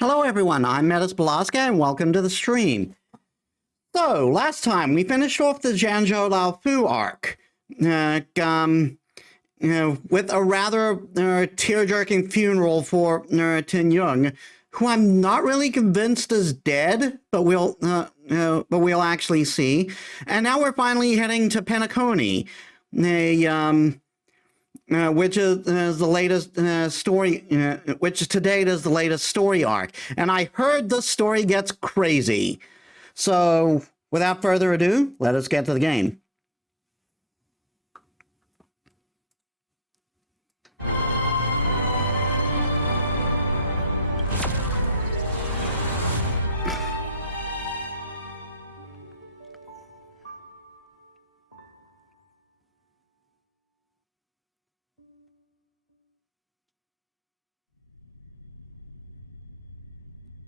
Hello everyone, I'm Metis Balaska and welcome to the stream. So, last time we finished off the Zhanzhou Lao Fu arc, with a rather tear-jerking funeral for Tin Yung, who I'm not really convinced is dead, but we'll actually see. And now we're finally heading to Penacony, which is the latest story, which to date is the latest story arc. And I heard the story gets crazy. So, without further ado, let us get to the game.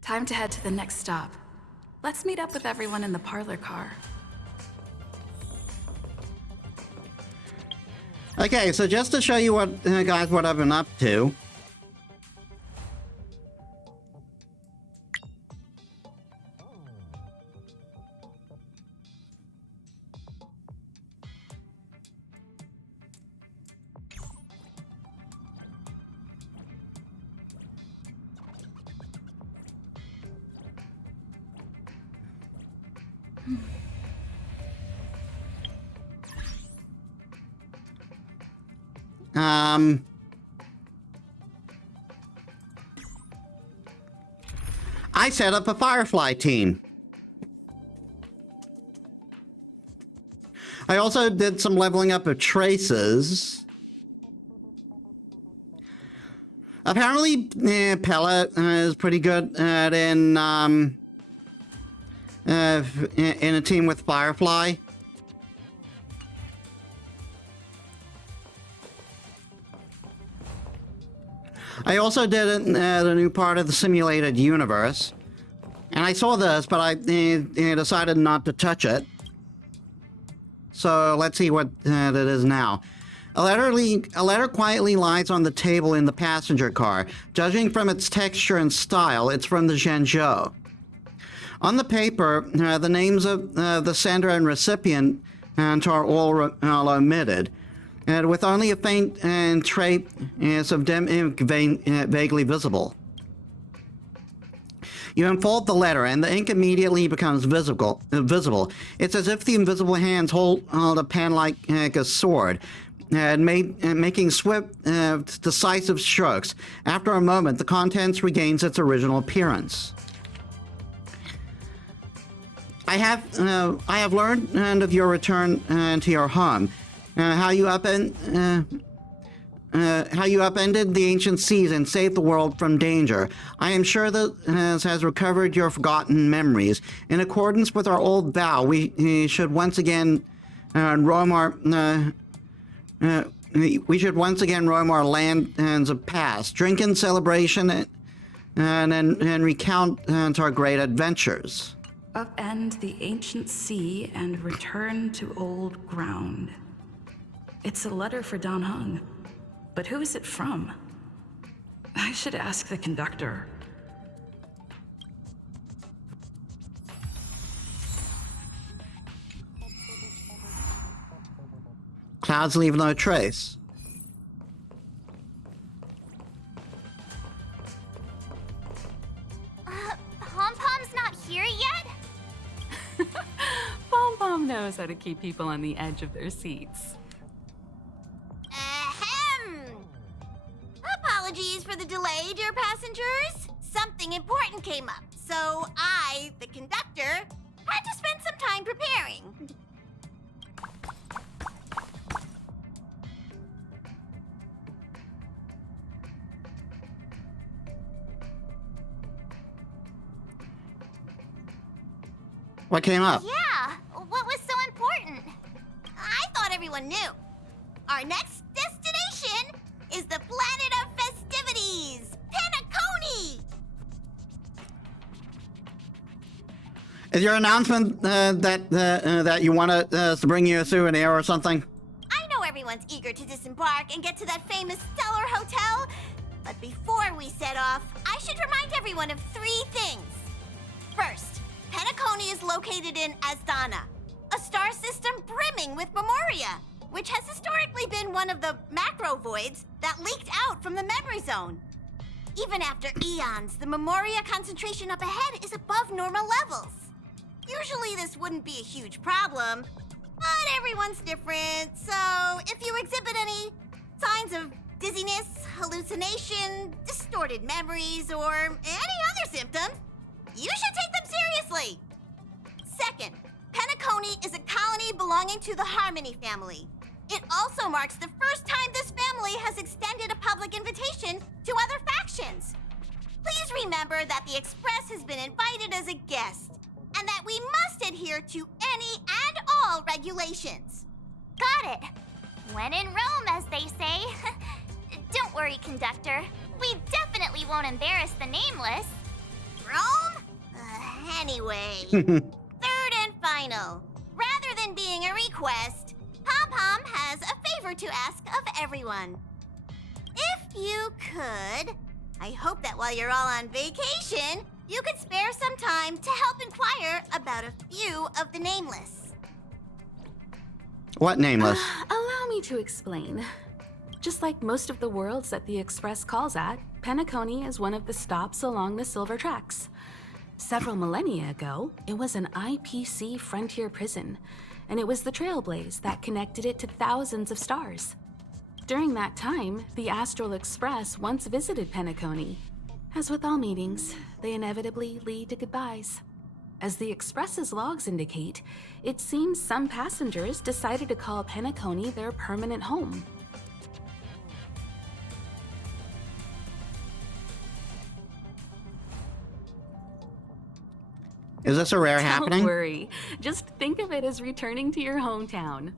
Time to head to the next stop. Let's meet up with everyone in the parlor car. Okay, so just to show you what, guys, what I've been up to. I set up a Firefly team. I also did some leveling up of traces. Apparently, Pellet is pretty good at in a team with Firefly. I also did the new part of the simulated universe, and I saw this, but I decided not to touch it. So let's see what it is now. A letter quietly lies on the table in the passenger car. Judging from its texture and style, it's from the Zhanzhou. On the paper, the names of the sender and recipient are all omitted. And with only a faint trace of dim ink vaguely visible. You unfold the letter, and the ink immediately becomes visible. It's as if the invisible hands hold a pen like a sword, making swift, decisive strokes. After a moment, the contents regains its original appearance. I have learned of your return to your home. How you upended the ancient seas and saved the world from danger. I am sure that this has recovered your forgotten memories. In accordance with our old vow, we should once again roam our lands of past, drink in celebration, and recount our great adventures. Upend the ancient sea and return to old ground. It's a letter for Dan Heng, but who is it from? I should ask the conductor. Clouds leave no trace. Pom-Pom's not here yet? Pom-Pom knows how to keep people on the edge of their seats. Apologies for the delay, dear passengers. Something important came up, so I, the conductor, had to spend some time preparing. What came up? Yeah, what was so important? I thought everyone knew. Our next destination is the planet of festivities, Penacony! Is your announcement that you want us to bring you a souvenir or something? I know everyone's eager to disembark and get to that famous stellar hotel, But before we set off, I should remind everyone of 3 things. First, Penacony is located in Asdana, a star system brimming with Memoria, which has historically been one of the macro voids that leaked out from the memory zone. Even after eons, the Memoria concentration up ahead is above normal levels. Usually this wouldn't be a huge problem, but everyone's different, so if you exhibit any signs of dizziness, hallucination, distorted memories, or any other symptoms, you should take them seriously. Second, Penacony is a colony belonging to the Harmony family. It also marks the first time this family has extended a public invitation to other factions. Please remember that the Express has been invited as a guest, and that we must adhere to any and all regulations. Got it. When in Rome, as they say. Don't worry, conductor. We definitely won't embarrass the nameless. Rome? Anyway. Third and final. Rather than being a request, Pom-Pom has a favor to ask of everyone. If you could, I hope that while you're all on vacation, you could spare some time to help inquire about a few of the nameless. What nameless? Allow me to explain. Just like most of the worlds that the Express calls at, Penacony is one of the stops along the Silver Tracks. Several millennia ago, it was an IPC frontier prison, and it was the Trailblaze that connected it to thousands of stars. During that time, the Astral Express once visited Penacony. As with all meetings, they inevitably lead to goodbyes. As the Express's logs indicate, it seems some passengers decided to call Penacony their permanent home. Is this a rare happening? Don't worry. Just think of it as returning to your hometown.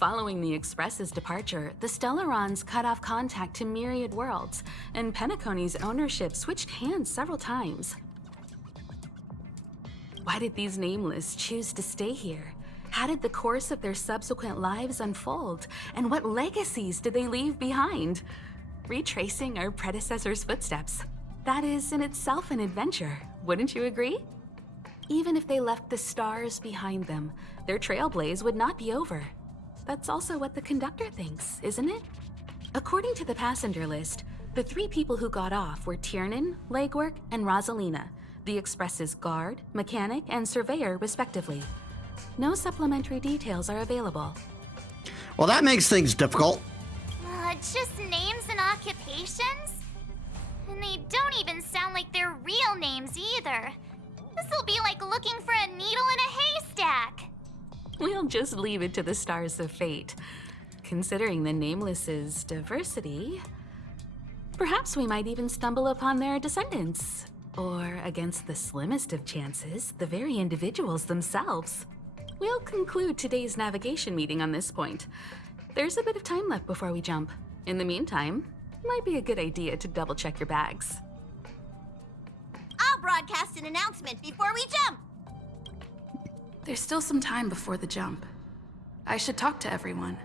Following the Express's departure, the Stellarons cut off contact to myriad worlds, and Penacony's ownership switched hands several times. Why did these nameless choose to stay here? How did the course of their subsequent lives unfold? And what legacies did they leave behind? Retracing our predecessors' footsteps. That is in itself an adventure, wouldn't you agree? Even if they left the stars behind them, their trailblaze would not be over. That's also what the conductor thinks, isn't it? According to the passenger list, the 3 people who got off were Tiernan, Legwork, and Rosalina, the Express's guard, mechanic, and surveyor, respectively. No supplementary details are available. Well, that makes things difficult. Just names and occupations? And they don't even sound like their real names either. This'll be like looking for a needle in a haystack. We'll just leave it to the stars of fate. Considering the Nameless's diversity, perhaps we might even stumble upon their descendants. Or, against the slimmest of chances, the very individuals themselves. We'll conclude today's navigation meeting on this point. There's a bit of time left before we jump. In the meantime, it might be a good idea to double-check your bags. I'll broadcast an announcement before we jump. There's still some time before the jump. I should talk to everyone.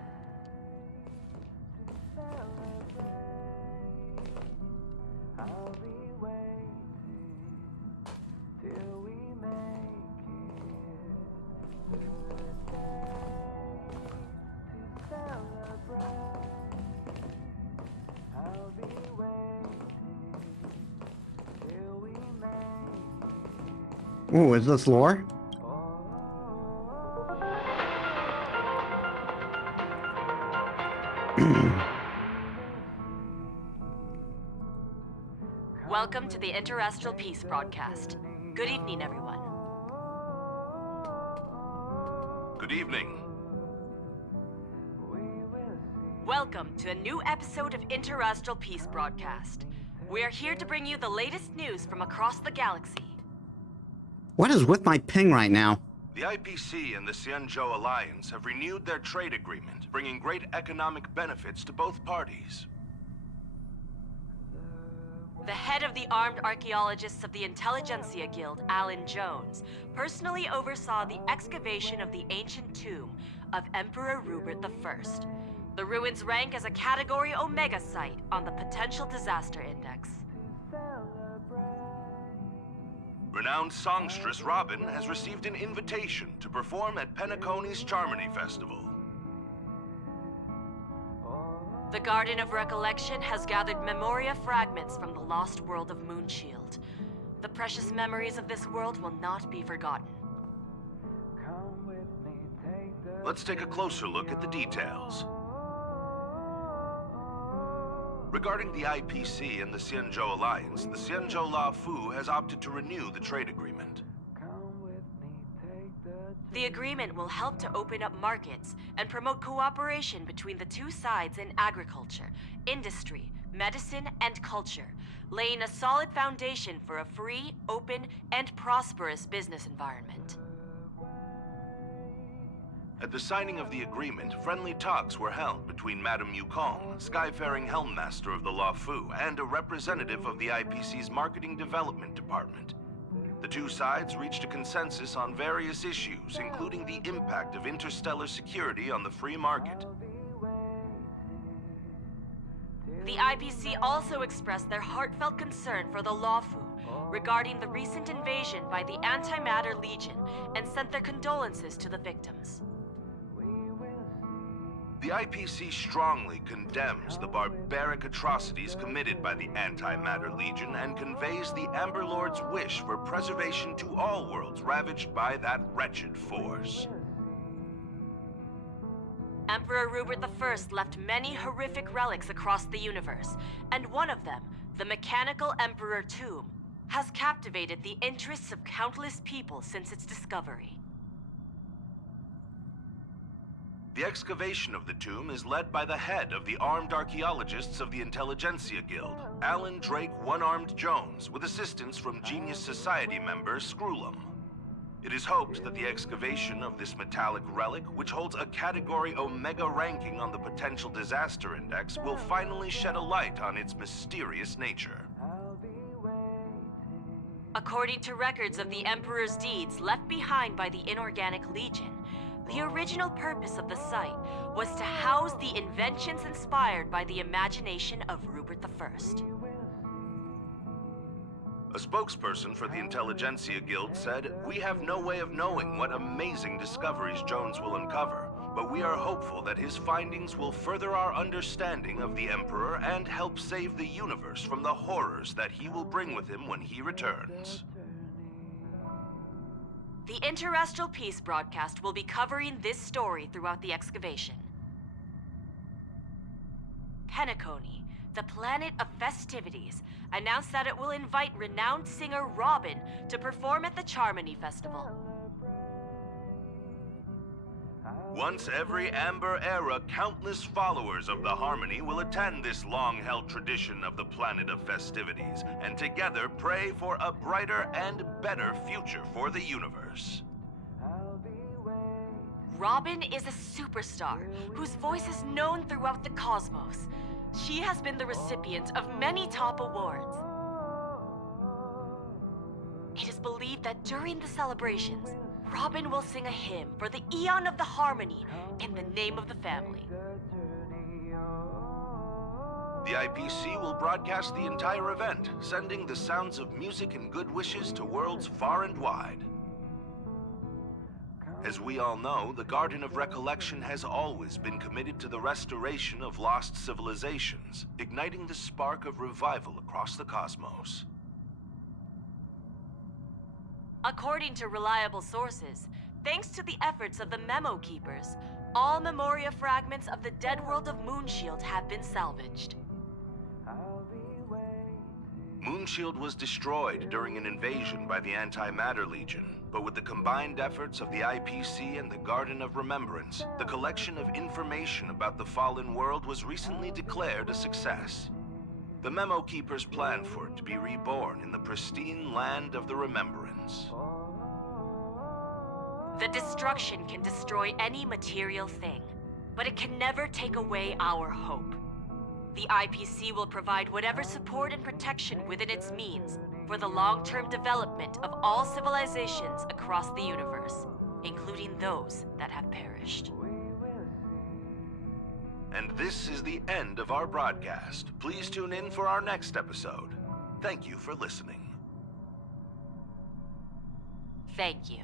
Ooh, is this lore? Welcome to the Interastral Peace broadcast. Good evening, everyone. Good evening. Welcome to a new episode of Interastral Peace broadcast. We are here to bring you the latest news from across the galaxy. What is with my ping right now? The IPC and the Xianzhou Alliance have renewed their trade agreement, bringing great economic benefits to both parties. The head of the Armed Archaeologists of the Intelligentsia Guild, Alan Jones, personally oversaw the excavation of the ancient tomb of Emperor Rupert I. The ruins rank as a Category Omega site on the Potential Disaster Index. Renowned songstress Robin has received an invitation to perform at Penacony's Charmony Festival. The Garden of Recollection has gathered Memoria fragments from the lost world of Moonshield. The precious memories of this world will not be forgotten. Let's take a closer look at the details. Regarding the IPC and the Xianzhou Alliance, the Xianzhou La Fu has opted to renew the trade agreement. The agreement will help to open up markets and promote cooperation between the two sides in agriculture, industry, medicine, and culture, laying a solid foundation for a free, open, and prosperous business environment. At the signing of the agreement, friendly talks were held between Madame Yukong, Skyfaring Helmmaster of the La Fu, and a representative of the IPC's Marketing Development Department. The two sides reached a consensus on various issues, including the impact of interstellar security on the free market. The IPC also expressed their heartfelt concern for the La Fu regarding the recent invasion by the Antimatter Legion and sent their condolences to the victims. The IPC strongly condemns the barbaric atrocities committed by the Antimatter Legion and conveys the Amber Lord's wish for preservation to all worlds ravaged by that wretched force. Emperor Rupert I left many horrific relics across the universe, and one of them, the Mechanical Emperor Tomb, has captivated the interests of countless people since its discovery. The excavation of the tomb is led by the head of the armed archaeologists of the Intelligentsia Guild, Alan Drake One-Armed Jones, with assistance from Genius Society member Screwlum. It is hoped that the excavation of this metallic relic, which holds a Category Omega ranking on the Potential Disaster Index, will finally shed a light on its mysterious nature. According to records of the Emperor's deeds left behind by the Inorganic Legion, the original purpose of the site was to house the inventions inspired by the imagination of Rupert I. A spokesperson for the Intelligentsia Guild said, "We have no way of knowing what amazing discoveries Jones will uncover, but we are hopeful that his findings will further our understanding of the Emperor and help save the universe from the horrors that he will bring with him when he returns." The Interstellar Peace broadcast will be covering this story throughout the excavation. Penacony, the planet of festivities, announced that it will invite renowned singer Robin to perform at the Charmony Festival. Once every Amber Era, countless followers of the Harmony will attend this long-held tradition of the planet of festivities, and together pray for a brighter and better future for the universe. Robin is a superstar whose voice is known throughout the cosmos. She has been the recipient of many top awards. It is believed that during the celebrations, Robin will sing a hymn for the Eon of the Harmony in the name of the family. The IPC will broadcast the entire event, sending the sounds of music and good wishes to worlds far and wide. As we all know, the Garden of Recollection has always been committed to the restoration of lost civilizations, igniting the spark of revival across the cosmos. According to reliable sources, thanks to the efforts of the Memo Keepers, all Memoria fragments of the dead world of Moonshield have been salvaged. Moonshield was destroyed during an invasion by the Antimatter Legion, but with the combined efforts of the IPC and the Garden of Remembrance, the collection of information about the fallen world was recently declared a success. The Memo Keepers planned for it to be reborn in the pristine land of the Remembrance. The destruction can destroy any material thing, but it can never take away our hope. The IPC will provide whatever support and protection within its means for the long-term development of all civilizations across the universe, including those that have perished. And this is the end of our broadcast. Please tune in for our next episode. Thank you for listening. Thank you.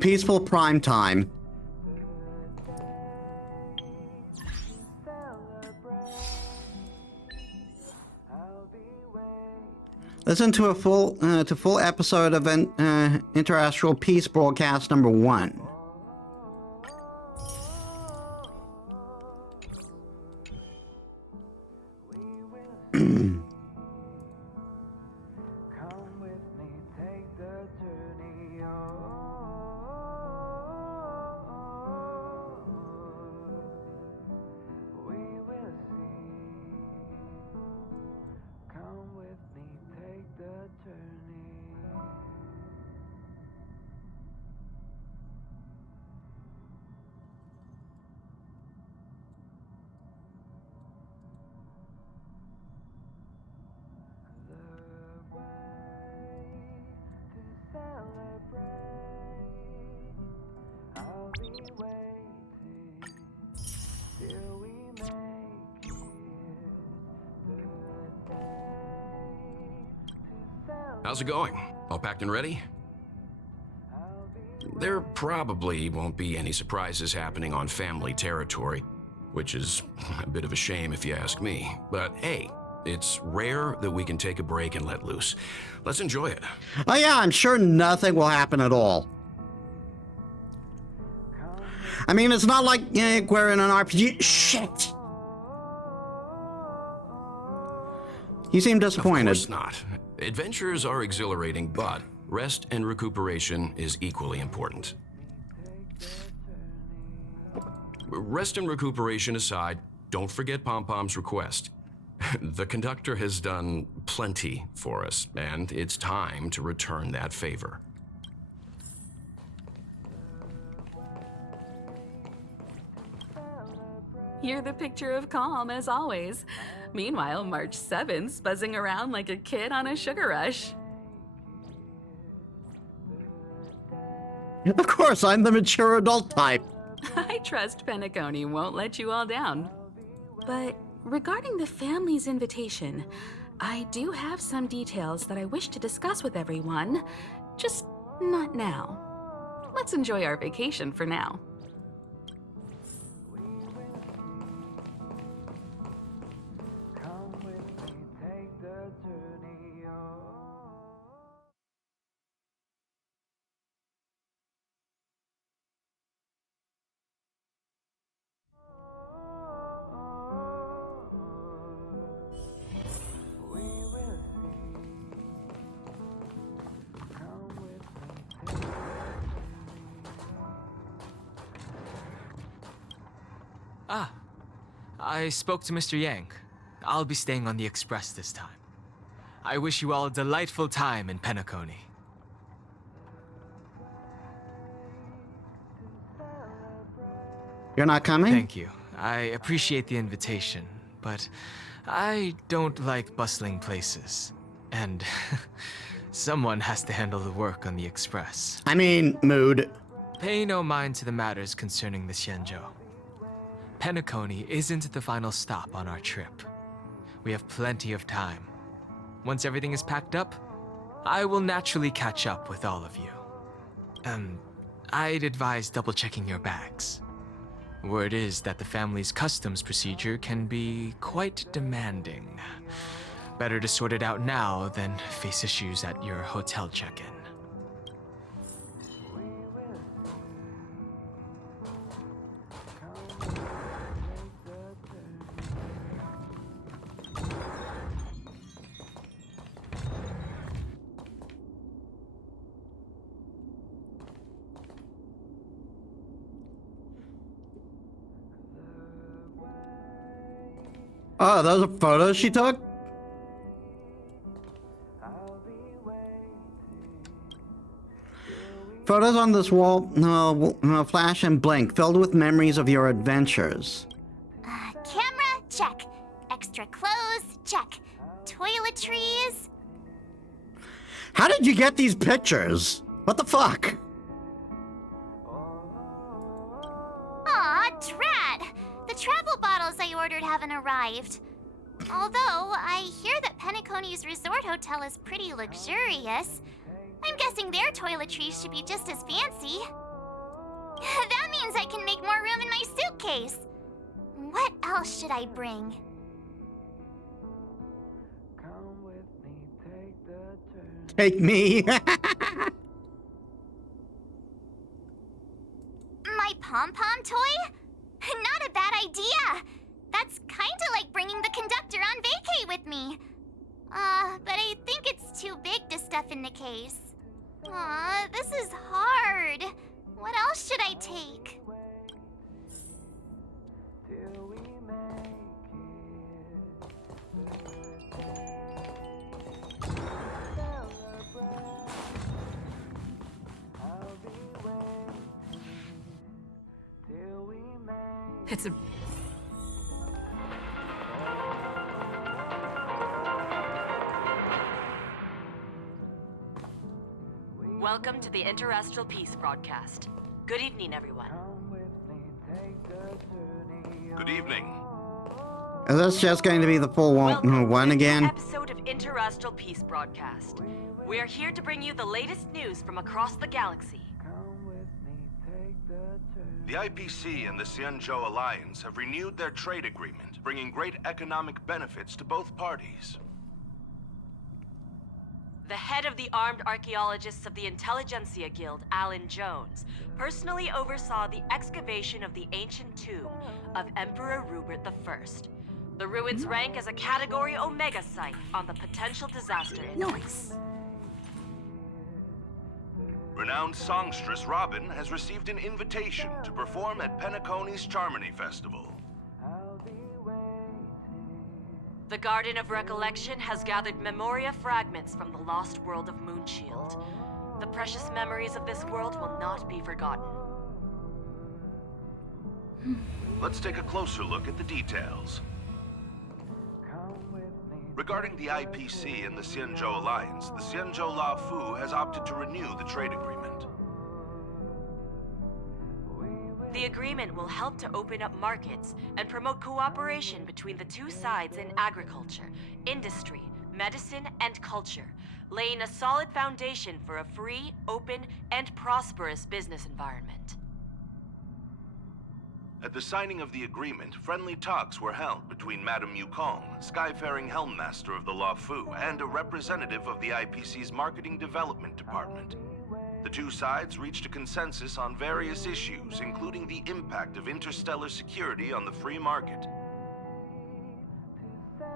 Peaceful prime time. Listen to a full episode of Interastral Peace broadcast number 1. How's it going? All packed and ready? There probably won't be any surprises happening on family territory, which is a bit of a shame if you ask me. But hey, it's rare that we can take a break and let loose. Let's enjoy it. Oh yeah, I'm sure nothing will happen at all. I mean, it's not like we're in an RPG. Shit! You seem disappointed. Of course not. Adventures are exhilarating, but rest and recuperation is equally important. Rest and recuperation aside, don't forget Pom-Pom's request. The conductor has done plenty for us, and it's time to return that favor. You're the picture of calm, as always. Meanwhile, March 7th's buzzing around like a kid on a sugar rush. Of course, I'm the mature adult type. I trust Penacony won't let you all down. But regarding the family's invitation, I do have some details that I wish to discuss with everyone, just not now. Let's enjoy our vacation for now. I spoke to Mr. Yang. I'll be staying on the express this time. I wish you all a delightful time in Penacony. You're not coming? Thank you. I appreciate the invitation, but I don't like bustling places. And someone has to handle the work on the express. I mean, mood. Pay no mind to the matters concerning the Xianzhou. Penacony isn't the final stop on our trip. We have plenty of time. Once everything is packed up, I will naturally catch up with all of you. I'd advise double-checking your bags. Word is that the family's customs procedure can be quite demanding. Better to sort it out now than face issues at your hotel check-in. Oh, those are photos she took? Photos on this wall flash and blink, filled with memories of your adventures. Camera, check. Extra clothes, check. Toiletries. How did you get these pictures? What the fuck? Aw, drat! The travel bottles I ordered haven't arrived. Although, I hear that Penacony's resort hotel is pretty luxurious. I'm guessing their toiletries should be just as fancy. That means I can make more room in my suitcase. What else should I bring? Take me. My pom-pom toy? Not a bad idea! That's kinda like bringing the conductor on vacay with me. But I think it's too big to stuff in the case. Aw, this is hard. What else should I take? It's a... Welcome to the Interastral Peace broadcast. Good evening, everyone. Good evening. Is this just going to be the full Welcome one to this again? episode of Interastral Peace broadcast. We are here to bring you the latest news from across the galaxy. The IPC and the Xianzhou Alliance have renewed their trade agreement, bringing great economic benefits to both parties. The head of the Armed Archaeologists of the Intelligentsia Guild, Alan Jones, personally oversaw the excavation of the ancient tomb of Emperor Rupert I. The ruins rank as a Category Omega site on the potential disaster index. Nice. Renowned songstress Robin has received an invitation to perform at Penacony's Charmony Festival. The Garden of Recollection has gathered memoria fragments from the lost world of Moonshield. The precious memories of this world will not be forgotten. Let's take a closer look at the details. Regarding the IPC and the Xianzhou Alliance, the Xianzhou La Fu has opted to renew the trade agreement. The agreement will help to open up markets and promote cooperation between the two sides in agriculture, industry, medicine, and culture, laying a solid foundation for a free, open, and prosperous business environment. At the signing of the agreement, friendly talks were held between Madame Yukong, Skyfaring Helmmaster of the La Fu, and a representative of the IPC's Marketing Development Department. The two sides reached a consensus on various issues, including the impact of interstellar security on the free market.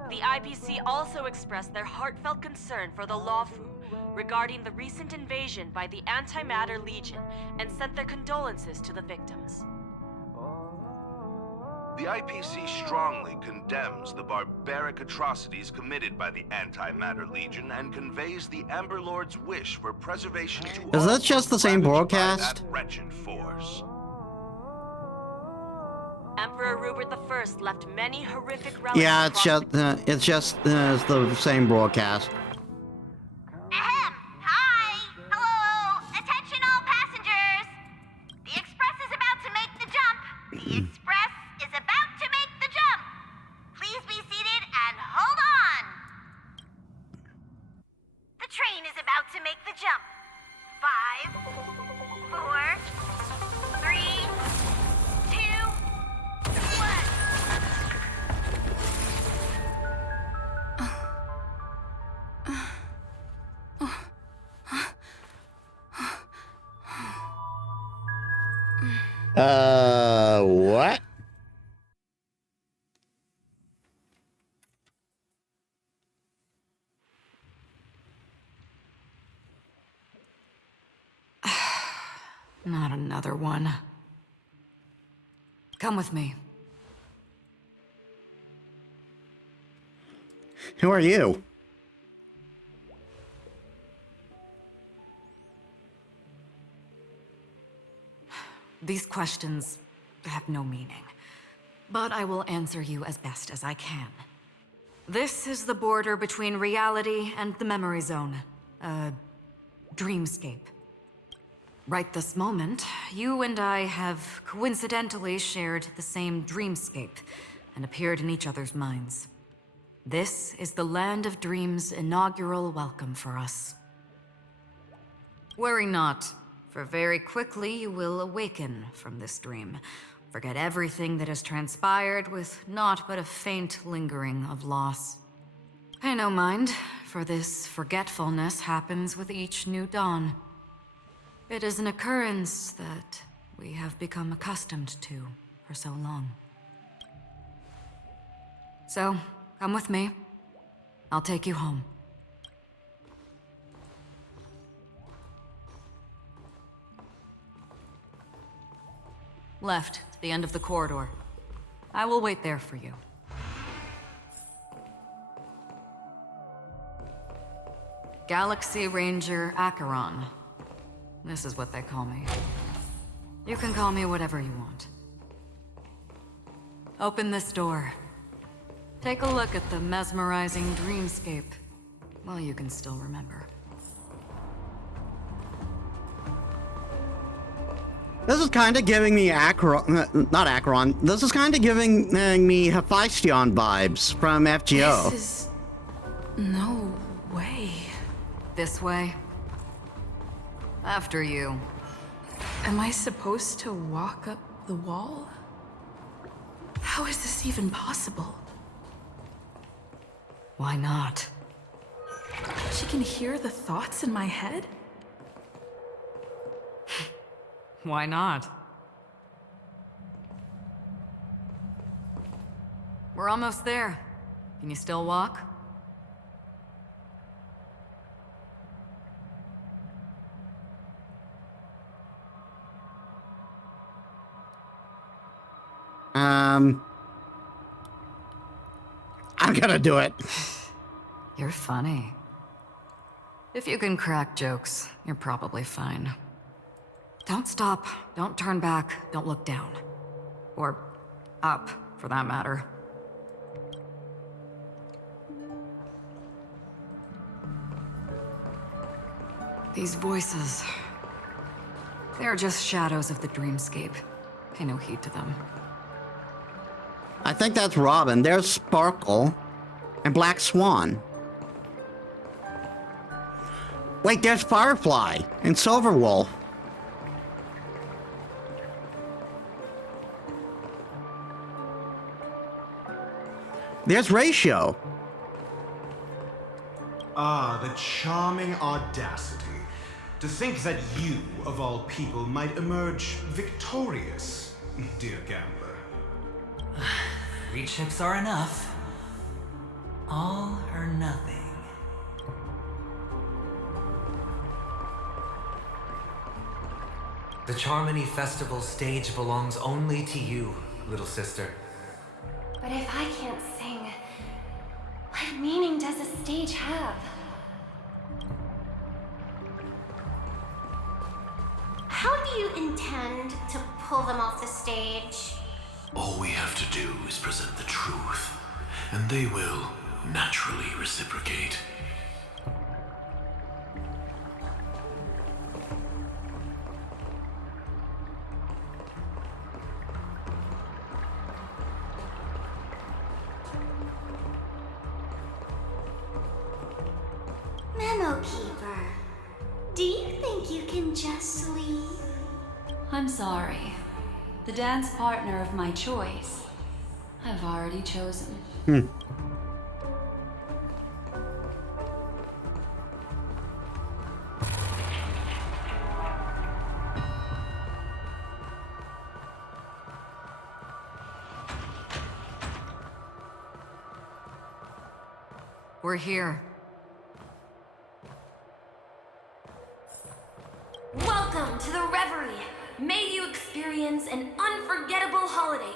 The IPC also expressed their heartfelt concern for the Lawfu regarding the recent invasion by the Antimatter Legion and sent their condolences to the victims. The IPC strongly condemns the barbaric atrocities committed by the Antimatter Legion and conveys the Amber Lord's wish for preservation to Is all that just the same ravaged by broadcast? that wretched force. Emperor Rupert I left many horrific relics Yeah, it's across just the same broadcast. Ahem! Hi! Hello! Attention all passengers! The express is about to make the jump! The express is about to make the jump! Please be seated and hold on! The train is about to make the jump. 5, 4, 3, 2, 1. What? Not another one. Come with me. Who are you? These questions have no meaning, but I will answer you as best as I can. This is the border between reality and the memory zone, a dreamscape. Right this moment, you and I have coincidentally shared the same dreamscape and appeared in each other's minds. This is the Land of Dreams' inaugural welcome for us. Worry not, for very quickly you will awaken from this dream. Forget everything that has transpired with naught but a faint lingering of loss. Pay no mind, for this forgetfulness happens with each new dawn. It is an occurrence that we have become accustomed to for so long. So, come with me. I'll take you home. Left, to the end of the corridor. I will wait there for you. Galaxy Ranger Acheron. This is what they call me. You can call me whatever you want. Open this door. Take a look at the mesmerizing dreamscape while you can still remember. This is kind of giving me not Acheron. This is kind of giving me Hephaestion vibes from FGO. This is... no way. This way. After you. Am I supposed to walk up the wall? How is this even possible? Why not? She can hear the thoughts in my head? Why not? We're almost there. Can you still walk? I'm gonna do it. You're funny. If you can crack jokes, you're probably fine. Don't stop, don't turn back, don't look down. Or up, for that matter. These voices... they are just shadows of the dreamscape. Pay no heed to them. I think that's Robin. There's Sparkle and Black Swan. Wait, there's Firefly and Silverwolf. There's Ratio. Ah, the charming audacity. To think that you, of all people, might emerge victorious, dear gambler. 3 chips are enough. All or nothing. The Charmony Festival stage belongs only to you, little sister. But if I can't sing, what meaning does a stage have? How do you intend to pull them off the stage? All we have to do is present the truth, and they will naturally reciprocate. Memo Keeper, do you think you can just leave? I'm sorry. The dance partner of my choice, I've already chosen. We're here. Welcome to the Reverie. May you experience an unforgettable holiday.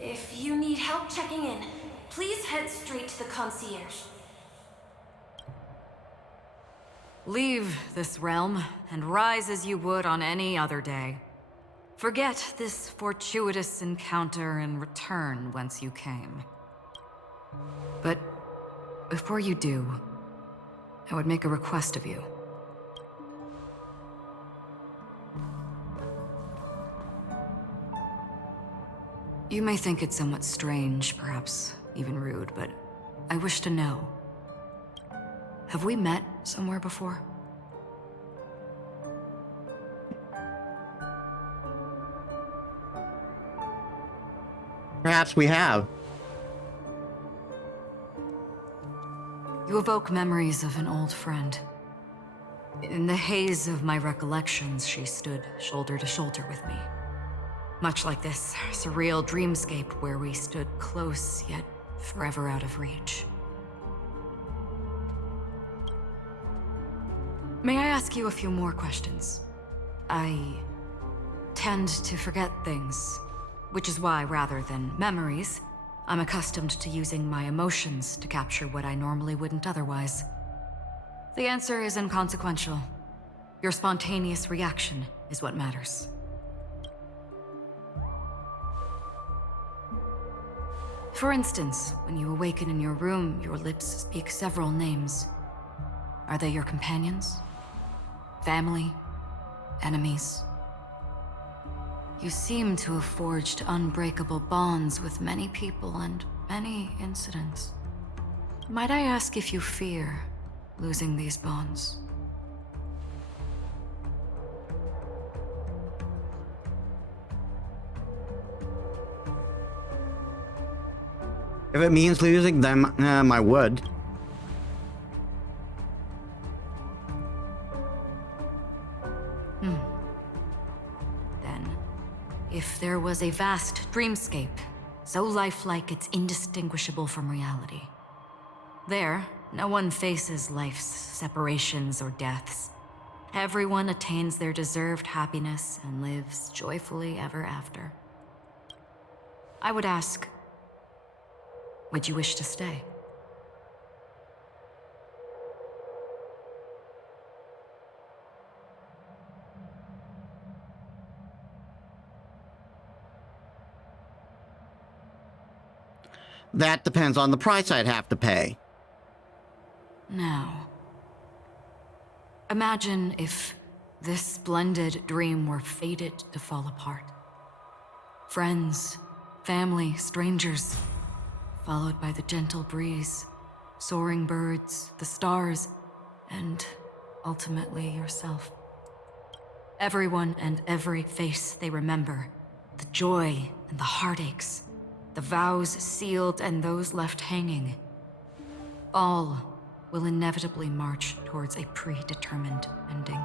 If you need help checking in, please head straight to the concierge. Leave this realm and rise as you would on any other day. Forget this fortuitous encounter and return whence you came. But before you do, I would make a request of you. You may think it somewhat strange, perhaps even rude, but I wish to know. Have we met somewhere before? Perhaps we have. You evoke memories of an old friend. In the haze of my recollections, she stood shoulder to shoulder with me. Much like this surreal dreamscape where we stood close, yet forever out of reach. May I ask you a few more questions? I tend to forget things, which is why, rather than memories, I'm accustomed to using my emotions to capture what I normally wouldn't otherwise. The answer is inconsequential. Your spontaneous reaction is what matters. For instance, when you awaken in your room, your lips speak several names. Are they your companions? Family? Enemies? You seem to have forged unbreakable bonds with many people and many incidents. Might I ask if you fear losing these bonds? If it means losing them, I would. Then, if there was a vast dreamscape, so lifelike it's indistinguishable from reality. There, no one faces life's separations or deaths. Everyone attains their deserved happiness and lives joyfully ever after. I would ask, would you wish to stay? That depends on the price I'd have to pay. Now, imagine if this splendid dream were fated to fall apart. Friends, family, strangers, followed by the gentle breeze, soaring birds, the stars, and ultimately yourself. Everyone and every face they remember, the joy and the heartaches, the vows sealed and those left hanging, all will inevitably march towards a predetermined ending.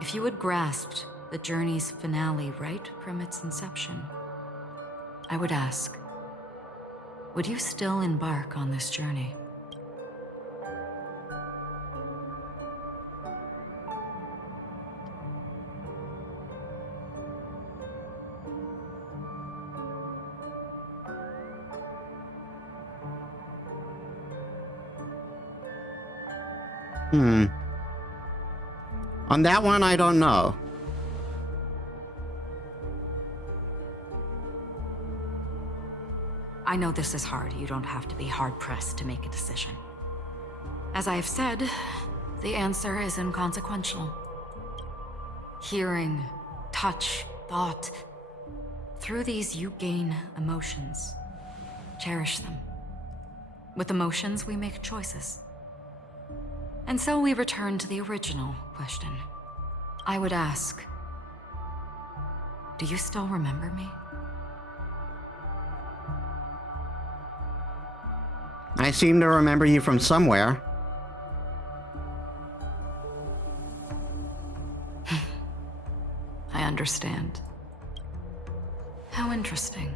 If you had grasped the journey's finale right from its inception, I would ask, would you still embark on this journey? On that one, I don't know. I know this is hard. You don't have to be hard-pressed to make a decision. As I have said, the answer is inconsequential. Hearing, touch, thought. Through these you gain emotions. Cherish them. With emotions, we make choices. And so we return to the original question. I would ask, do you still remember me? I seem to remember you from somewhere. I understand. How interesting.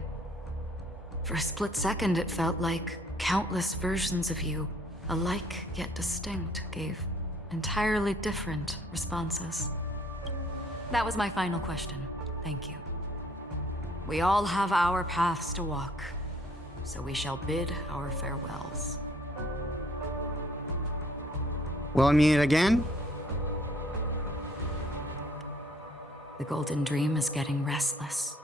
For a split second, it felt like countless versions of you, alike yet distinct, gave entirely different responses. That was my final question. Thank you. We all have our paths to walk, so we shall bid our farewells. Will I meet again? The Golden Dream is getting restless.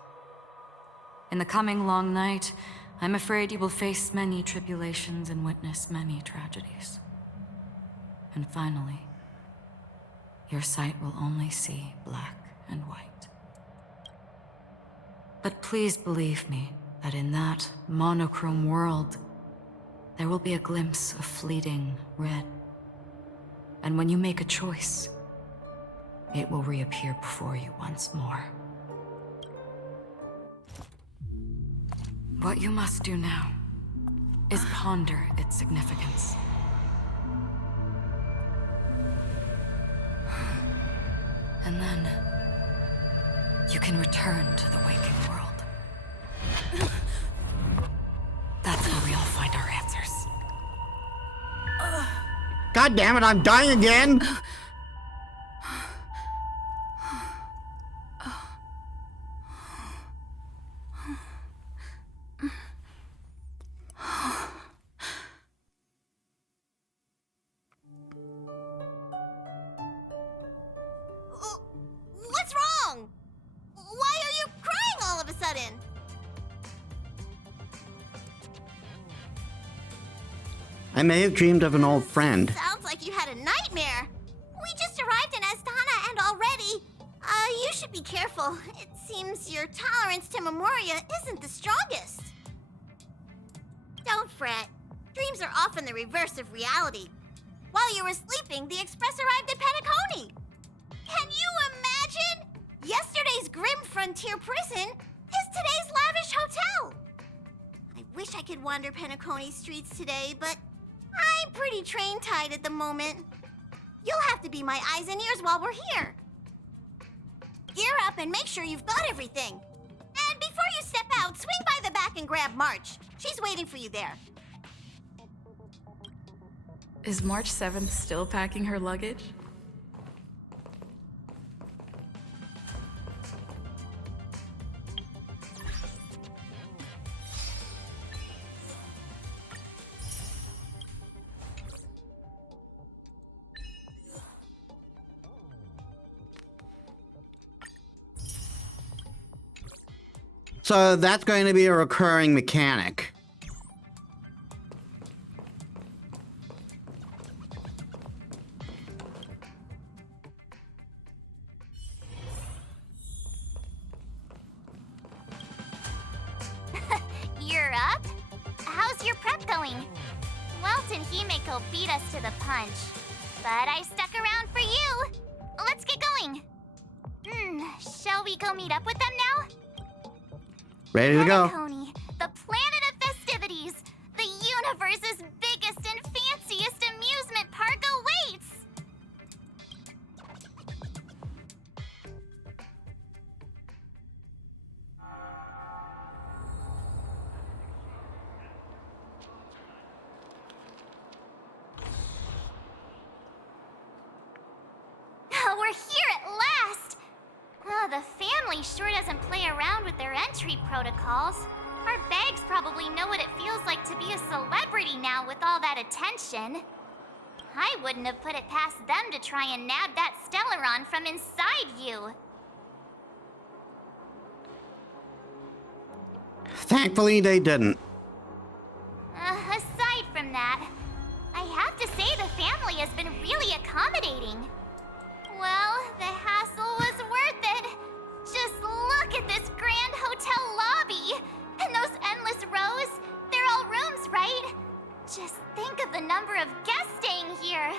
In the coming long night, I'm afraid you will face many tribulations and witness many tragedies. And finally, your sight will only see black and white. But please believe me that in that monochrome world, there will be a glimpse of fleeting red. And when you make a choice, it will reappear before you once more. What you must do now is ponder its significance. And then you can return to the waking world. That's where we all find our answers. God damn it, I'm dying again! What's wrong? Why are you crying all of a sudden? I may have dreamed of an old friend. Sounds like you had a nightmare. We just arrived in Astana and already... you should be careful. It seems your tolerance to Memoria isn't the strongest. Don't fret. Dreams are often the reverse of reality. While you were sleeping, the express arrived at Penacony. Can you imagine? Yesterday's grim frontier prison is today's lavish hotel. I wish I could wander Penacony streets today, but I'm pretty train-tied at the moment. You'll have to be my eyes and ears while we're here. Gear up and make sure you've got everything. And before you step out, swing by the back and grab March. She's waiting for you there. Is March 7th still packing her luggage? So that's going to be a recurring mechanic. You're up? How's your prep going? Welt and Himeko beat us to the punch, but I stuck around for you. Let's get going. Shall we go meet up with them now? Ready to go. Penacony, the planet of festivities. The universe's biggest and fanciest amusement park awaits. We're here at last! The family sure doesn't play around with their entry protocols. Our bags probably know what it feels like to be a celebrity now with all that attention. I wouldn't have put it past them to try and nab that Stellaron from inside you. Thankfully, they didn't. Aside from that, I have to say the family has been really accommodating. Well, the hassle was worth it. Just look at this grand hotel lobby. And those endless rows, they're all rooms, right? Just think of the number of guests staying here.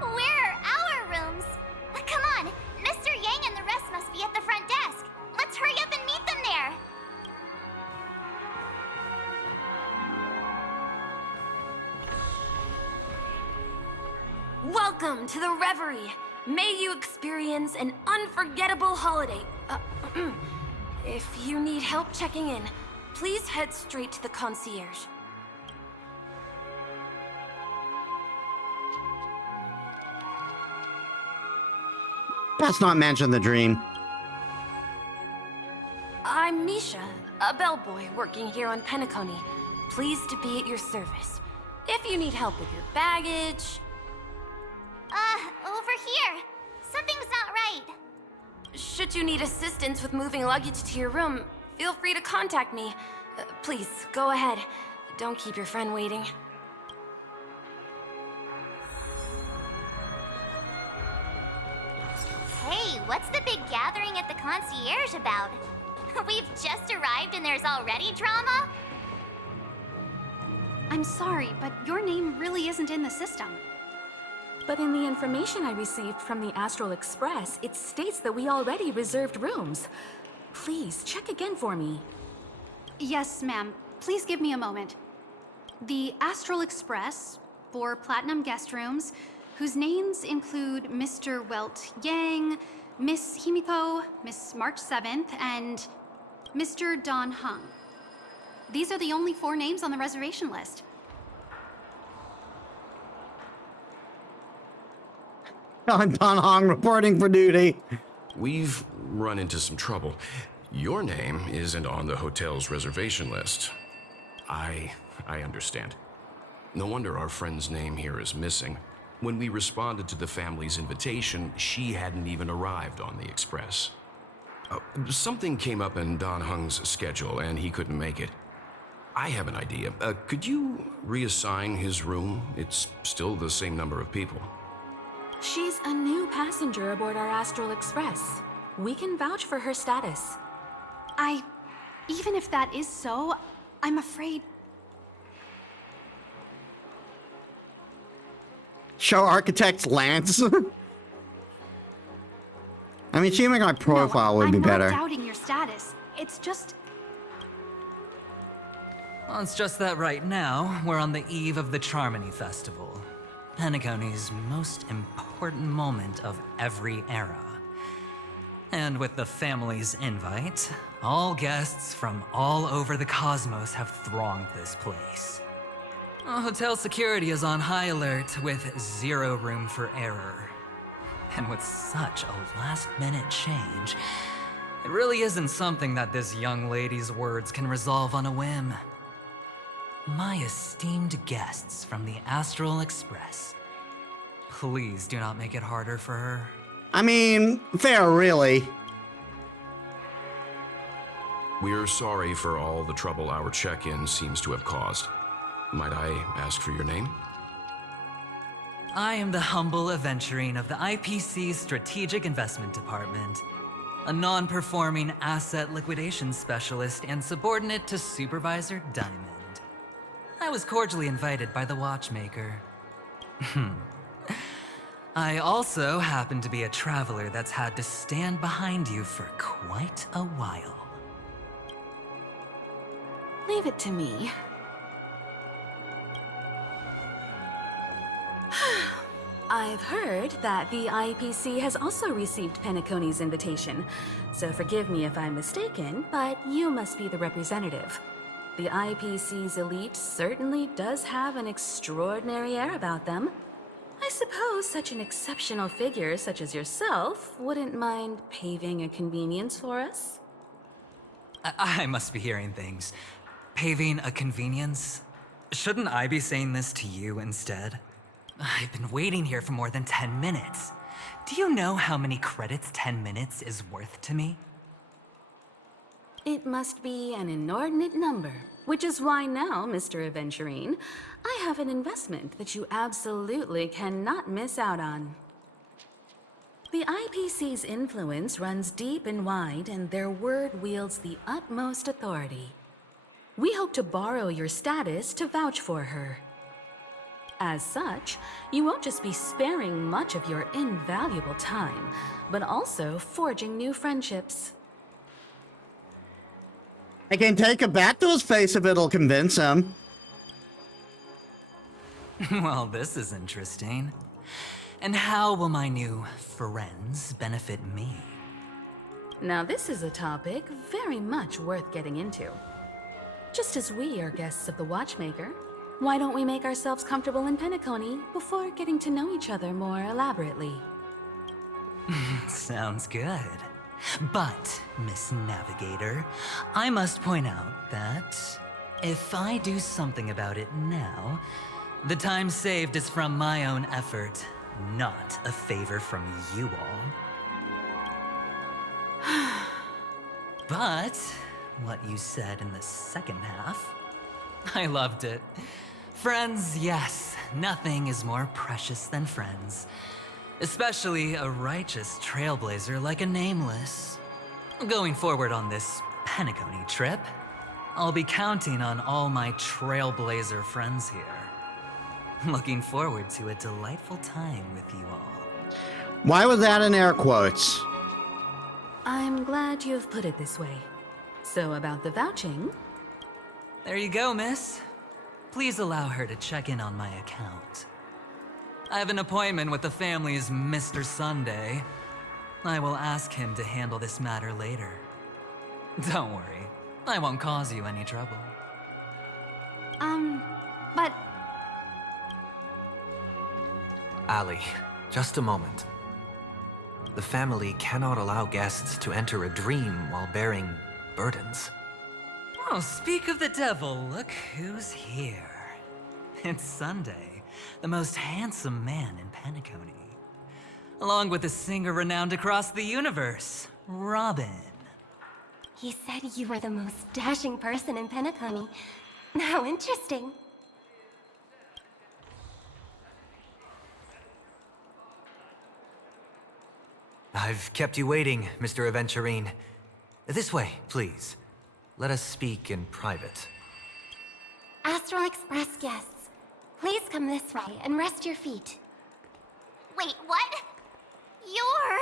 Where are our rooms? Come on, Mr. Yang and the rest must be at the front desk. Let's hurry up and meet them there. Welcome to the Reverie. May you experience an unforgettable holiday. If you need help checking in, please head straight to the concierge. Let's not mention the dream. I'm Misha, a bellboy working here on Penacony. Pleased to be at your service. If you need help with your baggage... Over here. Something's not right. Should you need assistance with moving luggage to your room, feel free to contact me. Please, go ahead. Don't keep your friend waiting. Hey, what's the big gathering at the concierge about? We've just arrived and there's already drama? I'm sorry, but your name really isn't in the system. But in the information I received from the Astral Express, it states that we already reserved rooms. Please, check again for me. Yes, ma'am. Please give me a moment. The Astral Express, 4 platinum guest rooms, whose names include Mr. Welt Yang, Miss Himiko, Miss March 7th, and Mr. Don Hung. These are the only 4 names on the reservation list. Don Hong reporting for duty. We've run into some trouble. Your name isn't on the hotel's reservation list. I understand. No wonder our friend's name here is missing. When we responded to the family's invitation, she hadn't even arrived on the express. Something came up in Don Hung's schedule, and he couldn't make it. I have an idea. Could you reassign his room? It's still the same number of people. She's a new passenger aboard our Astral Express. We can vouch for her status. Even if that is so, I'm afraid... Show architect's Lance. I mean, assuming my profile would be better. I'm not doubting your status. It's just... Well, it's just that right now, we're on the eve of the Charmony Festival. Penacony's most important moment of every era. And with the family's invite, all guests from all over the cosmos have thronged this place. Hotel security is on high alert with 0 room for error. And with such a last-minute change, it really isn't something that this young lady's words can resolve on a whim. My esteemed guests from the Astral Express, please do not make it harder for her. I mean, fair, really. We're sorry for all the trouble our check-in seems to have caused. Might I ask for your name? I am the humble aventurine of the IPC's Strategic Investment Department, a non-performing asset liquidation specialist and subordinate to Supervisor Diamond. I was cordially invited by the watchmaker. I also happen to be a traveler that's had to stand behind you for quite a while. Leave it to me. I've heard that the IPC has also received Penacony's invitation, so forgive me if I'm mistaken, but you must be the representative. The IPC's elite certainly does have an extraordinary air about them. I suppose such an exceptional figure such as yourself wouldn't mind paving a convenience for us? I must be hearing things. Paving a convenience? Shouldn't I be saying this to you instead? I've been waiting here for more than 10 minutes. Do you know how many credits 10 minutes is worth to me? It must be an inordinate number, which is why now, Mr. Aventurine, I have an investment that you absolutely cannot miss out on. The IPC's influence runs deep and wide, and their word wields the utmost authority. We hope to borrow your status to vouch for her. As such, you won't just be sparing much of your invaluable time, but also forging new friendships. I can take it back to his face if it'll convince him. Well, this is interesting. And how will my new friends benefit me? Now this is a topic very much worth getting into. Just as we are guests of the Watchmaker, why don't we make ourselves comfortable in Penacony before getting to know each other more elaborately? Sounds good. But, Miss Navigator, I must point out that if I do something about it now, the time saved is from my own effort, not a favor from you all. But what you said in the second half, I loved it. Friends, yes, nothing is more precious than friends. Especially a righteous trailblazer like a Nameless. Going forward on this Penacony trip, I'll be counting on all my trailblazer friends here. Looking forward to a delightful time with you all. Why was that in air quotes? I'm glad you've put it this way. So about the vouching... There you go, miss. Please allow her to check in on my account. I have an appointment with the family's Mr. Sunday. I will ask him to handle this matter later. Don't worry, I won't cause you any trouble. But... Ali, just a moment. The family cannot allow guests to enter a dream while bearing burdens. Oh, speak of the devil, look who's here. It's Sunday, the most handsome man in Penacony. Along with a singer renowned across the universe, Robin. He said you were the most dashing person in Penacony. How interesting. I've kept you waiting, Mr. Aventurine. This way, please. Let us speak in private. Astral Express guests, please come this way and rest your feet. Wait, what? You're...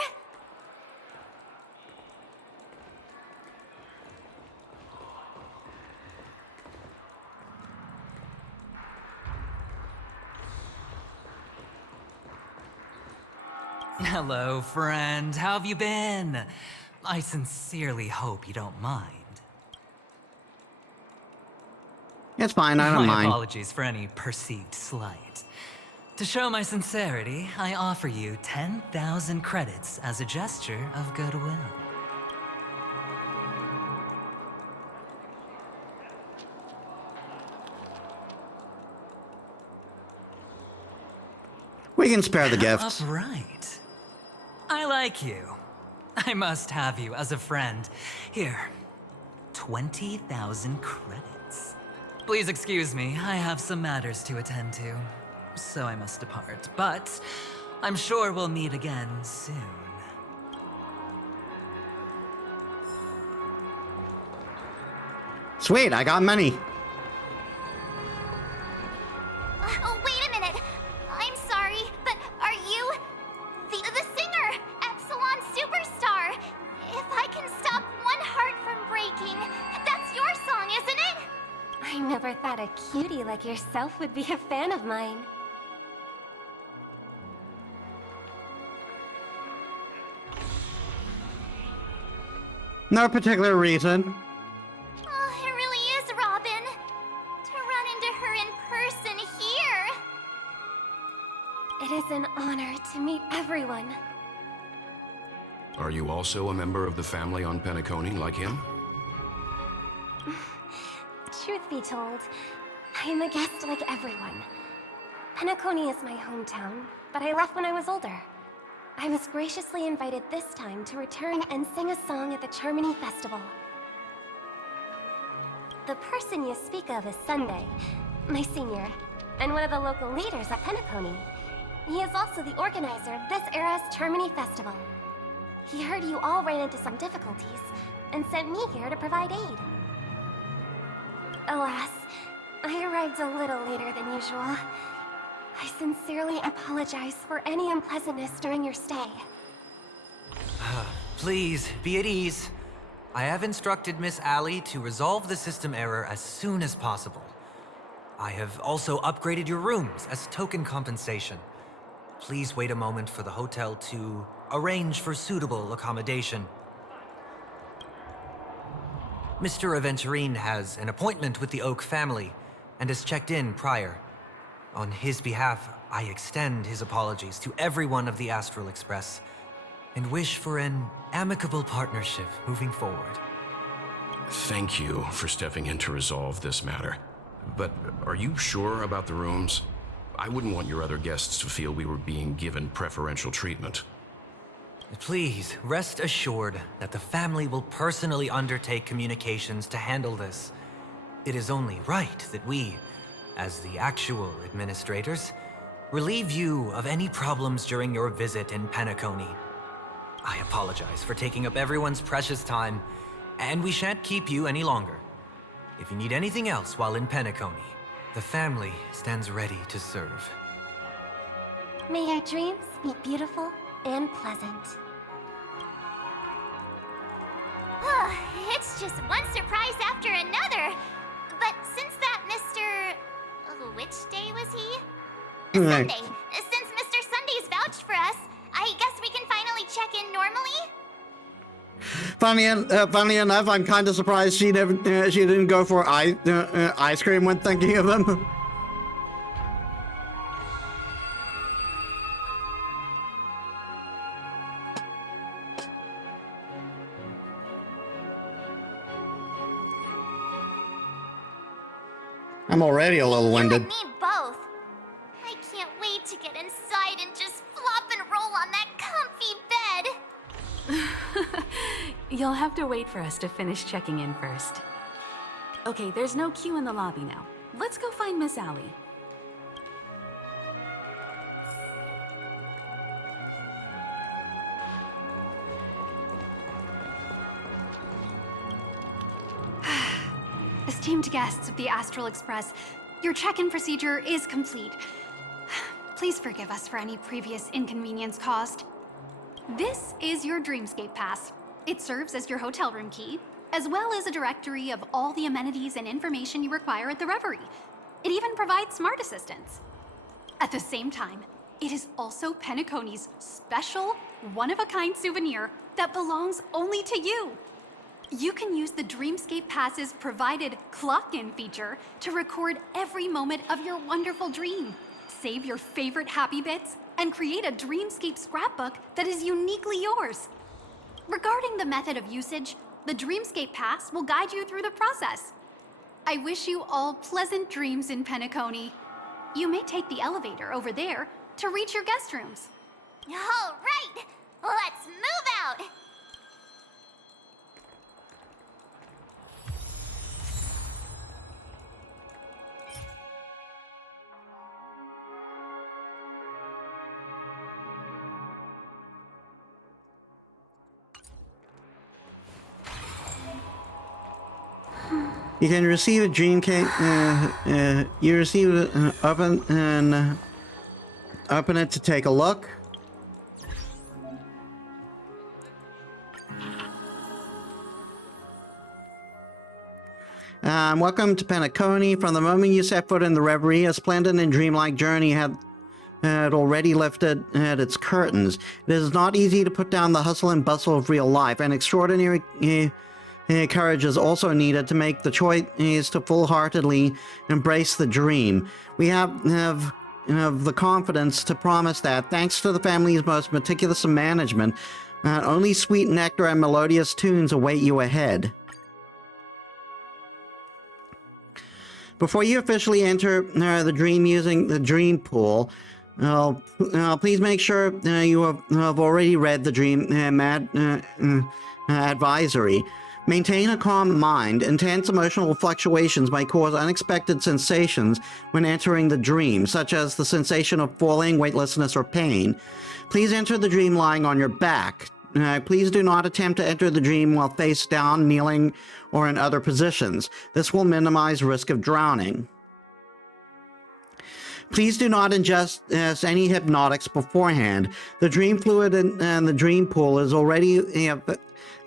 Hello, friend. How have you been? I sincerely hope you don't mind. It's fine, I don't My mind. apologies for any perceived slight. To show my sincerity, I offer you 10,000 credits as a gesture of goodwill. We can spare the gifts. Upright. I like you. I must have you as a friend. Here, 20,000 credits. Please excuse me, I have some matters to attend to, so I must depart. But I'm sure we'll meet again soon. Sweet, I got money. Oh, wait a minute. I'm sorry, but are you... the singer, Epsilon Superstar? If I can stop one heart from breaking, that's your song, isn't it? I never thought a cutie like yourself would be a fan of mine. No particular reason. Oh, it really is, Robin. To run into her in person here. It is an honor to meet everyone. Are you also a member of the family on Penacony like him? Truth be told, I am a guest like everyone. Penacony is my hometown, but I left when I was older. I was graciously invited this time to return and sing a song at the Charmony Festival. The person you speak of is Sunday, my senior, and one of the local leaders at Penacony. He is also the organizer of this era's Charmony Festival. He heard you all ran into some difficulties, and sent me here to provide aid. Alas, I arrived a little later than usual. I sincerely apologize for any unpleasantness during your stay. Please, be at ease. I have instructed Miss Ali to resolve the system error as soon as possible. I have also upgraded your rooms as token compensation. Please wait a moment for the hotel to arrange for suitable accommodation. Mr. Aventurine has an appointment with the Oak family and has checked in prior. On his behalf, I extend his apologies to everyone of the Astral Express and wish for an amicable partnership moving forward. Thank you for stepping in to resolve this matter. But are you sure about the rooms? I wouldn't want your other guests to feel we were being given preferential treatment. Please, rest assured that the family will personally undertake communications to handle this. It is only right that we, as the actual administrators, relieve you of any problems during your visit in Penacony. I apologize for taking up everyone's precious time, and we shan't keep you any longer. If you need anything else while in Penacony, the family stands ready to serve. May your dreams be beautiful and pleasant. It's just one surprise after another. But since that Mr... which day was he? Sunday. Since Mr. Sunday's vouched for us, I guess we can finally check in normally? Funny enough, I'm kind of surprised she didn't go for ice cream when thinking of them. I'm already a little winded. You and me both. I can't wait to get inside and just flop and roll on that comfy bed. You'll have to wait for us to finish checking in first. Okay, there's no queue in the lobby now. Let's go find Miss Allie. Esteemed guests of the Astral Express, your check-in procedure is complete. Please forgive us for any previous inconvenience caused. This is your Dreamscape Pass. It serves as your hotel room key, as well as a directory of all the amenities and information you require at the Reverie. It even provides smart assistants. At the same time, it is also Penacony's special, one-of-a-kind souvenir that belongs only to you. You can use the Dreamscape Pass's provided clock-in feature to record every moment of your wonderful dream. Save your favorite happy bits and create a Dreamscape scrapbook that is uniquely yours. Regarding the method of usage, the Dreamscape Pass will guide you through the process. I wish you all pleasant dreams in Penacony. You may take the elevator over there to reach your guest rooms. All right, let's move out. You can receive a dream cake. You receive it, open it to take a look. Welcome to Penacony. From the moment you set foot in the Reverie, a splendid and dreamlike journey had already lifted its curtains. It is not easy to put down the hustle and bustle of real life, and extraordinary courage is also needed to make the choice to full-heartedly embrace the dream. We have the confidence to promise that, thanks to the family's most meticulous management, only sweet nectar and melodious tunes await you ahead. Before you officially enter the dream using the dream pool, please make sure you have already read the dream advisory. Maintain a calm mind. Intense emotional fluctuations might cause unexpected sensations when entering the dream, such as the sensation of falling, weightlessness, or pain. Please enter the dream lying on your back. Please do not attempt to enter the dream while face down, kneeling, or in other positions. This will minimize risk of drowning. Please do not ingest any hypnotics beforehand. The dream fluid in the dream pool is already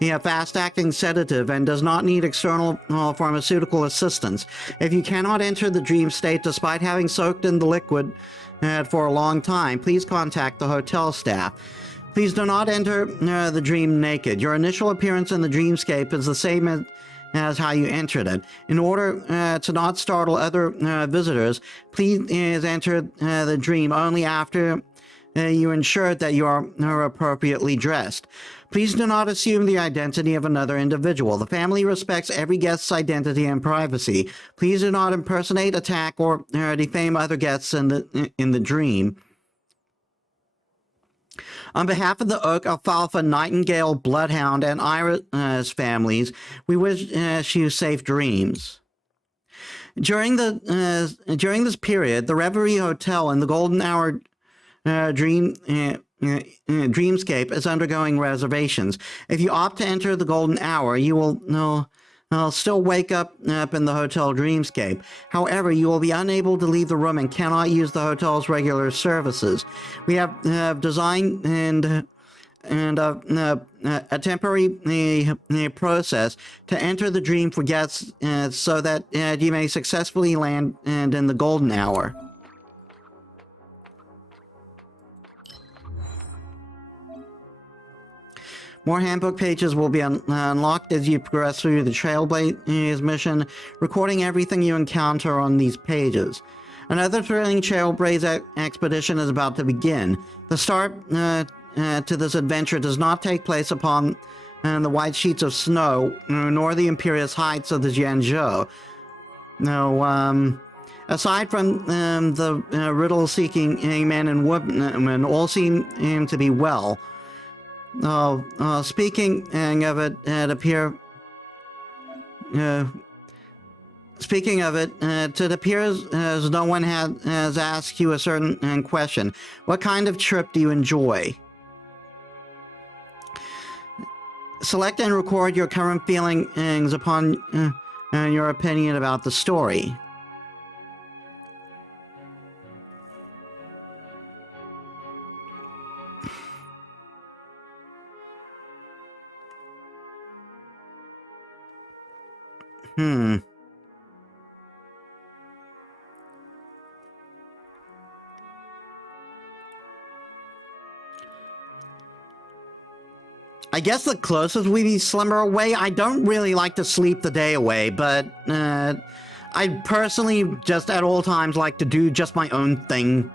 a fast-acting sedative and does not need external pharmaceutical assistance. If you cannot enter the dream state despite having soaked in the liquid for a long time, please contact the hotel staff. Please do not enter the dream naked. Your initial appearance in the dreamscape is the same as how you entered it. In order to not startle other visitors, please enter the dream only after you ensure that you are appropriately dressed. Please do not assume the identity of another individual. The family respects every guest's identity and privacy. Please do not impersonate, attack, or defame other guests in the dream. On behalf of the Oak, Alfalfa, Nightingale, Bloodhound, and Iris families, we wish you safe dreams. During this period, the Reverie Hotel and the Golden Hour Dreamscape is undergoing reservations. If you opt to enter the Golden Hour, you will still wake up in the hotel Dreamscape. However, you will be unable to leave the room and cannot use the hotel's regular services. We have designed a temporary process to enter the dream for guests so that you may successfully land in the Golden Hour. More handbook pages will be unlocked as you progress through the Trailblaze mission, recording everything you encounter on these pages. Another thrilling Trailblaze expedition is about to begin. The start to this adventure does not take place upon the white sheets of snow, nor the imperious heights of the Zhangzhou. No, aside from the riddle-seeking men and women, all seem to be well. Speaking of it, it appears as no one has asked you a certain question. What kind of trip do you enjoy? Select and record your current feelings upon your opinion about the story. I guess the closest would be slumber away. I don't really like to sleep the day away, but I personally just at all times like to do just my own thing.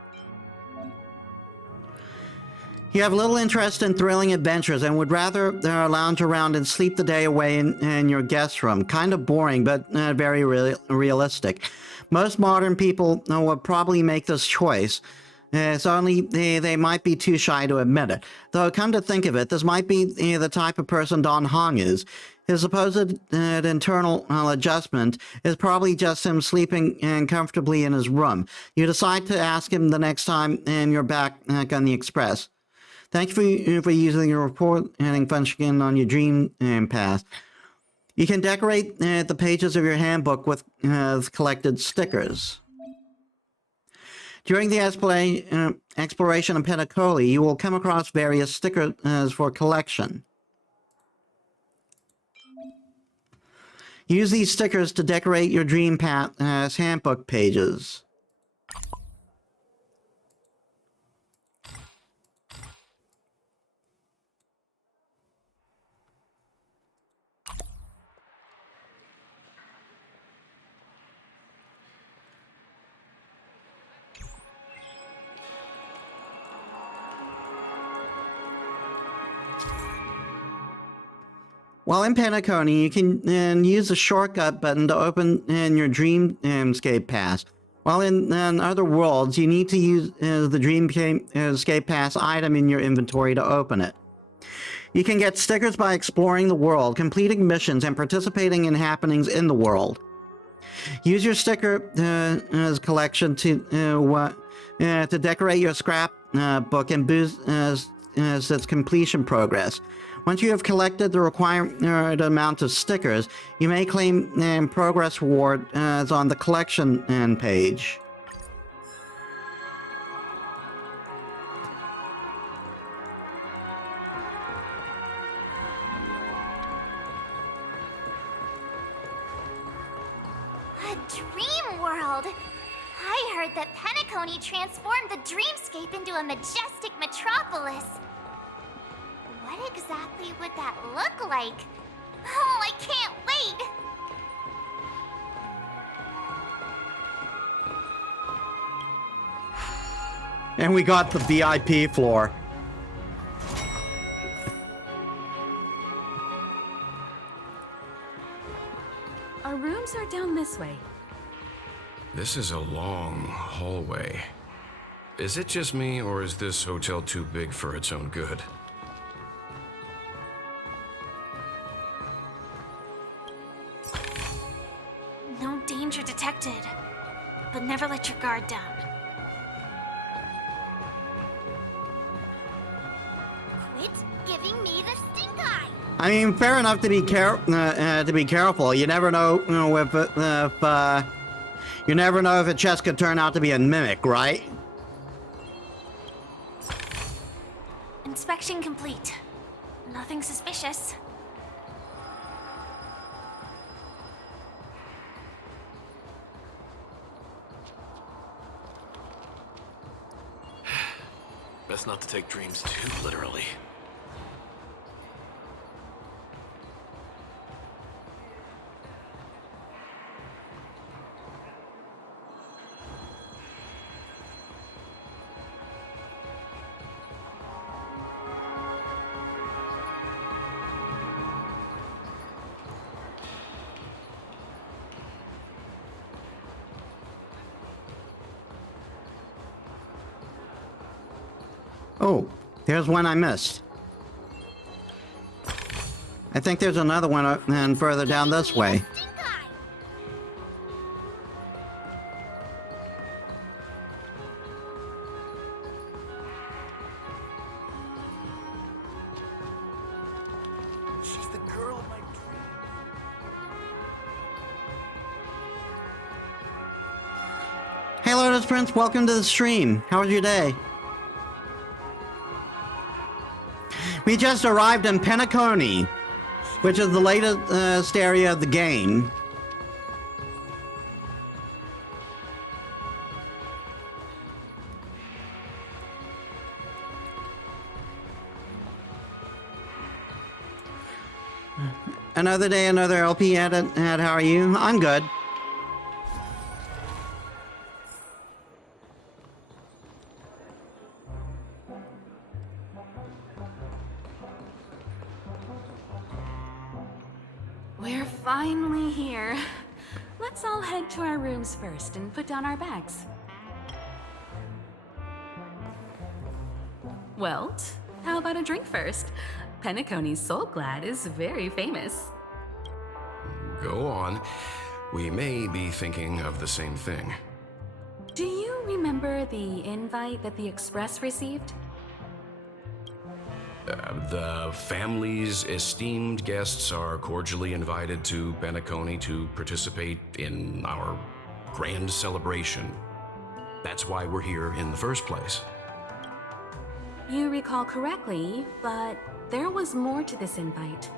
You have little interest in thrilling adventures and would rather lounge around and sleep the day away in your guest room. Kind of boring, but very realistic. Most modern people would probably make this choice. It's only they might be too shy to admit it. Though, come to think of it, this might be the type of person Don Hong is. His supposed internal adjustment is probably just him sleeping comfortably in his room. You decide to ask him the next time you're back on the Express. Thank you for using your reporting function on your Dream Pass. You can decorate the pages of your handbook with collected stickers. During the exploration of Penacony, you will come across various stickers for collection. Use these stickers to decorate your Dream Pass handbook pages. While in Penacony, you can use the shortcut button to open your Dreamscape Pass. While in other worlds, you need to use the Dreamscape Pass item in your inventory to open it. You can get stickers by exploring the world, completing missions, and participating in happenings in the world. Use your sticker collection to decorate your scrapbook and boost its completion progress. Once you have collected the required amount of stickers, you may claim progress rewards on the collection page. A dream world! I heard that Penacony transformed the dreamscape into a majestic metropolis. What exactly would that look like? Oh, I can't wait! And we got the VIP floor. Our rooms are down this way. This is a long hallway. Is it just me, or is this hotel too big for its own good? No danger detected. But never let your guard down. Quit giving me the stink eye. I mean, fair enough to be careful. You never know, you never know if it just could turn out to be a mimic, right? Inspection complete. Nothing suspicious. Best not to take dreams too literally. Oh, there's one I missed. I think there's another one and further down this way. She's the girl of my dreams. Hey, Lotus Prince, welcome to the stream. How was your day? We just arrived in Penacony, which is the latest area of the game. Another day, another LP at how are you? I'm good. We're finally here. Let's all head to our rooms first and put down our bags. Welt, how about a drink first? Penacony's Soul Glad is very famous. Go on. We may be thinking of the same thing. Do you remember the invite that the Express received? The family's esteemed guests are cordially invited to Penacony to participate in our grand celebration. That's why we're here in the first place. You recall correctly, but there was more to this invite.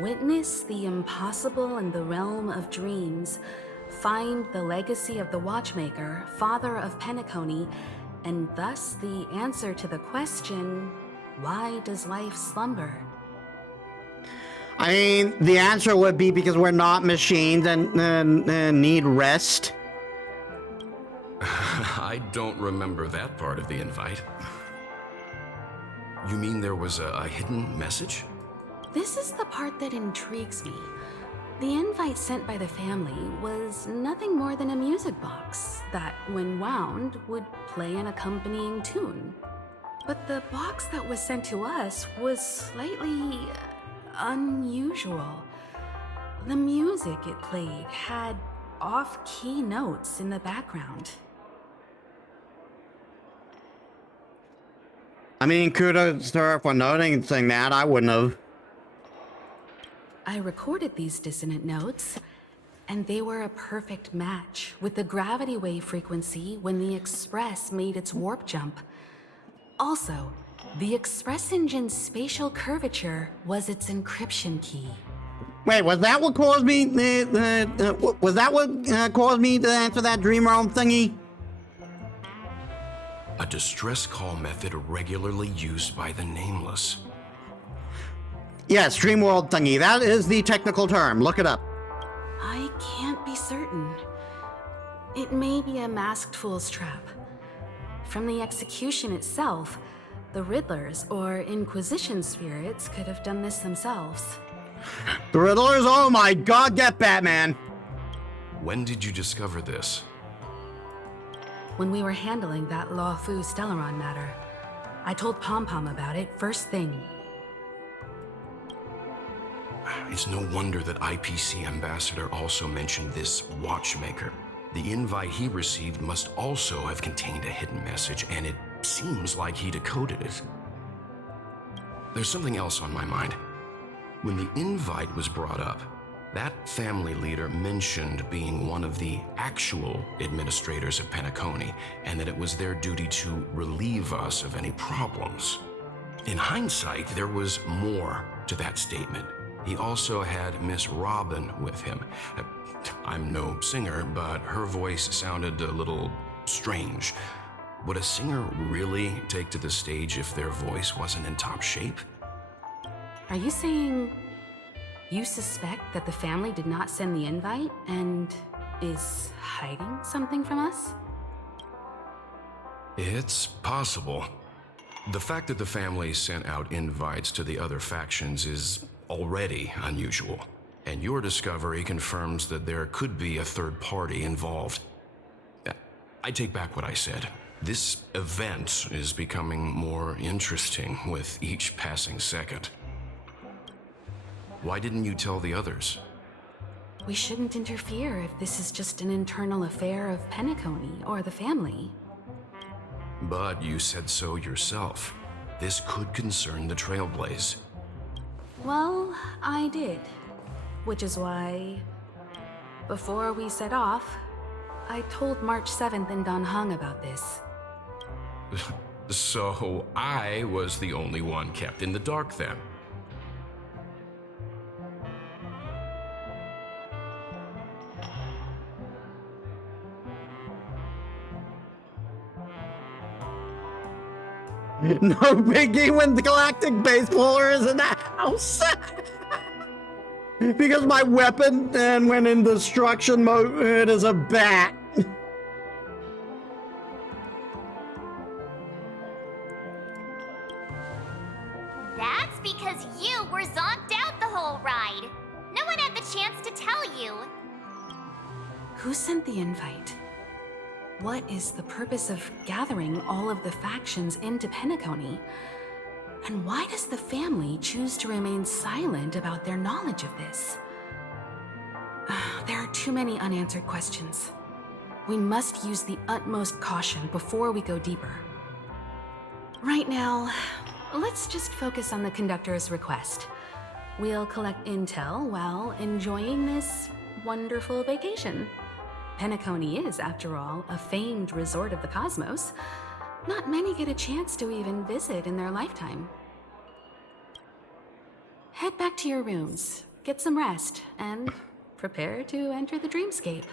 Witness the impossible in the realm of dreams. Find the legacy of the Watchmaker, father of Penacony, and thus the answer to the question, why does life slumber? I mean, the answer would be because we're not machines and need rest. I don't remember that part of the invite. You mean there was a hidden message? This is the part that intrigues me. The invite sent by the family was nothing more than a music box that, when wound, would play an accompanying tune. But the box that was sent to us was slightly unusual. The music it played had off-key notes in the background. I mean, kudos to her for noticing that. I wouldn't have. I recorded these dissonant notes, and they were a perfect match with the gravity wave frequency when the Express made its warp jump. Also, the Express engine's spatial curvature was its encryption key. Wait, was that what caused me? Was that what caused me to answer that dream realm thingy? A distress call method regularly used by the Nameless. Yes, dream world thingy. That is the technical term. Look it up. I can't be certain. It may be a masked fool's trap. From the execution itself, the Riddlers or Inquisition spirits could have done this themselves. The Riddlers? Oh my god, get Batman! When did you discover this? when we were handling that Lawfu Stellaron matter. I told Pom Pom about it first thing. It's no wonder that IPC Ambassador also mentioned this watchmaker. The invite he received must also have contained a hidden message, and it seems like he decoded it. There's something else on my mind. When the invite was brought up, that family leader mentioned being one of the actual administrators of Penacony, and that it was their duty to relieve us of any problems. In hindsight, there was more to that statement. He also had Miss Robin with him. I'm no singer, but her voice sounded a little strange. Would a singer really take to the stage if their voice wasn't in top shape? Are you saying you suspect that the family did not send the invite and is hiding something from us? It's possible. The fact that the family sent out invites to the other factions is already unusual, and your discovery confirms that there could be a third party involved. I take back what I said. This event is becoming more interesting with each passing second. Why didn't you tell the others? We shouldn't interfere if this is just an internal affair of Penacony or the family. But you said so yourself. This could concern the Trailblaze. Well, I did. Which is why, before we set off, I told March 7th and Dan Heng about this. So I was the only one kept in the dark then. No biggie when the galactic baseballer is in the house. Because my weapon then went in destruction mode as a bat. That's because you were zonked out the whole ride. No one had the chance to tell you. Who sent the invite? What is the purpose of gathering all of the factions into Penacony? And why does the family choose to remain silent about their knowledge of this? There are too many unanswered questions. We must use the utmost caution before we go deeper. Right now, let's just focus on the conductor's request. We'll collect intel while enjoying this wonderful vacation. Penacony is, after all, a famed resort of the cosmos. Not many get a chance to even visit in their lifetime. Head back to your rooms, get some rest, and prepare to enter the dreamscape.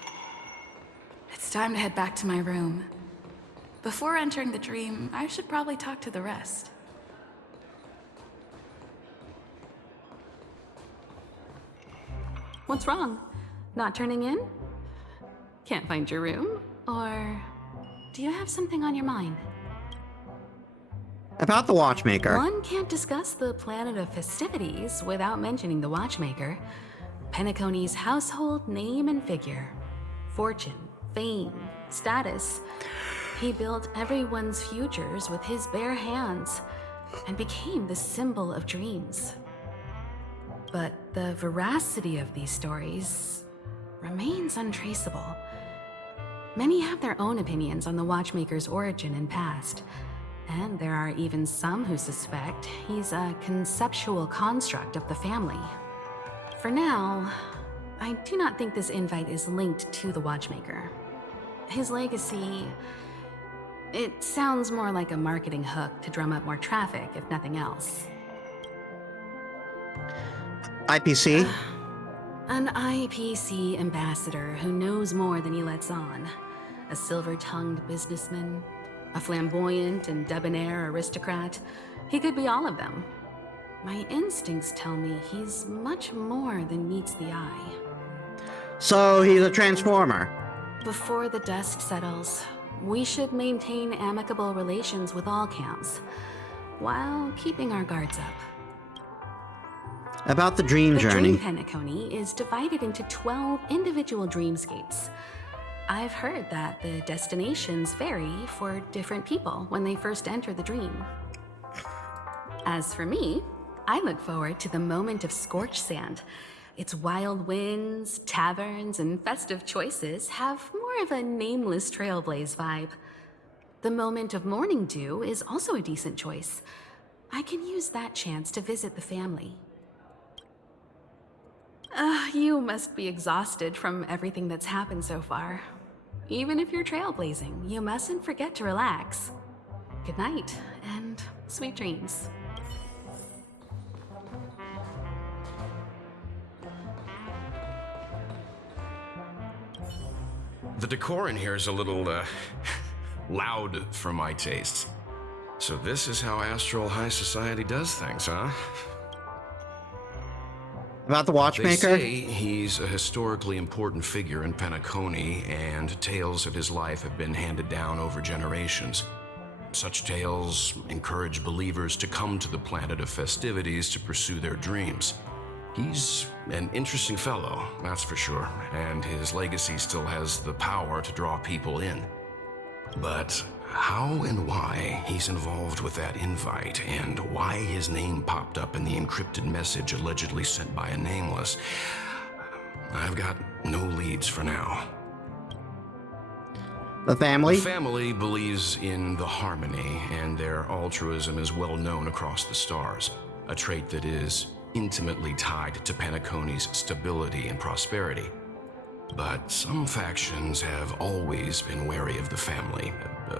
It's time to head back to my room. Before entering the dream, I should probably talk to the rest. What's wrong? Not turning in? Can't find your room? Or do you have something on your mind? About the watchmaker. One can't discuss the planet of festivities without mentioning the watchmaker. Penacony's household name and figure. Fortune, fame, status. He built everyone's futures with his bare hands and became the symbol of dreams. But the veracity of these stories remains untraceable. Many have their own opinions on the watchmaker's origin and past, and there are even some who suspect he's a conceptual construct of the family. For now, I do not think this invite is linked to the watchmaker. His legacy, it sounds more like a marketing hook to drum up more traffic, if nothing else. IPC? An IPC ambassador who knows more than he lets on. A silver-tongued businessman, a flamboyant and debonair aristocrat. He could be all of them. My instincts tell me he's much more than meets the eye. So he's a transformer. Before the dust settles, we should maintain amicable relations with all camps, while keeping our guards up. About the dream journey. The Dream Penacony is divided into 12 individual dreamscapes. I've heard that the destinations vary for different people when they first enter the dream. As for me, I look forward to the moment of scorched sand. Its wild winds, taverns, and festive choices have more of a nameless trailblaze vibe. The moment of morning dew is also a decent choice. I can use that chance to visit the family. You must be exhausted from everything that's happened so far. Even if you're trailblazing, you mustn't forget to relax. Good night, and sweet dreams. The decor in here is a little, loud for my taste. So this is how Astral High Society does things, huh? About the watchmaker? They say he's a historically important figure in Penacony, and tales of his life have been handed down over generations. Such tales encourage believers to come to the planet of festivities to pursue their dreams. He's an interesting fellow, that's for sure, and his legacy still has the power to draw people in. But how and why he's involved with that invite, and why his name popped up in the encrypted message allegedly sent by a nameless, I've got no leads for now. The family? The family believes in the harmony, and their altruism is well known across the stars, a trait that is intimately tied to Penacony's stability and prosperity. But some factions have always been wary of the family,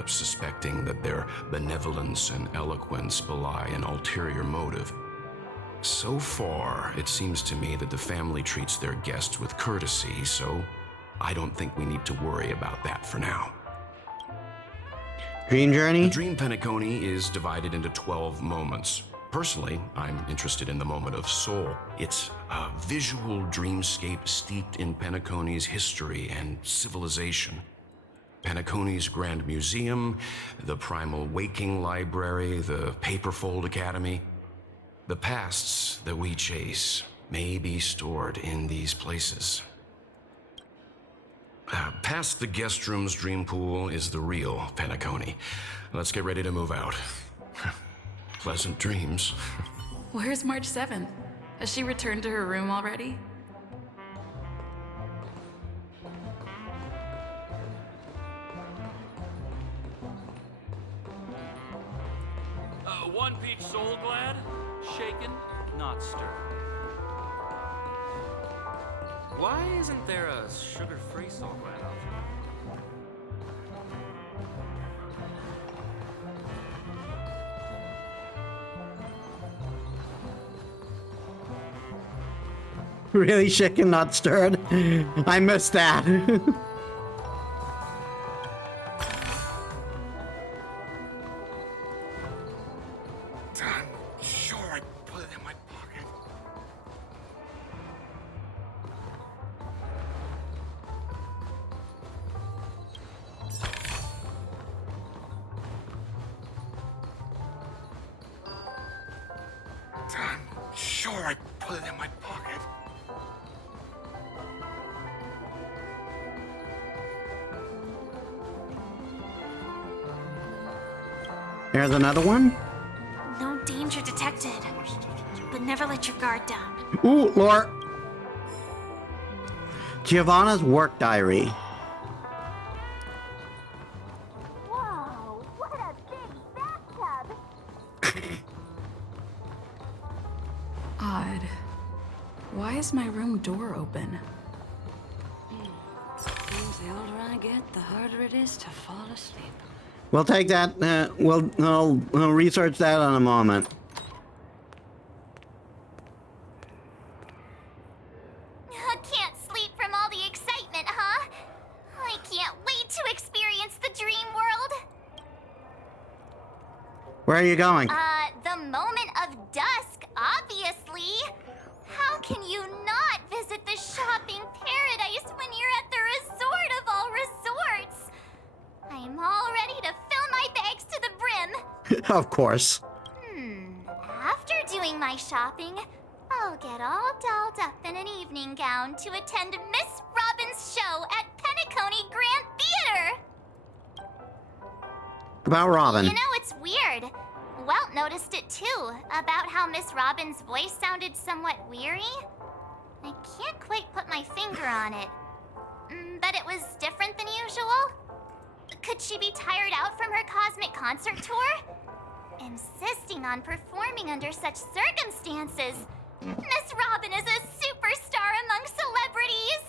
suspecting that their benevolence and eloquence belie an ulterior motive. So far, it seems to me that the family treats their guests with courtesy, so I don't think we need to worry about that for now. Dream Journey? The Dream Penacony is divided into 12 moments. Personally, I'm interested in the moment of soul. It's a visual dreamscape steeped in Penacony's history and civilization. Penacony's Grand Museum, the Primal Waking Library, the Paperfold Academy. The pasts that we chase may be stored in these places. Past the guest room's dream pool is the real Penacony. Let's get ready to move out. Pleasant dreams. Where's March 7th? Has she returned to her room already? One peach soul glad, shaken, not stirred. Why isn't there a sugar-free soul glad out Really shaken, not stirred? I missed that. I'm sure I put it in my pocket. I'm sure I put it in my pocket. There's another one? No danger detected. But never let your guard down. Ooh, Lore. Giovanna's work diary. Whoa, what a big bathtub! Odd. Why is my room door open? Seems the older I get, the harder it is to fall asleep. We'll take that. We'll research that in a moment. Can't sleep from all the excitement, huh? I can't wait to experience the dream world. Where are you going? The moment of dusk, obviously. How can you not visit the shopping paradise when you're at the resort of all resorts? I'm all ready to fill my bags to the brim. Of course. After doing my shopping, I'll get all dolled up in an evening gown to attend Miss Robin's show at Penacony Grand About Robin. You know, it's weird. Welt noticed it too, about how Miss Robin's voice sounded somewhat weary. I can't quite put my finger on it. But it was different than usual? Could she be tired out from her cosmic concert tour? Insisting on performing under such circumstances. Miss Robin is a superstar among celebrities!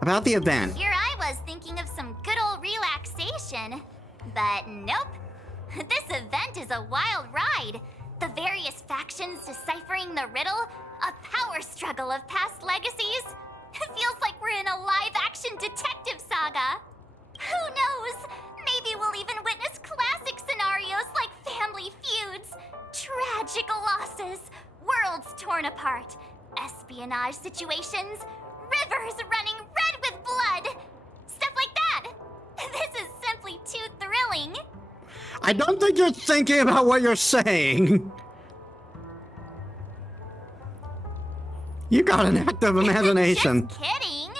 About the event. Here I was thinking of some good old relaxation. But nope. This event is a wild ride. The various factions deciphering the riddle, a power struggle of past legacies. It feels like we're in a live-action detective saga. Who knows? Maybe we'll even witness classic scenarios like family feuds, tragic losses, worlds torn apart, espionage situations, rivers running red with blood. Stuff like that. This is simply too thrilling. I don't think you're thinking about what you're saying. You got an active imagination. Just kidding.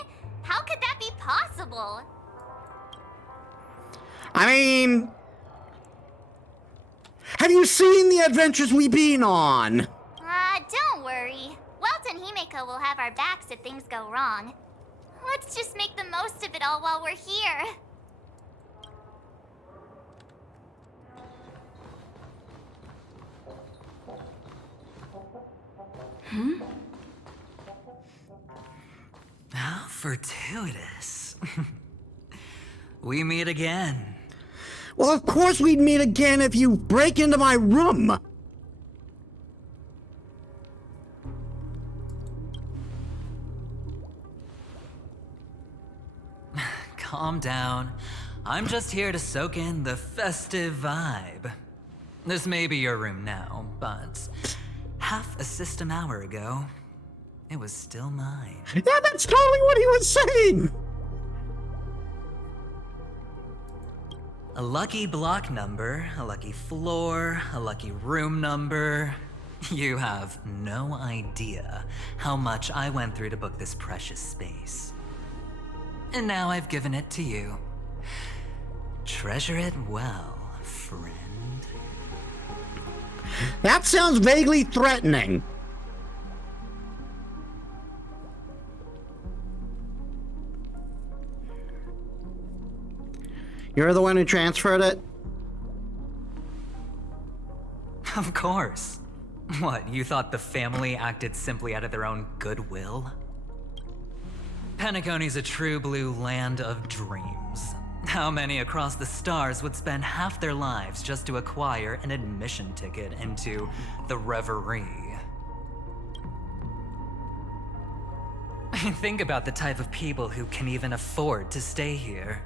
How could that be possible? I mean, have you seen the adventures we've been on? Don't worry. Welt and Himeko will have our backs if things go wrong. Let's just make the most of it all while we're here. How fortuitous. We meet again. Well, of course we'd meet again if you break into my room. Calm down. I'm just here to soak in the festive vibe. This may be your room now, but half a system hour ago, it was still mine. Yeah, that's totally what he was saying. A lucky block number, a lucky floor, a lucky room number. You have no idea how much I went through to book this precious space. And now I've given it to you. Treasure it well, friend. That sounds vaguely threatening. You're the one who transferred it? Of course. What, you thought the family acted simply out of their own goodwill? Penacony's a true blue land of dreams. How many across the stars would spend half their lives just to acquire an admission ticket into the Reverie? Think about the type of people who can even afford to stay here.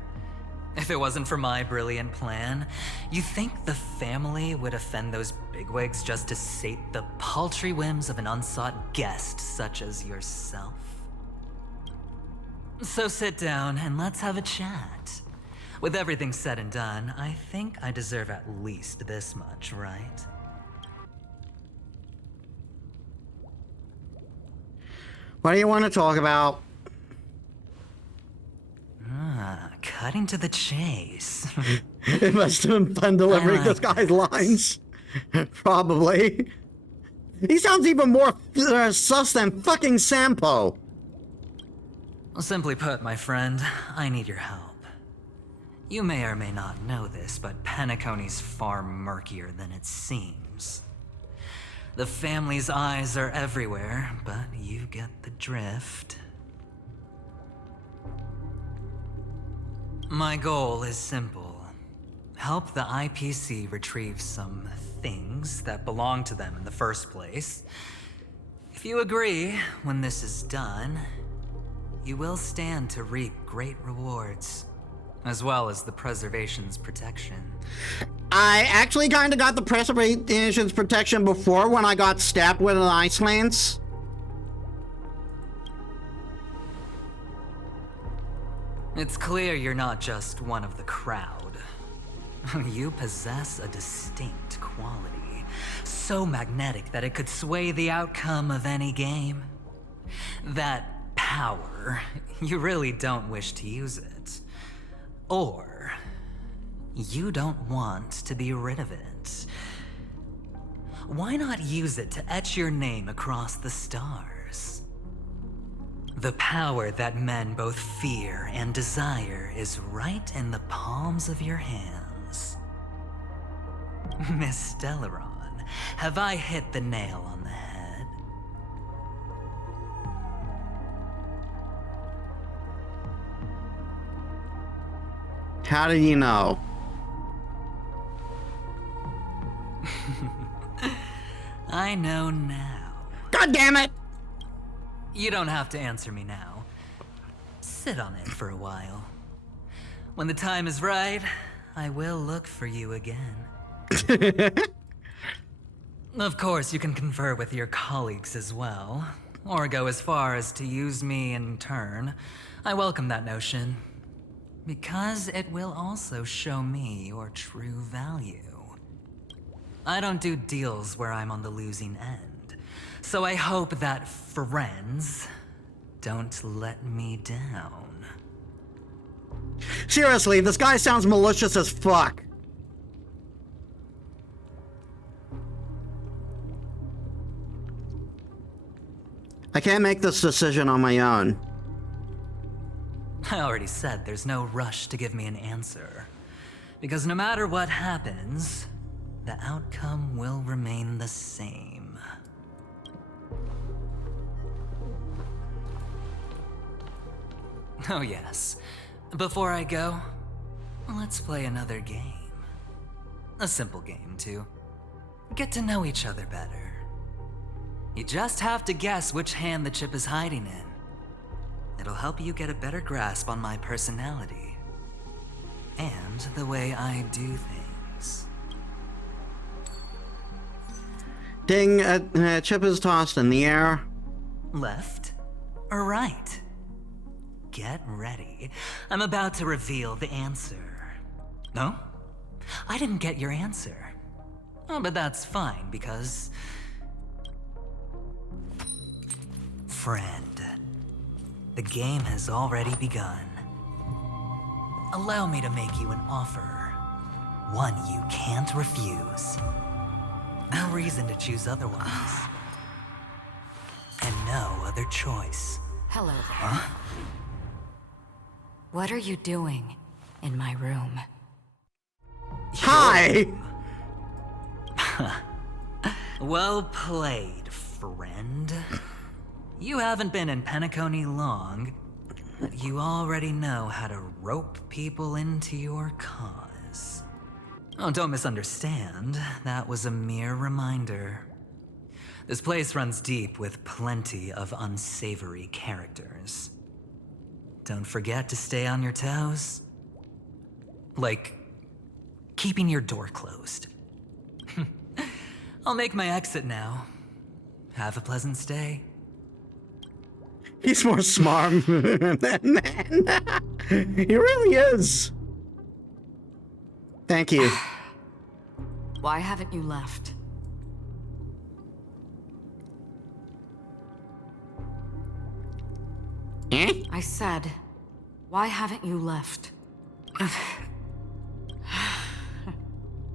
If it wasn't for my brilliant plan, you think the family would offend those bigwigs just to sate the paltry whims of an unsought guest such as yourself? So sit down and let's have a chat. With everything said and done, I think I deserve at least this much, right? What do you want to talk about? Cutting to the chase. It must have been fun delivering this guy's lines. Probably. He sounds even more sus than fucking Sampo. Simply put, my friend, I need your help. You may or may not know this, but Penacony's far murkier than it seems. The family's eyes are everywhere, but you get the drift. My goal is simple. Help the IPC retrieve some things that belong to them in the first place. If you agree, when this is done, you will stand to reap great rewards, as well as the preservation's protection. I actually kind of got the preservation's protection before when I got stabbed with an ice lance. It's clear you're not just one of the crowd. You possess a distinct quality, so magnetic that it could sway the outcome of any game. That power, you really don't wish to use it. Or You don't want to be rid of it. Why not use it to etch your name across the stars? The power that men both fear and desire is right in the palms of your hands. Miss Stellaron, have I hit the nail on the head? How do you know? I know now. God damn it! You don't have to answer me now. Sit on it for a while. When the time is right, I will look for you again. Of course, you can confer with your colleagues as well, or go as far as to use me in turn. I welcome that notion, because it will also show me your true value. I don't do deals where I'm on the losing end, so I hope that friends don't let me down. Seriously, this guy sounds malicious as fuck. I can't make this decision on my own. I already said there's no rush to give me an answer, because no matter what happens, the outcome will remain the same. Oh yes, before I go, let's play another game. A simple game, too. Get to know each other better. You just have to guess which hand the chip is hiding in. It'll help you get a better grasp on my personality and the way I do things. Ding, chip is tossed in the air. Left or right? Get ready. I'm about to reveal the answer. No? I didn't get your answer. Oh, but that's fine, because... Friend, the game has already begun. Allow me to make you an offer. One you can't refuse. No reason to choose otherwise. And no other choice. Hello there. Huh? What are you doing in my room? Hi! Well played, friend. You haven't been in Penacony long, but you already know how to rope people into your cause. Oh, don't misunderstand. That was a mere reminder. This place runs deep with plenty of unsavory characters. Don't forget to stay on your toes. Like, keeping your door closed. I'll make my exit now. Have a pleasant stay. He's more smart than that. He really is. Thank you. Why haven't you left? Eh? I said, why haven't you left?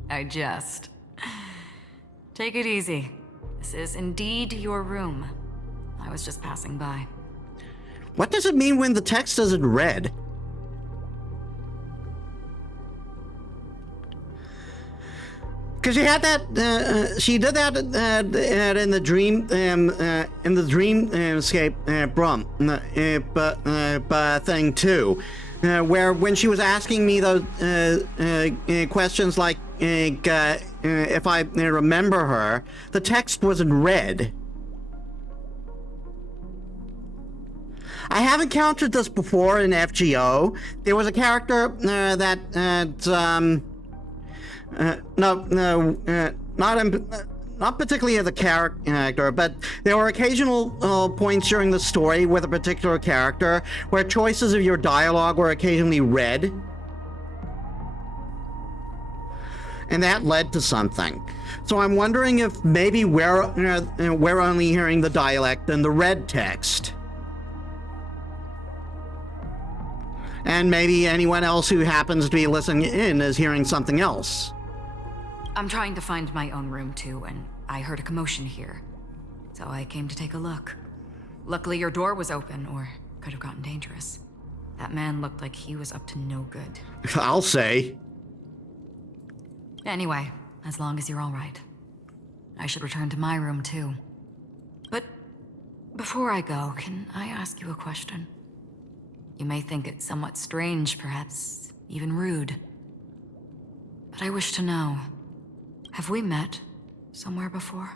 I jest. Take it easy. This is indeed your room. I was just passing by. What does it mean when the text isn't red? Because she had that, she did that in the dreamscape thing too, where when she was asking me those questions like if I remember her, the text was in red. I have encountered this before in FGO. There was a character not particularly as a character, but there were occasional points during the story with a particular character where choices of your dialogue were occasionally read. And that led to something. So I'm wondering if maybe we're only hearing the dialect and the red text. And maybe anyone else who happens to be listening in is hearing something else. I'm trying to find my own room too, and I heard a commotion here. So I came to take a look. Luckily your door was open, or could have gotten dangerous. That man looked like he was up to no good. I'll say. Anyway, as long as you're all right. I should return to my room too. But before I go, can I ask you a question? You may think it somewhat strange, perhaps even rude. But I wish to know, have we met somewhere before?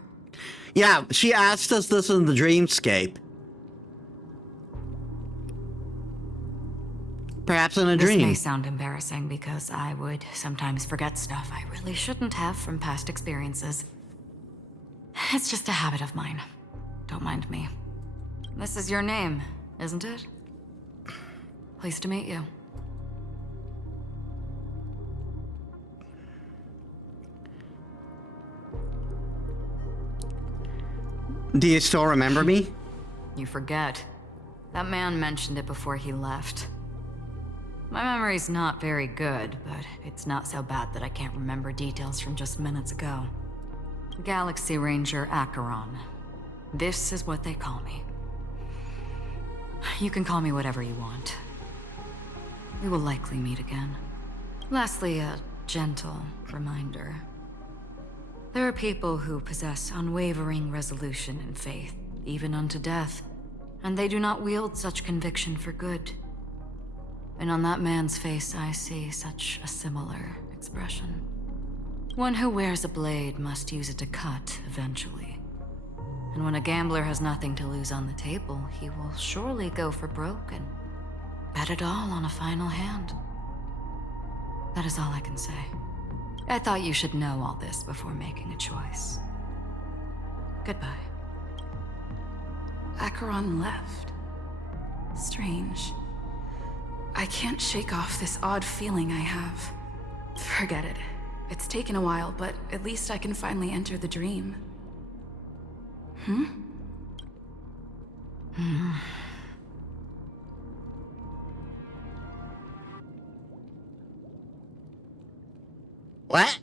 Yeah, she asked us this in the dreamscape. Perhaps in a dream. This may sound embarrassing because I would sometimes forget stuff I really shouldn't have from past experiences. It's just a habit of mine. Don't mind me. This is your name, isn't it? Pleased to meet you. Do you still remember me? You forget. That man mentioned it before he left. My memory's not very good, but it's not so bad that I can't remember details from just minutes ago. Galaxy Ranger Acheron. This is what they call me. You can call me whatever you want. We will likely meet again. Lastly, a gentle reminder. There are people who possess unwavering resolution and faith, even unto death, and they do not wield such conviction for good. And on that man's face, I see such a similar expression. One who wears a blade must use it to cut, eventually. And when a gambler has nothing to lose on the table, he will surely go for broke and bet it all on a final hand. That is all I can say. I thought you should know all this before making a choice. Goodbye. Acheron left. Strange. I can't shake off this odd feeling I have. Forget it. It's taken a while, but at least I can finally enter the dream. What?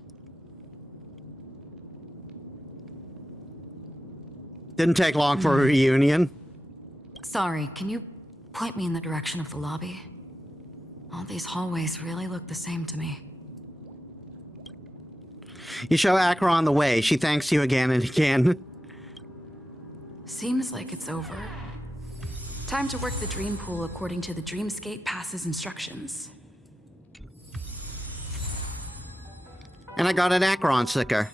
Didn't take long for a reunion. Sorry, can you point me in the direction of the lobby? All these hallways really look the same to me. You show Acheron the way. She thanks you again and again. Seems like it's over. Time to work the dream pool according to the Dreamscape Pass's instructions. And I got an Acheron sticker.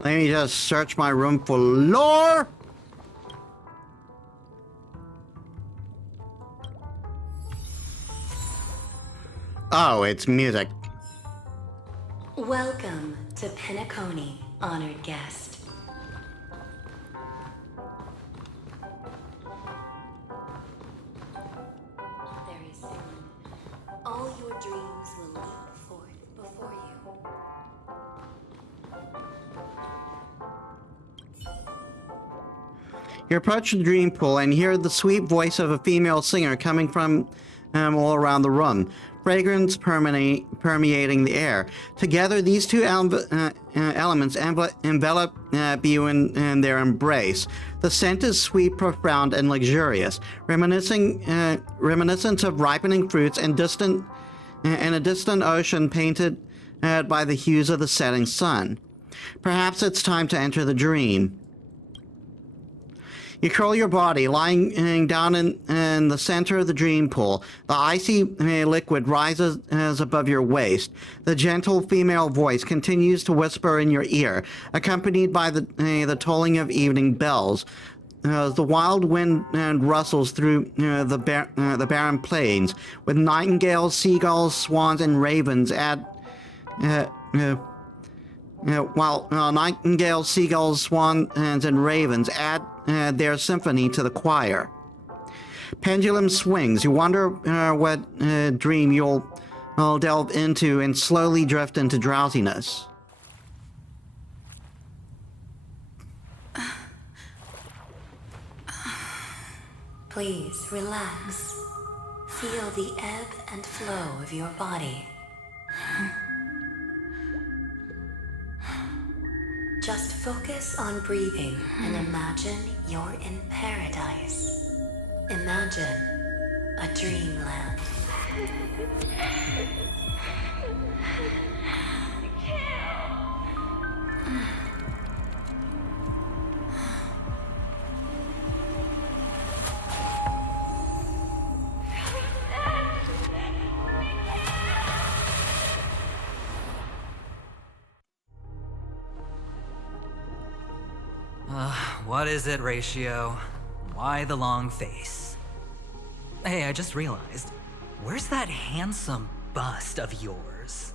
Let me just search my room for lore. Oh, it's music. Welcome to Penacony, honored guest. Very soon, all your dreams will leap forth before you. You approach the dream pool and hear the sweet voice of a female singer coming from all around the room, fragrance permeating the air. Together, these two elements envelop you in their embrace. The scent is sweet, profound, and luxurious, reminiscent of ripening fruits and a distant ocean painted by the hues of the setting sun. Perhaps it's time to enter the dream. You curl your body, lying down in the center of the dream pool. The icy liquid rises above your waist. The gentle female voice continues to whisper in your ear, accompanied by the tolling of evening bells. as the wild wind rustles through the barren plains, with nightingales, seagulls, swans, and ravens while nightingales, seagulls, swans, and ravens add their symphony to the choir. Pendulum swings. You wonder what dream you'll delve into and slowly drift into drowsiness. Please relax. Feel the ebb and flow of your body. Just focus on breathing and imagine you're in paradise. Imagine a dreamland. What is it, Ratio? Why the long face? Hey, I just realized, where's that handsome bust of yours?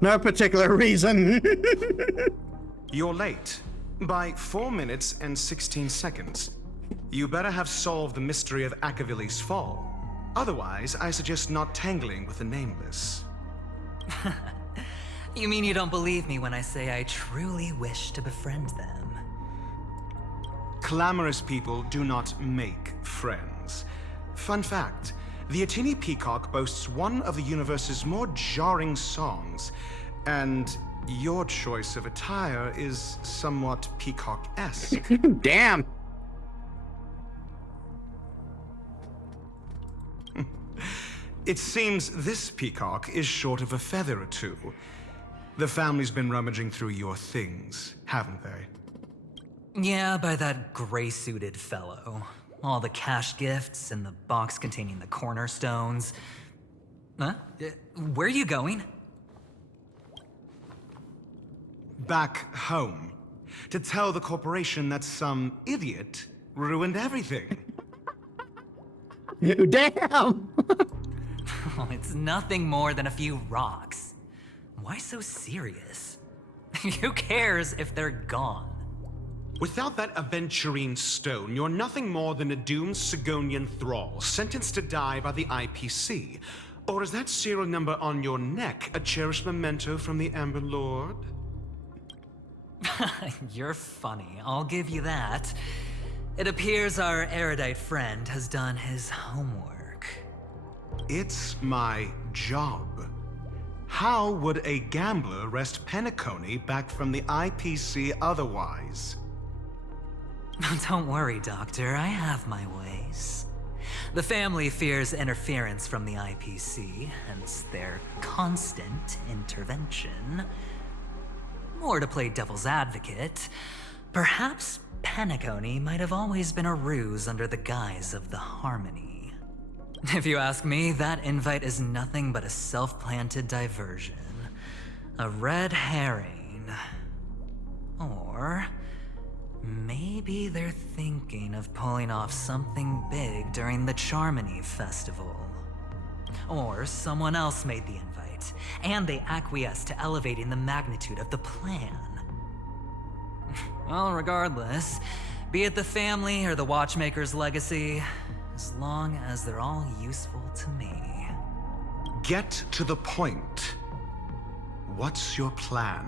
No particular reason. You're late. By 4 minutes and 16 seconds. You better have solved the mystery of Akavili's fall. Otherwise, I suggest not tangling with the nameless. You mean you don't believe me when I say I truly wish to befriend them? Clamorous people do not make friends. Fun fact, the Atini Peacock boasts one of the universe's more jarring songs, and your choice of attire is somewhat peacock-esque. Damn! It seems this peacock is short of a feather or two. The family's been rummaging through your things, haven't they? Yeah, by that gray-suited fellow. All the cash gifts and the box containing the cornerstones. Huh? Where are you going? Back home. To tell the corporation that some idiot ruined everything. Damn! Oh, it's nothing more than a few rocks. Why so serious? Who cares if they're gone? Without that aventurine stone, you're nothing more than a doomed Sigonian thrall, sentenced to die by the IPC. Or is that serial number on your neck a cherished memento from the Amber Lord? You're funny, I'll give you that. It appears our erudite friend has done his homework. It's my job. How would a gambler wrest Penacony back from the IPC otherwise? Don't worry, Doctor, I have my ways. The family fears interference from the IPC, hence their constant intervention. Or to play devil's advocate, perhaps Penacony might have always been a ruse under the guise of the Harmony. If you ask me, that invite is nothing but a self-planted diversion. A red herring. Or maybe they're thinking of pulling off something big during the Charmony Festival. Or someone else made the invite, and they acquiesced to elevating the magnitude of the plan. Well, regardless, be it the family or the Watchmaker's legacy, as long as they're all useful to me. Get to the point. What's your plan?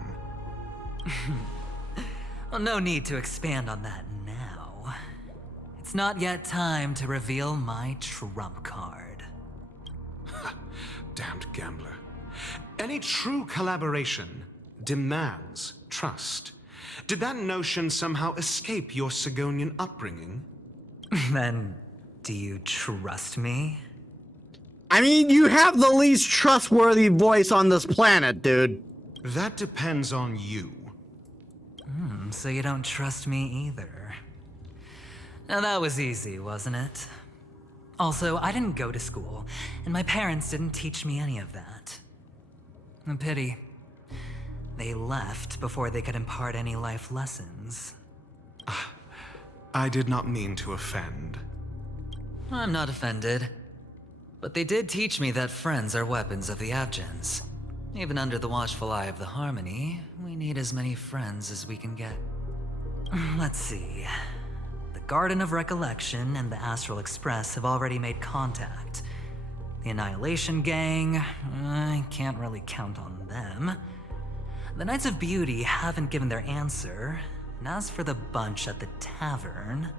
Well, no need to expand on that now. It's not yet time to reveal my trump card. Damned gambler. Any true collaboration demands trust. Did that notion somehow escape your Sigonian upbringing? Then, do you trust me? I mean, you have the least trustworthy voice on this planet, dude. That depends on you. So you don't trust me either. Now that was easy, wasn't it? Also, I didn't go to school, and my parents didn't teach me any of that. A pity. They left before they could impart any life lessons. I did not mean to offend. I'm not offended. But they did teach me that friends are weapons of the Abgens. Even under the watchful eye of the Harmony, we need as many friends as we can get. Let's see. The Garden of Recollection and the Astral Express have already made contact. The Annihilation Gang, I can't really count on them. The Knights of Beauty haven't given their answer, and as for the bunch at the tavern...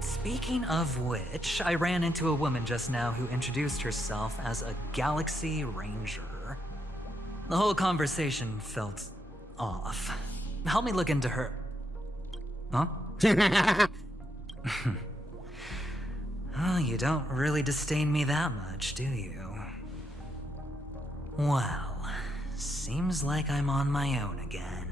Speaking of which, I ran into a woman just now who introduced herself as a Galaxy Ranger. The whole conversation felt off. Help me look into her... Huh? Oh, you don't really disdain me that much, do you? Well, seems like I'm on my own again.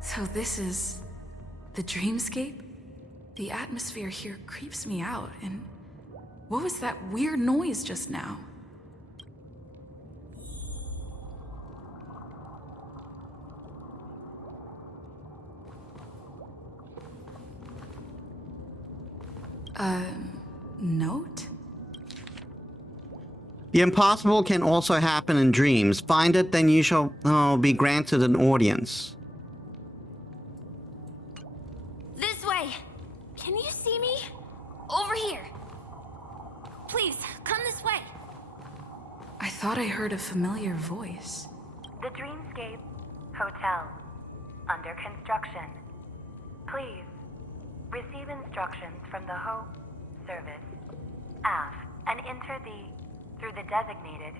So this is the dreamscape? The atmosphere here creeps me out, and what was that weird noise just now? Note? The impossible can also happen in dreams. Find it, then you shall be granted an audience. This way! Can you see me? Over here! Please, come this way! I thought I heard a familiar voice. The Dreamscape Hotel. Under construction. Please, receive instructions from the Hope Service. Aft, and enter through the designated.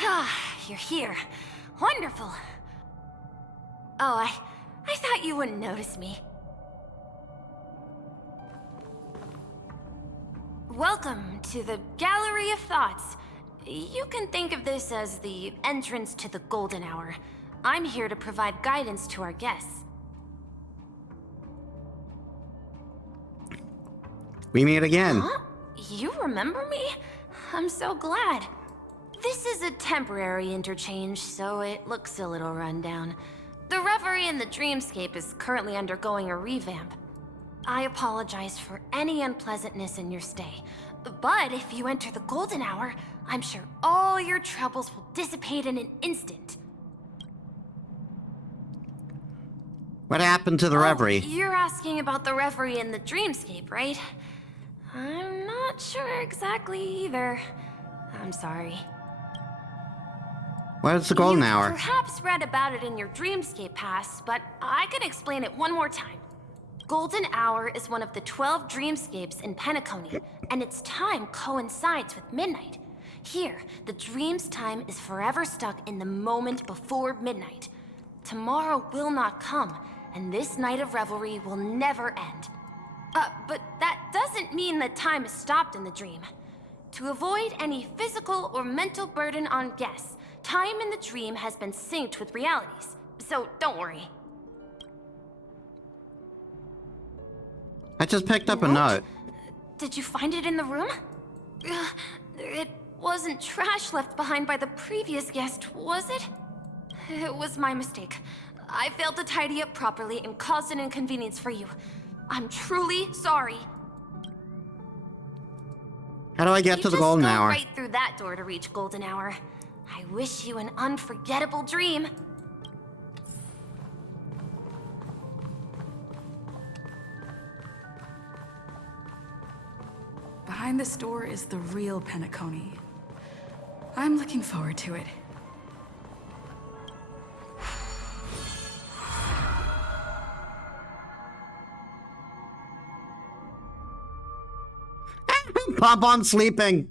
Ah, you're here. Wonderful. Oh, I thought you wouldn't notice me. Welcome to the Gallery of Thoughts. You can think of this as the entrance to the Golden Hour. I'm here to provide guidance to our guests. We meet again. Huh? You remember me? I'm so glad. This is a temporary interchange, so it looks a little rundown. The Reverie in the Dreamscape is currently undergoing a revamp. I apologize for any unpleasantness in your stay, but if you enter the Golden Hour, I'm sure all your troubles will dissipate in an instant. What happened to the Reverie? You're asking about the Reverie in the Dreamscape, right? I'm not sure exactly either. I'm sorry. Where's the Golden Hour? Perhaps read about it in your Dreamscape Pass, but I can explain it one more time. Golden Hour is one of the 12 dreamscapes in Penacony, and its time coincides with midnight. Here, the dream's time is forever stuck in the moment before midnight. Tomorrow will not come, and this night of revelry will never end. But that doesn't mean that time is stopped in the dream. To avoid any physical or mental burden on guests, time in the dream has been synced with realities, so don't worry. I just picked up a note. Did you find it in the room? It wasn't trash left behind by the previous guest, was it? It was my mistake. I failed to tidy up properly and caused an inconvenience for you. I'm truly sorry. How do I get to the Golden Hour? Right through that door to reach Golden Hour. I wish you an unforgettable dream. Behind this door is the real Penacony. I'm looking forward to it. Pop on sleeping.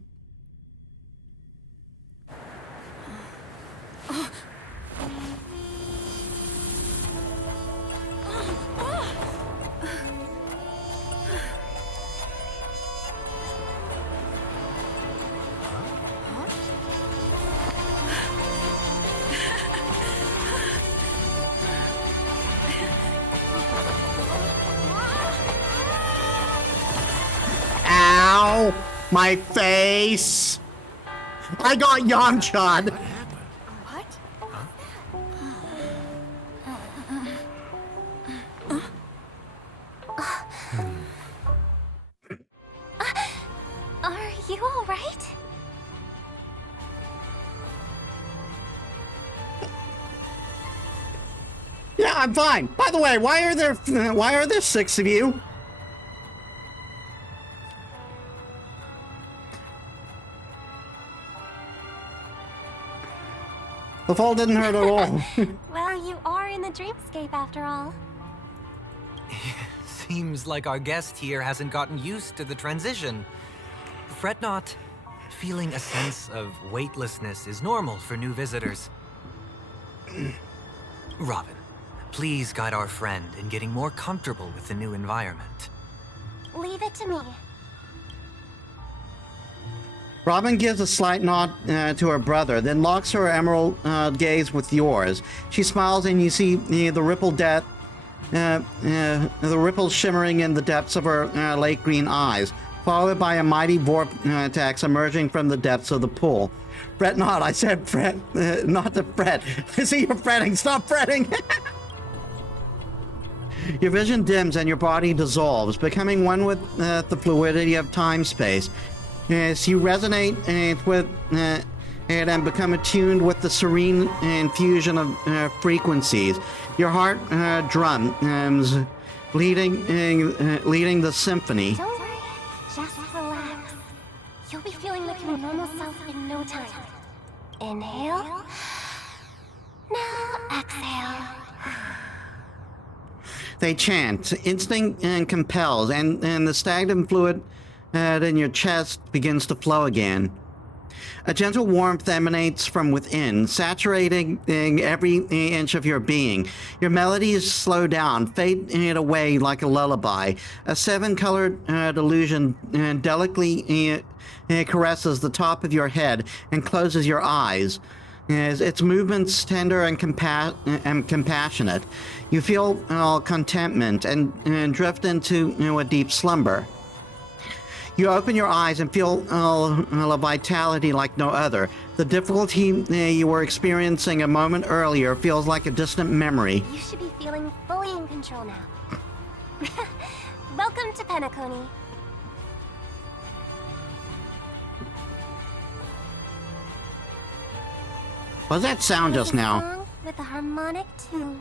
My face! I got Yamcha'd! What? Are you alright? Yeah, I'm fine. By the way, why are there 6 of you? The fall didn't hurt at all. Well, you are in the dreamscape after all. Seems like our guest here hasn't gotten used to the transition. Fret not. Feeling a sense of weightlessness is normal for new visitors. Robin, please guide our friend in getting more comfortable with the new environment. Leave it to me. Robin gives a slight nod to her brother, then locks her emerald gaze with yours. She smiles, and you see the ripples shimmering in the depths of her lake green eyes, followed by a mighty vortex emerging from the depths of the pool. Fret not, I said fret, not to fret. I see you're fretting, stop fretting! Your vision dims and your body dissolves, becoming one with the fluidity of time-space. As you resonate with and become attuned with the serene infusion of frequencies, your heart drums, leading the symphony. Don't worry, just relax. You'll be feeling like your normal self in no time. Inhale. Now exhale. They chant. Instinct compels, and the stagnant fluid in your chest begins to flow again. A gentle warmth emanates from within, saturating every inch of your being. Your melodies slow down, fade away like a lullaby. A 7-colored delusion delicately caresses the top of your head and closes your eyes. As its movements tender and compassionate, you feel contentment and drift into a deep slumber. You open your eyes and feel a vitality like no other. The difficulty you were experiencing a moment earlier feels like a distant memory. You should be feeling fully in control now. Welcome to Penacony. What was that sound just now? Song with a harmonic tune.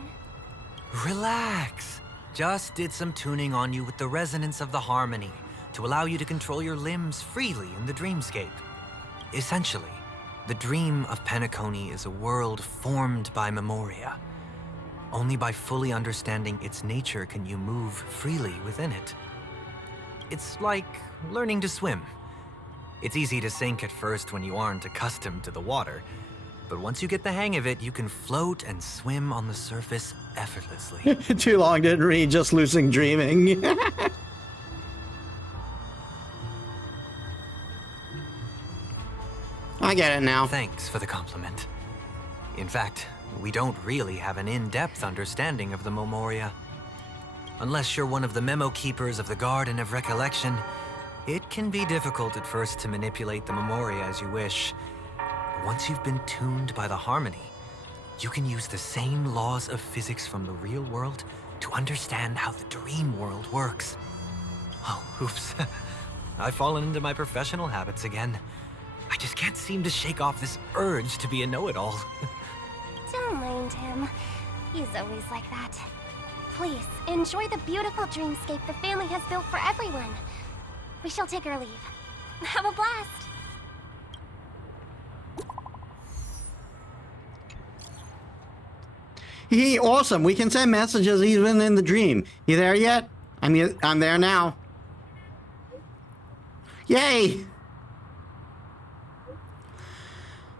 Relax. Just did some tuning on you with the resonance of the harmony to allow you to control your limbs freely in the dreamscape. Essentially, the dream of Penacony is a world formed by Memoria. Only by fully understanding its nature can you move freely within it. It's like learning to swim. It's easy to sink at first when you aren't accustomed to the water, but once you get the hang of it, you can float and swim on the surface effortlessly. Too long didn't read, just lucid dreaming. I get it now. Thanks for the compliment. In fact, we don't really have an in-depth understanding of the Memoria. Unless you're one of the memo keepers of the Garden of Recollection, it can be difficult at first to manipulate the Memoria as you wish. But once you've been tuned by the harmony, you can use the same laws of physics from the real world to understand how the dream world works. Oh, oops. I've fallen into my professional habits again. I just can't seem to shake off this urge to be a know-it-all. Don't mind him. He's always like that. Please, enjoy the beautiful dreamscape the family has built for everyone. We shall take our leave. Have a blast! Awesome. We can send messages even in the dream. You there yet? I'm there now. Yay!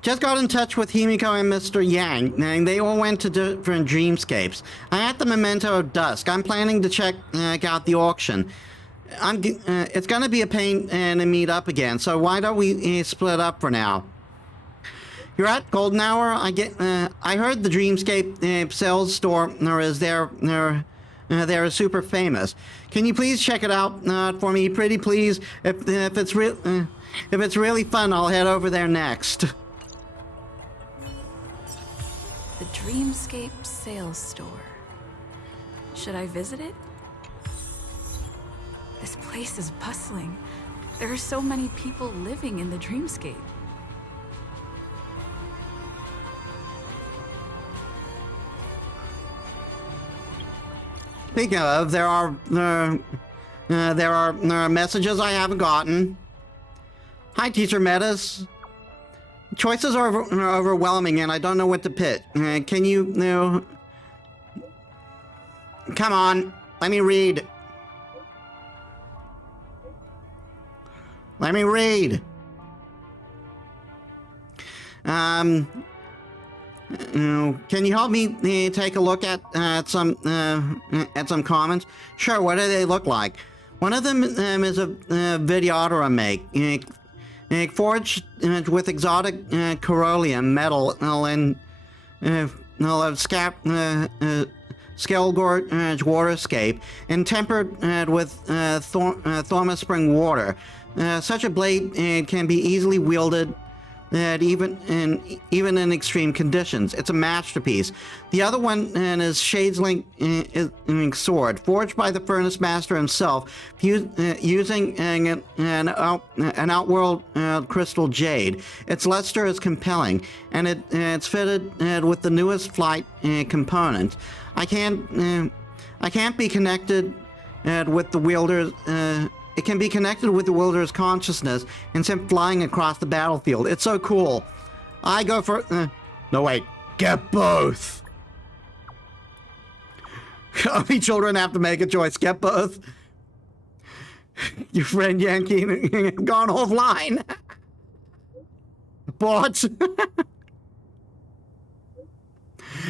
Just got in touch with Himiko and Mr. Yang, and they all went to different dreamscapes. I had the memento of dusk. I'm planning to check out the auction. It's gonna be a pain to meet up again, so why don't we split up for now? You're at Golden Hour. I heard the Dreamscape sales store is they're super famous. Can you please check it out for me, pretty please? If If it's really fun, I'll head over there next. The Dreamscape Sales Store. Should I visit it? This place is bustling. There are so many people living in the Dreamscape. Speaking of, there are messages I haven't gotten. Hi, Teacher Metis. Choices are overwhelming, and I don't know what to pick. Can you, come on, let me read. Let me read. Can you help me take a look at some comments? Sure. What do they look like? One of them is a videotra make forged with exotic corollium metal and scale gorge waterscape and tempered with Thorma spring water. Such a blade can be easily wielded even in extreme conditions. It's a masterpiece. The other one is Shadeslink sword, forged by the furnace master himself, using an outworld crystal jade. Its luster is compelling, and it's fitted with the newest flight component. I can't be connected with the wielder's. It can be connected with the wielder's consciousness and sent flying across the battlefield. It's so cool. I go for... no, wait. Get both. Only children have to make a choice. Get both. Your friend Yankee gone offline. But...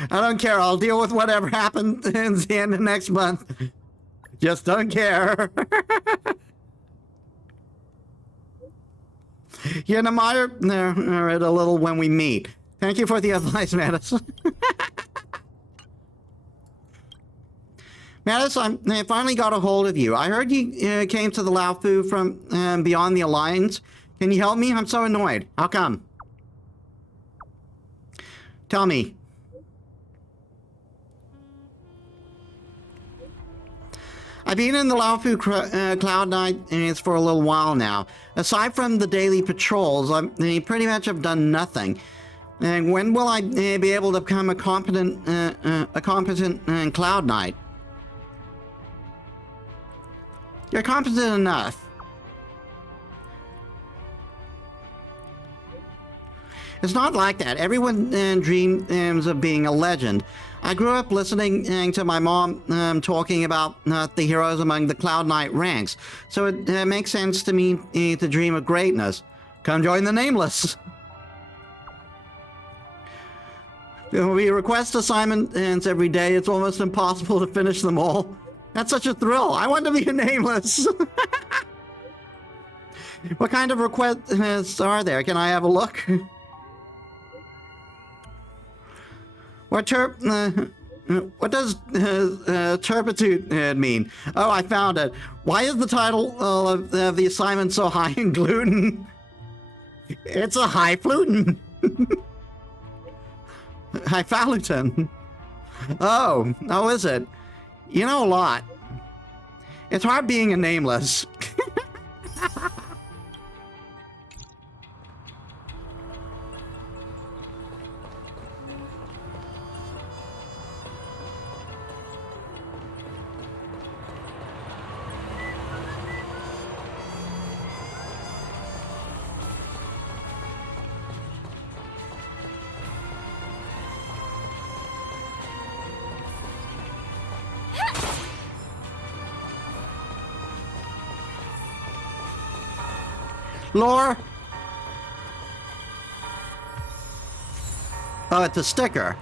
I don't care. I'll deal with whatever happens at the end of next month. Just don't care. You admire it a little when we meet. Thank you for the advice, Metis. Metis, I finally got a hold of you. I heard you came to the Laofu from beyond the Alliance. Can you help me? I'm so annoyed. How come? Tell me. I've been in the Laofu Cloud Knights for a little while now. Aside from the daily patrols, I pretty much have done nothing. And when will I be able to become a competent Cloud Knight? You're competent enough. It's not like that. Everyone dreams of being a legend. I grew up listening to my mom talking about the heroes among the Cloud Knight ranks, so it makes sense to me to dream of greatness. Come join the Nameless. We request assignments every day. It's almost impossible to finish them all. That's such a thrill. I want to be a Nameless. What kind of requests are there? Can I have a look? What does turpitude mean? Oh, I found it. Why is the title of the assignment so high in gluten? It's a highfalutin. Highfalutin. Oh, is it? You know a lot. It's hard being a Nameless. Lore? Oh, it's a sticker.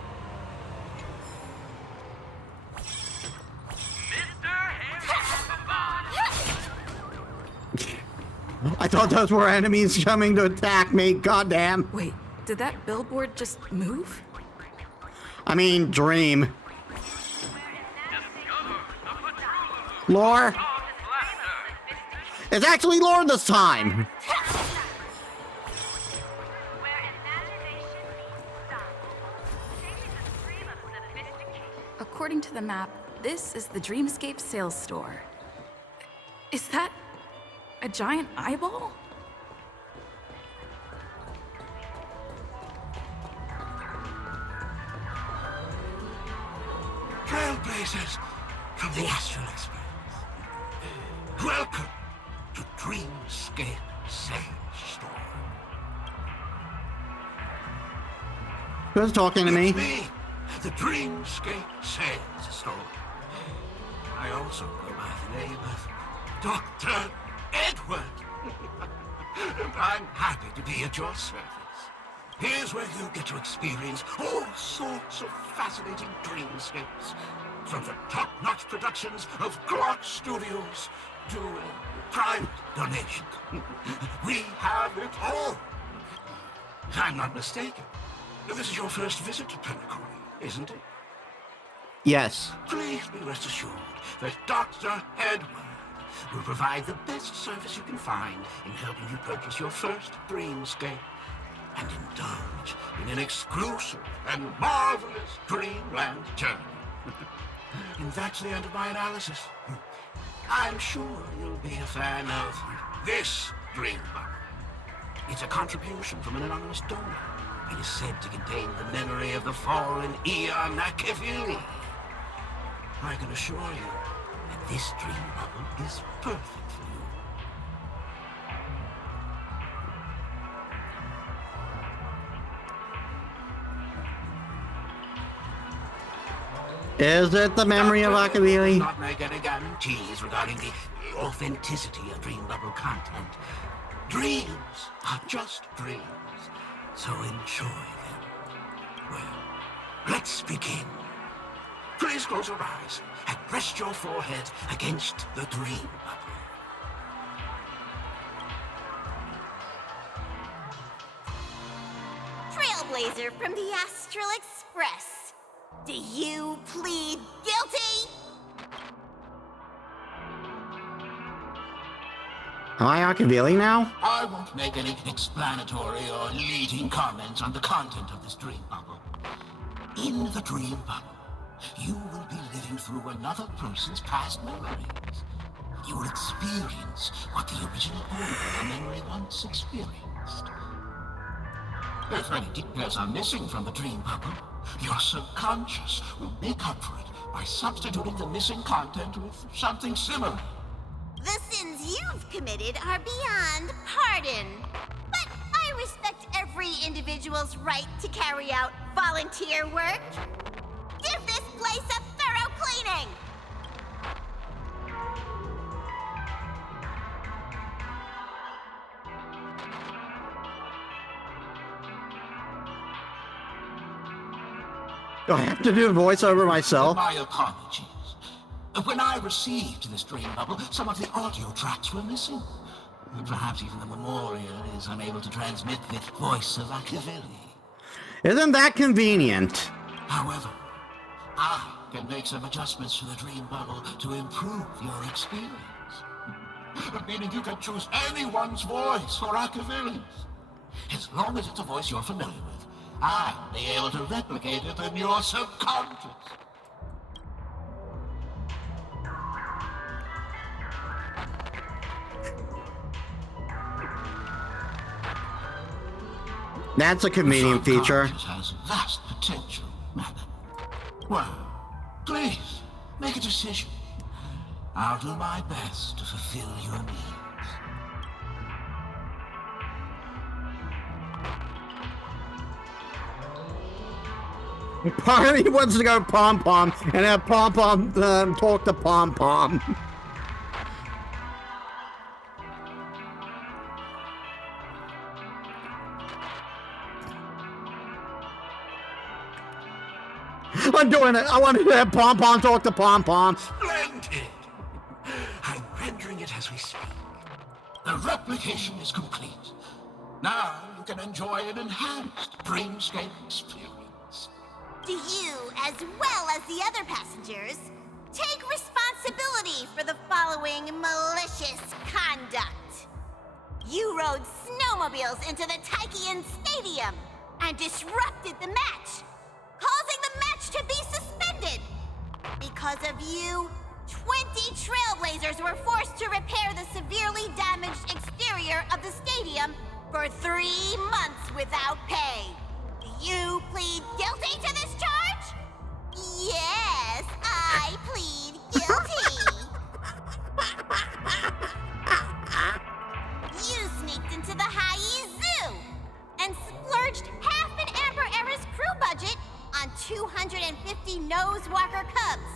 I thought those were enemies coming to attack me. Goddamn. Wait, did that billboard just move? I mean, dream. Lore? It's actually Lore this time. According to the map, this is the Dreamscape sales store. Is that a giant eyeball? Trailblazers from the Astral Express. Welcome to Dreamscape Sales Store. Who's talking to me? It's me, the Dreamscape Sales Store. I also go by the name of Dr. Edward. And I'm happy to be at your service. Here's where you get to experience all sorts of fascinating dreamscapes. From the top-notch productions of Clark Studios to private donations. We have it all. If I'm not mistaken, this is your first visit to Penacony, isn't it? Yes. Please be rest assured that Dr. Edward will provide the best service you can find in helping you purchase your first dreamscape and indulge in an exclusive and marvelous dreamland journey. And that's the end of my analysis. I'm sure you'll be a fan of this dream bubble. It's a contribution from an anonymous donor. It is said to contain the memory of the fallen Eon Nakavili. I can assure you that this dream bubble is perfect for you. Is it the memory of Akavili? Not make any guarantees regarding the authenticity of dream bubble content. Dreams are just dreams, so enjoy them. Well, let's begin. Please close your eyes and rest your forehead against the dream bubble. Trailblazer from the Astral Express. Do you plead guilty? Am I Akavili now? I won't make any explanatory or leading comments on the content of this dream bubble. In the dream bubble, you will be living through another person's past memories. You will experience what the original owner of the memory once experienced. If any details are missing from the dream bubble, your subconscious will make up for it by substituting the missing content with something similar. The sins you've committed are beyond pardon. But I respect every individual's right to carry out volunteer work. Give this place a thorough cleaning! Do I have to do a voiceover myself? My apologies. When I received this dream bubble, some of the audio tracks were missing. Perhaps even the Memoria is unable to transmit the voice of Akavili. Isn't that convenient? However, I can make some adjustments to the dream bubble to improve your experience. Meaning you can choose anyone's voice for Akavili's. As long as it's a voice you're familiar with, I'll be able to replicate it in your subconscious. That's a convenient feature. Has vast potential, madam. Well, please, make a decision. I'll do my best to fulfill your needs. Part of me wants to go Pom Pom and have Pom Pom talk to Pom Pom. I'm doing it. I want to have Pom Pom talk to Pom Pom. Splendid! I'm rendering it as we speak. The replication is complete. Now you can enjoy an enhanced dreamscape experience. Do you, as well as the other passengers, take responsibility for the following malicious conduct? You rode snowmobiles into the Taikian Stadium and disrupted the match, causing the match to be suspended. Because of you, 20 trailblazers were forced to repair the severely damaged exterior of the stadium for 3 months without pay. Do you plead guilty to this charge? Yes, I plead guilty. You sneaked into the High Zoo and splurged half an Amber Era's crew budget on 250 Nosewalker cubs.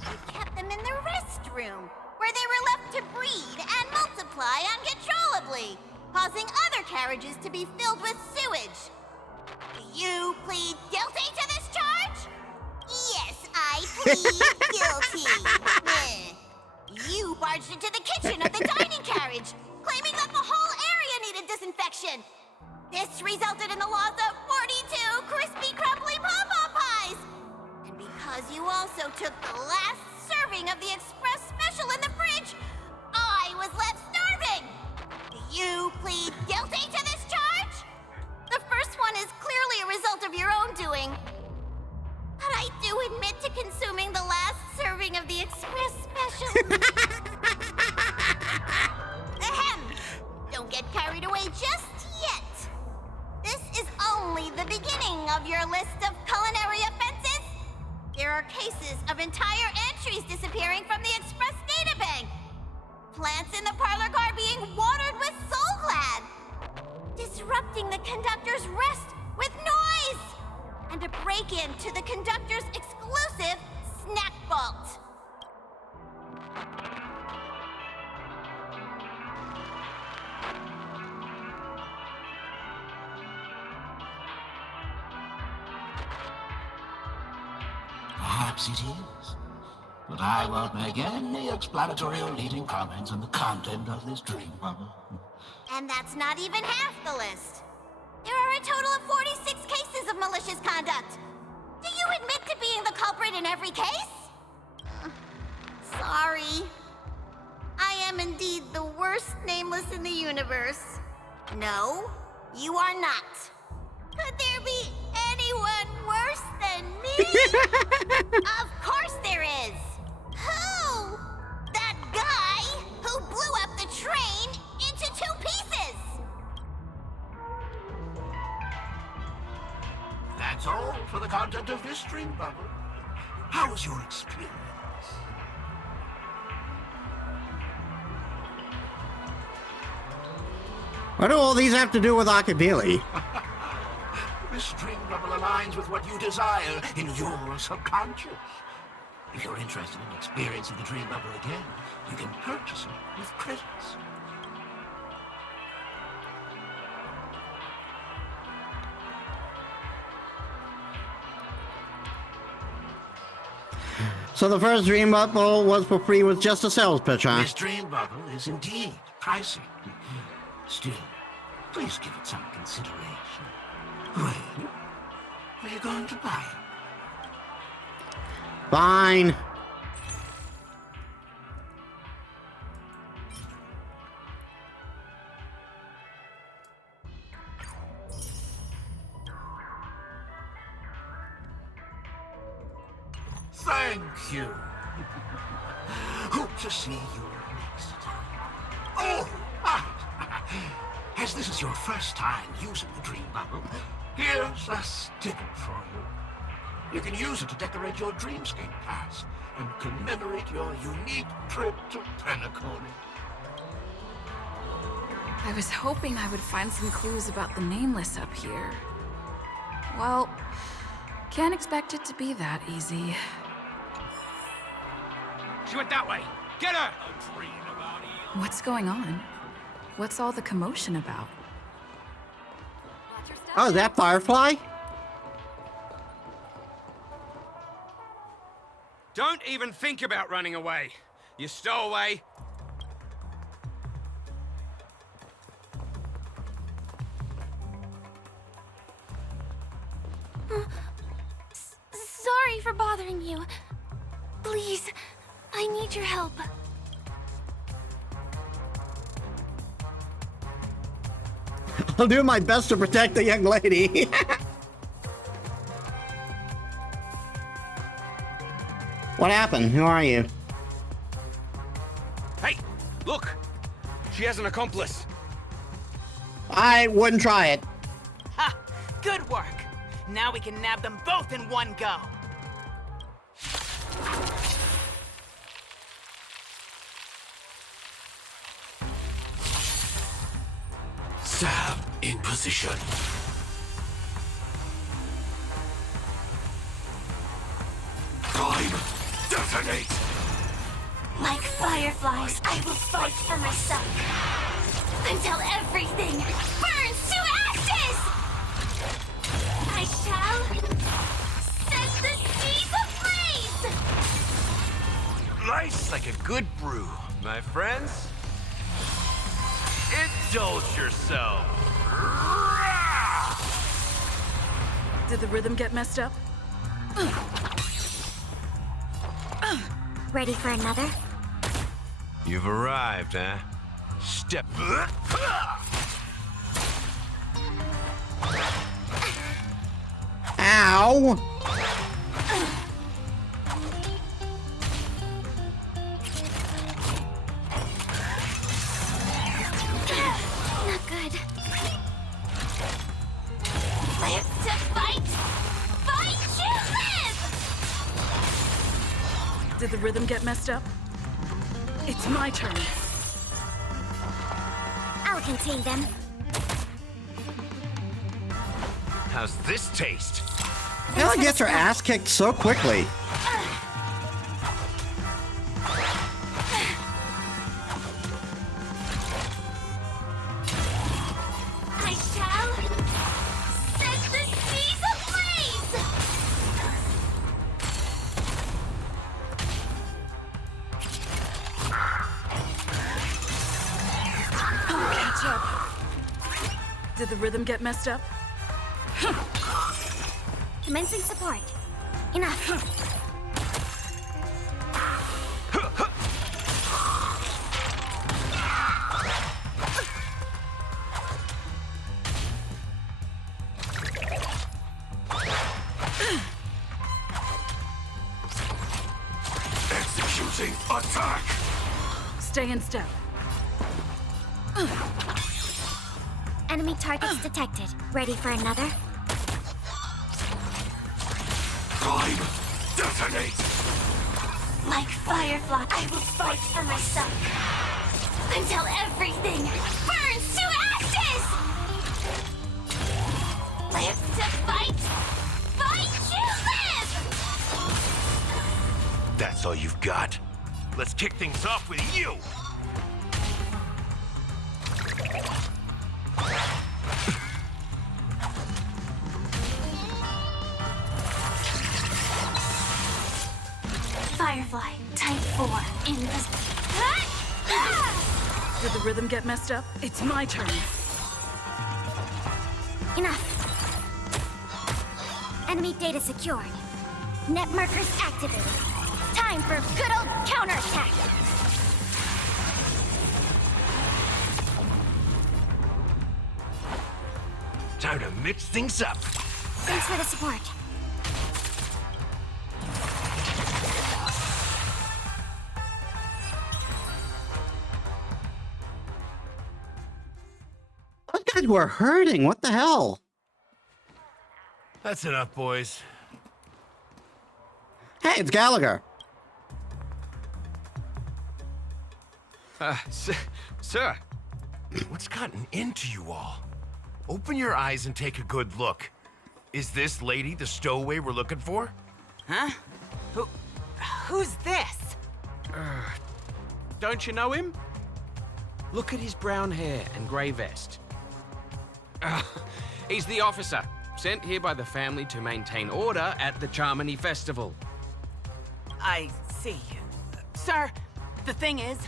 You kept them in the restroom, where they were left to breed and multiply uncontrollably, causing other carriages to be filled with sewage. Do you plead guilty to this charge? Yes, I plead guilty. You barged into the kitchen of the dining carriage, claiming that the whole area needed disinfection. This resulted in the loss of 42 crispy, crumbly pom-pom pies. And because you also took the last serving of the express special in the fridge, I was left starving. Do you plead guilty to this charge? The first one is clearly a result of your own doing. But I do admit to consuming the last serving of the express special. Ahem. Don't get carried away just yet. This is only the beginning of your list of culinary offenses. There are cases of entire entries disappearing from the express databank. Plants in the parlor car being watered with Soul Glad. Disrupting the conductor's rest with noise. And a break-in to the conductor's exclusive snack vault. Perhaps it is. But I won't make any explanatory or leading comments on the content of this dream bubble. And that's not even half the list. There are a total of 46 cases of malicious conduct. Do you admit to being the culprit in every case? Sorry. I am indeed the worst nameless in the universe. No, you are not. Could there be anyone worse than me? Of course there is. Who? That guy who blew up the train into 2 pieces. That's all for the content of this dream bubble. How was your experience? What do all these have to do with Akabili? This dream bubble aligns with what you desire in your subconscious. If you're interested in experiencing the dream bubble again, you can purchase it with credits. So the first dream bubble was for free with just a sales pitch, huh? This dream bubble is indeed pricey. Still, please give it some consideration. Well, are you going to buy it? Fine. Thank you. Hope to see you next time. Oh, as this is your first time using the dream bubble, here's a sticker for you. You can use it to decorate your dreamscape pass and commemorate your unique trip to Penacony. I was hoping I would find some clues about the nameless up here. Well, can't expect it to be that easy. She went that way. Get her! What's going on? What's all the commotion about? Oh, is that Firefly? Don't even think about running away. You stowaway. Sorry for bothering you. Please, I need your help. I'll do my best to protect the young lady. What happened? Who are you? Hey, look! She has an accomplice. I wouldn't try it. Ha! Good work. Now we can nab them both in one go. Stab in position. Time. Detonate. Like fireflies, I will fight for myself. Until everything burns to ashes! I shall set the seas ablaze! Nice like a good brew, my friends. Indulge yourself. Did the rhythm get messed up? Ready for another? You've arrived, huh? Step. Ow! Not good. Live to fight! Fight to live! Did the rhythm get messed up? It's my turn. I'll contain them. How's this taste? Ella gets her ass kicked so quickly. I shall set the seas ablaze! I'll catch up. Did the rhythm get messed up? Commencing support. Enough. Executing attack. Stay in step. Enemy targets detected. Ready for another? Time. Detonate. Like firefly, I will fight for myself. Until everything burns to ashes! Live to fight! Fight to live! That's all you've got? Let's kick things off with you! Firefly, type 4, Did the rhythm get messed up? It's my turn. Enough. Enemy data secured. Net markers activated. Time for a good old counterattack. Time to mix things up. Thanks for the support. Those guys were hurting. What the hell? That's enough, boys. Hey, it's Gallagher. Sir, what's gotten into you all? Open your eyes and take a good look. Is this lady the stowaway we're looking for? Huh? Who's this? Don't you know him? Look at his brown hair and grey vest. He's the officer, sent here by the family to maintain order at the Charmony Festival. I see. Sir, the thing is,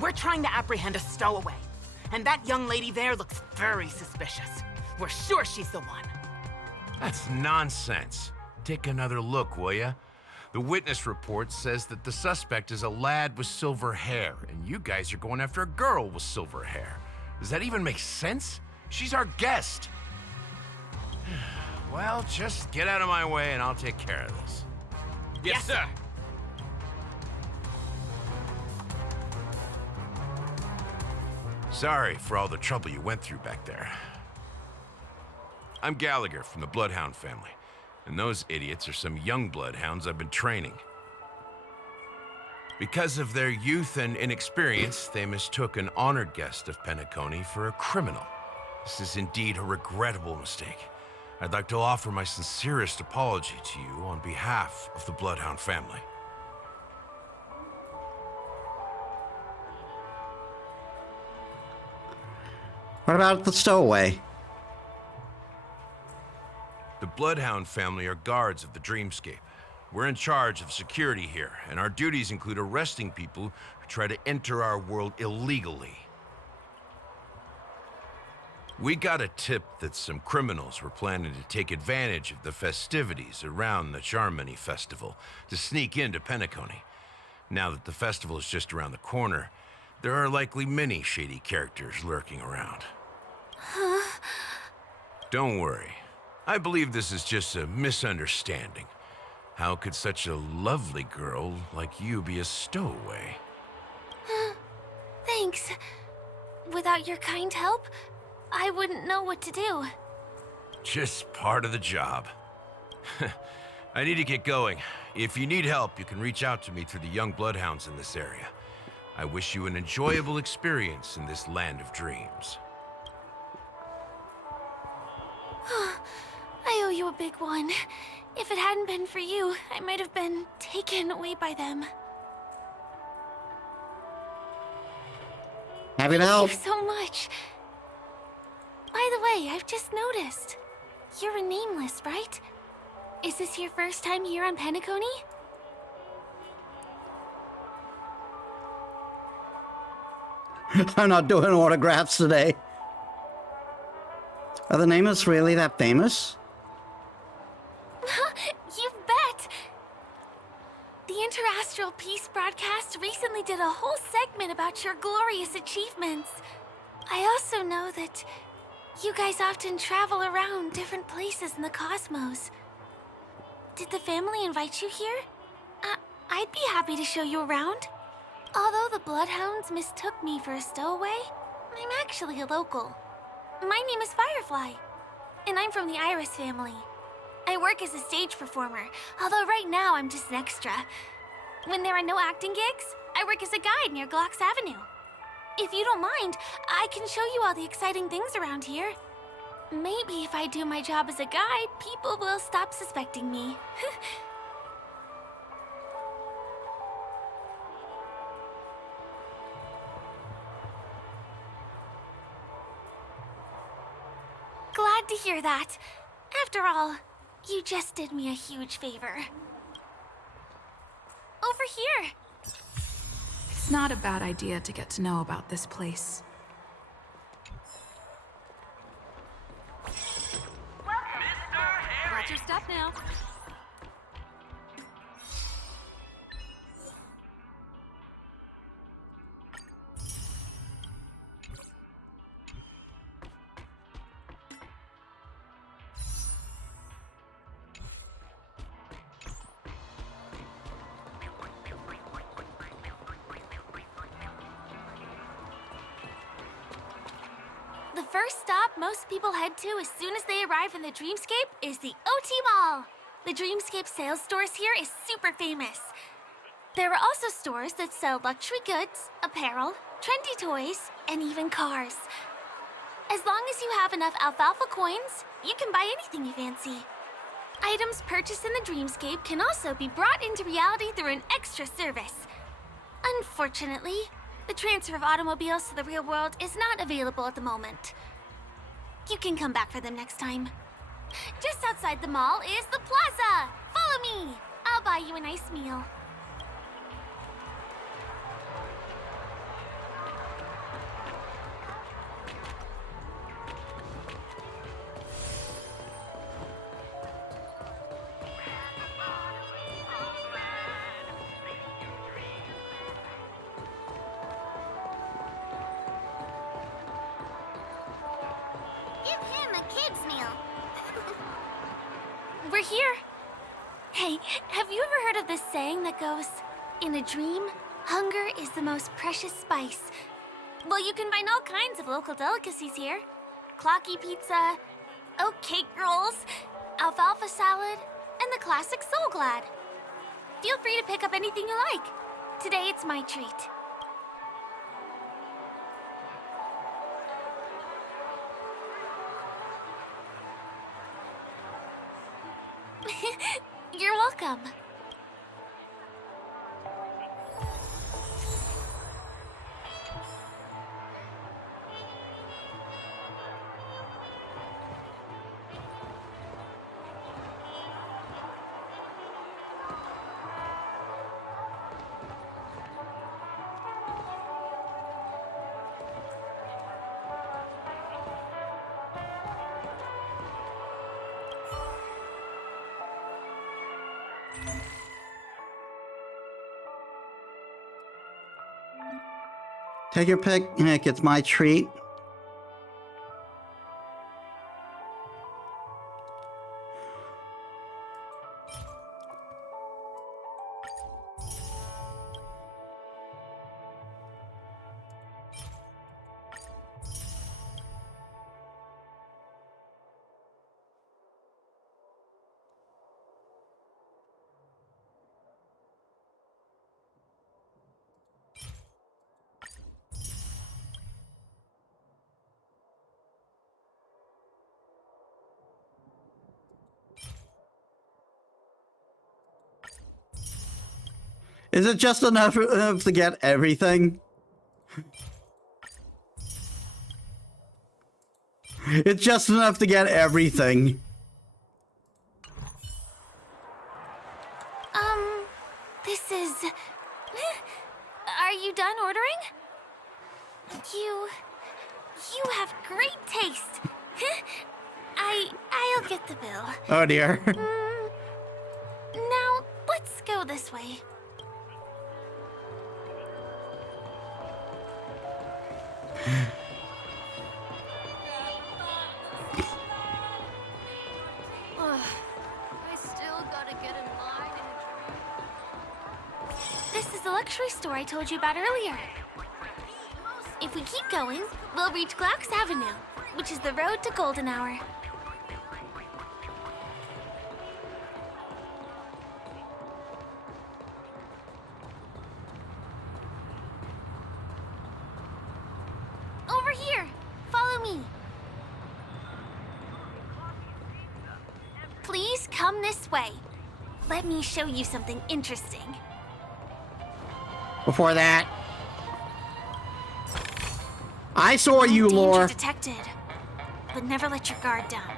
we're trying to apprehend a stowaway. And that young lady there looks very suspicious. We're sure she's the one. That's nonsense. Take another look, will ya? The witness report says that the suspect is a lad with silver hair, and you guys are going after a girl with silver hair. Does that even make sense? She's our guest. Well, just get out of my way and I'll take care of this. Yes, sir. Sorry for all the trouble you went through back there. I'm Gallagher from the Bloodhound family, and those idiots are some young Bloodhounds I've been training. Because of their youth and inexperience, they mistook an honored guest of Penacony for a criminal. This is indeed a regrettable mistake. I'd like to offer my sincerest apology to you on behalf of the Bloodhound family. What about the stowaway? The Bloodhound family are guards of the Dreamscape. We're in charge of security here, and our duties include arresting people who try to enter our world illegally. We got a tip that some criminals were planning to take advantage of the festivities around the Charmony Festival to sneak into Penacony. Now that the festival is just around the corner, there are likely many shady characters lurking around. Huh? Don't worry. I believe this is just a misunderstanding. How could such a lovely girl like you be a stowaway? Thanks. Without your kind help, I wouldn't know what to do. Just part of the job. I need to get going. If you need help, you can reach out to me through the young bloodhounds in this area. I wish you an enjoyable experience in this land of dreams. I owe you a big one. If it hadn't been for you, I might have been taken away by them. Happy to help. Thank you so much. By the way, I've just noticed. You're a nameless, right? Is this your first time here on Penacony? I'm not doing autographs today. Are the Nameless really that famous? You bet! The Interastral Peace broadcast recently did a whole segment about your glorious achievements. I also know that you guys often travel around different places in the cosmos. Did the family invite you here? I'd be happy to show you around. Although the Bloodhounds mistook me for a stowaway, I'm actually a local. My name is Firefly, and I'm from the Iris family. I work as a stage performer, although right now I'm just an extra. When there are no acting gigs, I work as a guide near Glocks Avenue. If you don't mind, I can show you all the exciting things around here. Maybe if I do my job as a guide, people will stop suspecting me. Glad to hear that. After all, you just did me a huge favor. Over here. It's not a bad idea to get to know about this place. Watch your step now. The first stop most people head to as soon as they arrive in the Dreamscape is the OT Mall. The Dreamscape sales stores here is super famous. There are also stores that sell luxury goods, apparel, trendy toys, and even cars. As long as you have enough alfalfa coins, you can buy anything you fancy. Items purchased in the Dreamscape can also be brought into reality through an extra service. Unfortunately, the transfer of automobiles to the real world is not available at the moment. You can come back for them next time. Just outside the mall is the plaza! Follow me! I'll buy you a nice meal. Give him a kid's meal. We're here. Hey, have you ever heard of this saying that goes, in a dream, hunger is the most precious spice. Well, you can find all kinds of local delicacies here. Clocky pizza, oat cake rolls, alfalfa salad, and the classic Soul Glad. Feel free to pick up anything you like. Today it's my treat. You're welcome. Take your pick, Nick. It's my treat. Is it just enough to get everything? It's just enough to get everything. This is... Are you done ordering? You have great taste. I'll get the bill. Oh dear. Now, let's go this way. I still gotta get in line This is the luxury store I told you about earlier. If we keep going, we'll reach Glauc's Avenue, which is the road to Golden Hour. Over here! Follow me! Please come this way. Let me show you something interesting. Before that, I saw you, Danger Lore. detected, but never let your guard down.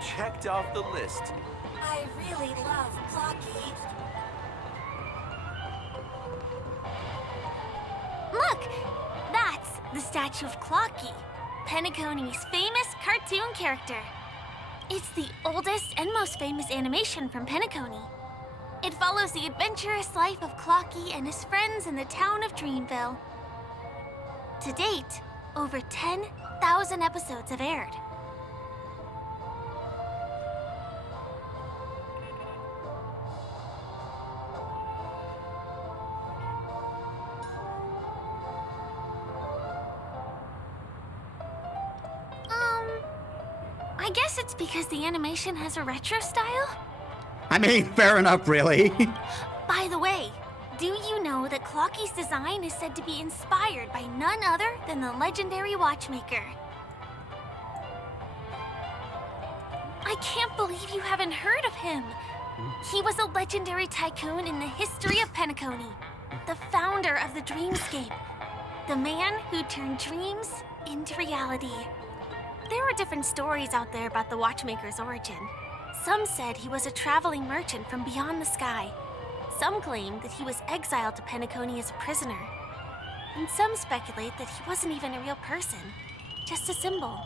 Checked off the list. I really love Clocky. Look! That's the statue of Clocky, Penacony's famous cartoon character. It's the oldest and most famous animation from Penacony. It follows the adventurous life of Clocky and his friends in the town of Dreamville. To date, over 10,000 episodes have aired. I guess it's because the animation has a retro style? I mean, fair enough, really. By the way, do you know that Clocky's design is said to be inspired by none other than the legendary watchmaker? I can't believe you haven't heard of him. He was a legendary tycoon in the history of Penacony, the founder of the Dreamscape, the man who turned dreams into reality. There are different stories out there about the watchmaker's origin. Some said he was a traveling merchant from beyond the sky. Some claim that he was exiled to Penacony as a prisoner. And some speculate that he wasn't even a real person, just a symbol.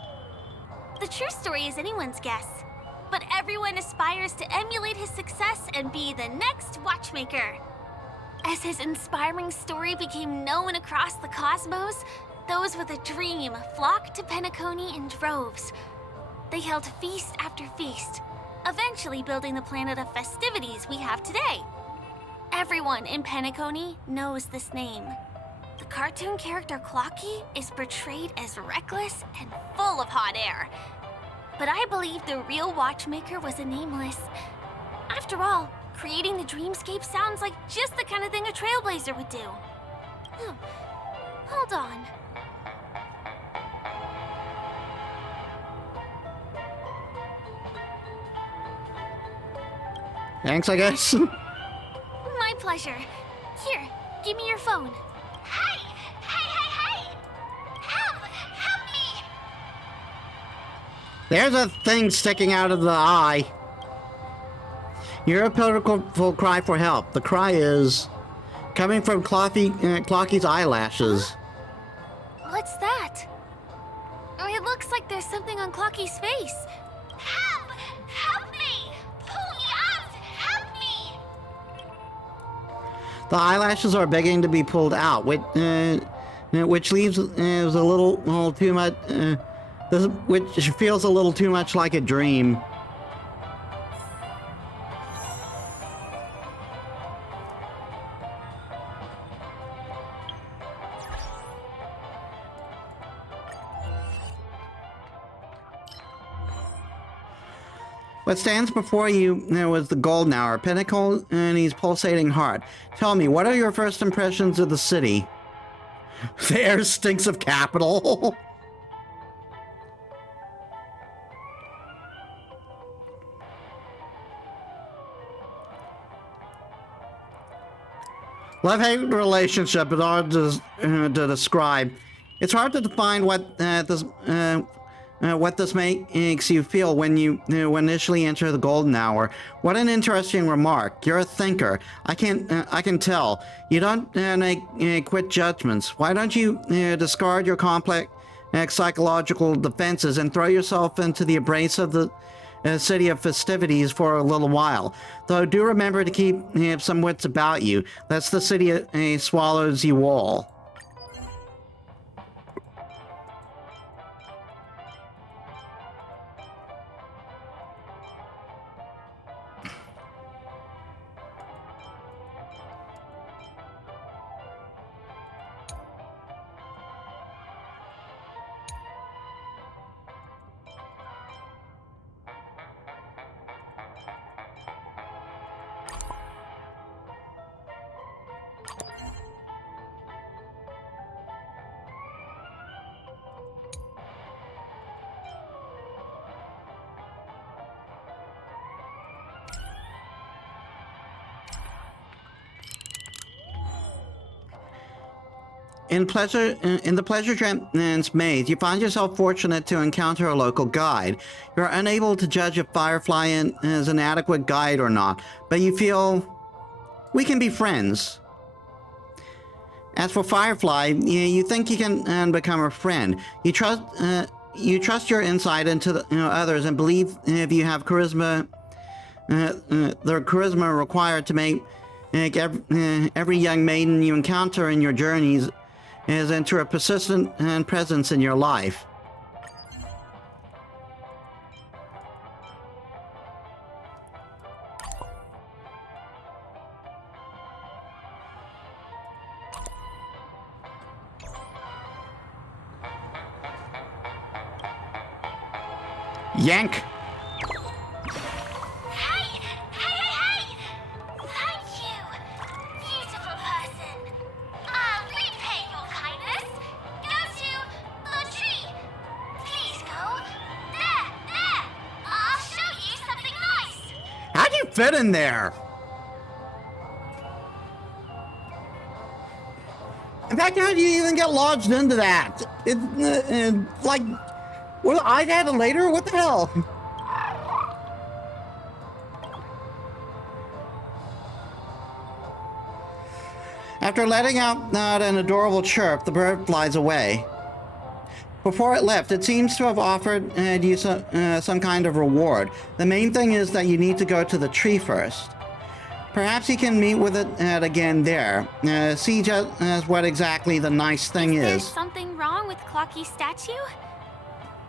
The true story is anyone's guess, but everyone aspires to emulate his success and be the next watchmaker. As his inspiring story became known across the cosmos, those with a dream flocked to Penacony in droves. They held feast after feast, eventually building the planet of festivities we have today. Everyone in Penacony knows this name. The cartoon character Clocky is portrayed as reckless and full of hot air. But I believe the real watchmaker was a nameless. After all, creating the dreamscape sounds like just the kind of thing a trailblazer would do. Hold on. Thanks, I guess. My pleasure. Here, give me your phone. Hey! Hey, hey, hey! Help me! There's a thing sticking out of the eye. You're a pitiful cry for help. The cry is coming from Clocky's eyelashes. What's that? It looks like there's something on Clocky's face. Help! Help me! Pull me out! Help me! The eyelashes are beginning to be pulled out, which leaves is a little too much. Which feels a little too much like a dream. What stands before you was the golden hour, Penacony's pulsating heart. Tell me, what are your first impressions of the city? The air stinks of capital. Love-hate relationship is hard to describe. It's hard to define what this makes you feel when you initially enter the golden hour. What an interesting remark. You're a thinker. I can tell. You don't make quick judgments. Why don't you discard your complex psychological defenses and throw yourself into the embrace of the city of festivities for a little while? Though do remember to keep some wits about you. That's the city swallows you all. In the Pleasure Trance maze, you find yourself fortunate to encounter a local guide. You're unable to judge if Firefly is an adequate guide or not, but you feel we can be friends. As for Firefly, you think you can become a friend. You trust your insight into others and believe if you have charisma, the charisma required to make every young maiden you encounter in your journeys is enter a persistent presence in your life. Yank! Fit in there. In fact, how do you even get lodged into that? Like, well, I had it later. What the hell? After letting out an adorable chirp, the bird flies away. Before it left, it seems to have offered you some kind of reward. The main thing is that you need to go to the tree first. Perhaps you can meet with it again there. See just what exactly the nice thing is. Is there something wrong with Clocky's statue?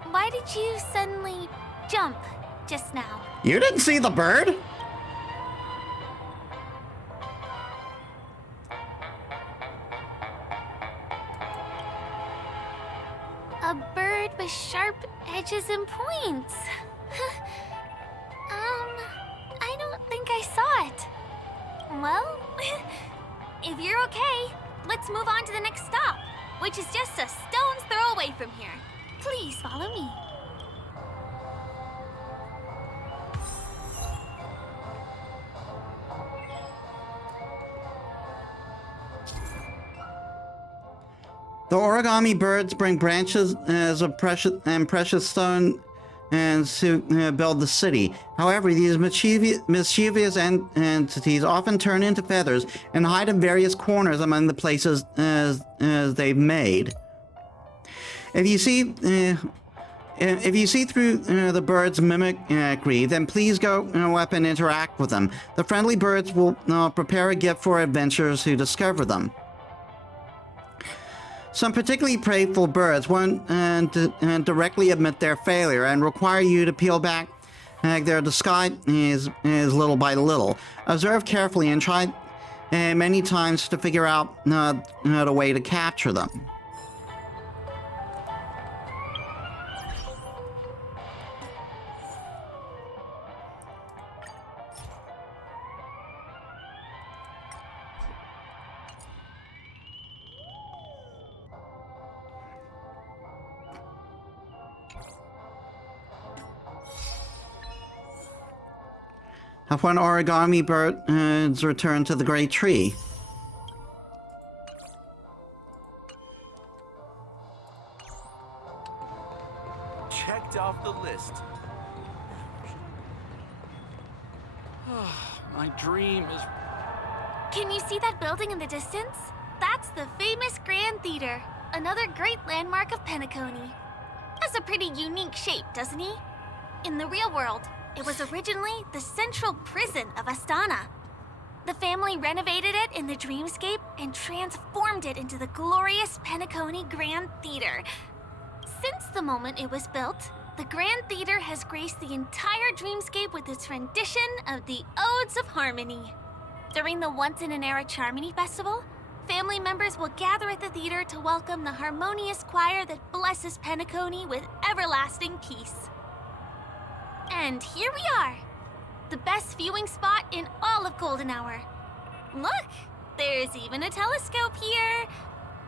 Why did you suddenly jump just now? You didn't see the bird? sharp edges and points. I don't think I saw it. Well, if you're okay, let's move on to the next stop, which is just a stone's throw away from here. Please follow me. The origami birds bring branches as a precious stone and to build the city. However, these mischievous entities often turn into feathers and hide in various corners among the places as they've made. If you see through the birds' mimicry, then please go up and interact with them. The friendly birds will prepare a gift for adventurers who discover them. Some particularly playful birds want to directly admit their failure and require you to peel back their disguise little by little. Observe carefully and try many times to figure out the way to capture them. Have one origami birds return to the great tree. Checked off the list. My dream is... Can you see that building in the distance? That's the famous Grand Theater, another great landmark of Penacony. Has a pretty unique shape, doesn't he? In the real world, it was originally the central prison of Astana. The family renovated it in the dreamscape and transformed it into the glorious Penacony Grand Theater. Since the moment it was built, the Grand Theater has graced the entire dreamscape with its rendition of the Odes of Harmony. During the Once-in-an-Era Charmony Festival, family members will gather at the theater to welcome the harmonious choir that blesses Penacony with everlasting peace. And here we are, the best viewing spot in all of Golden Hour. Look, there's even a telescope here.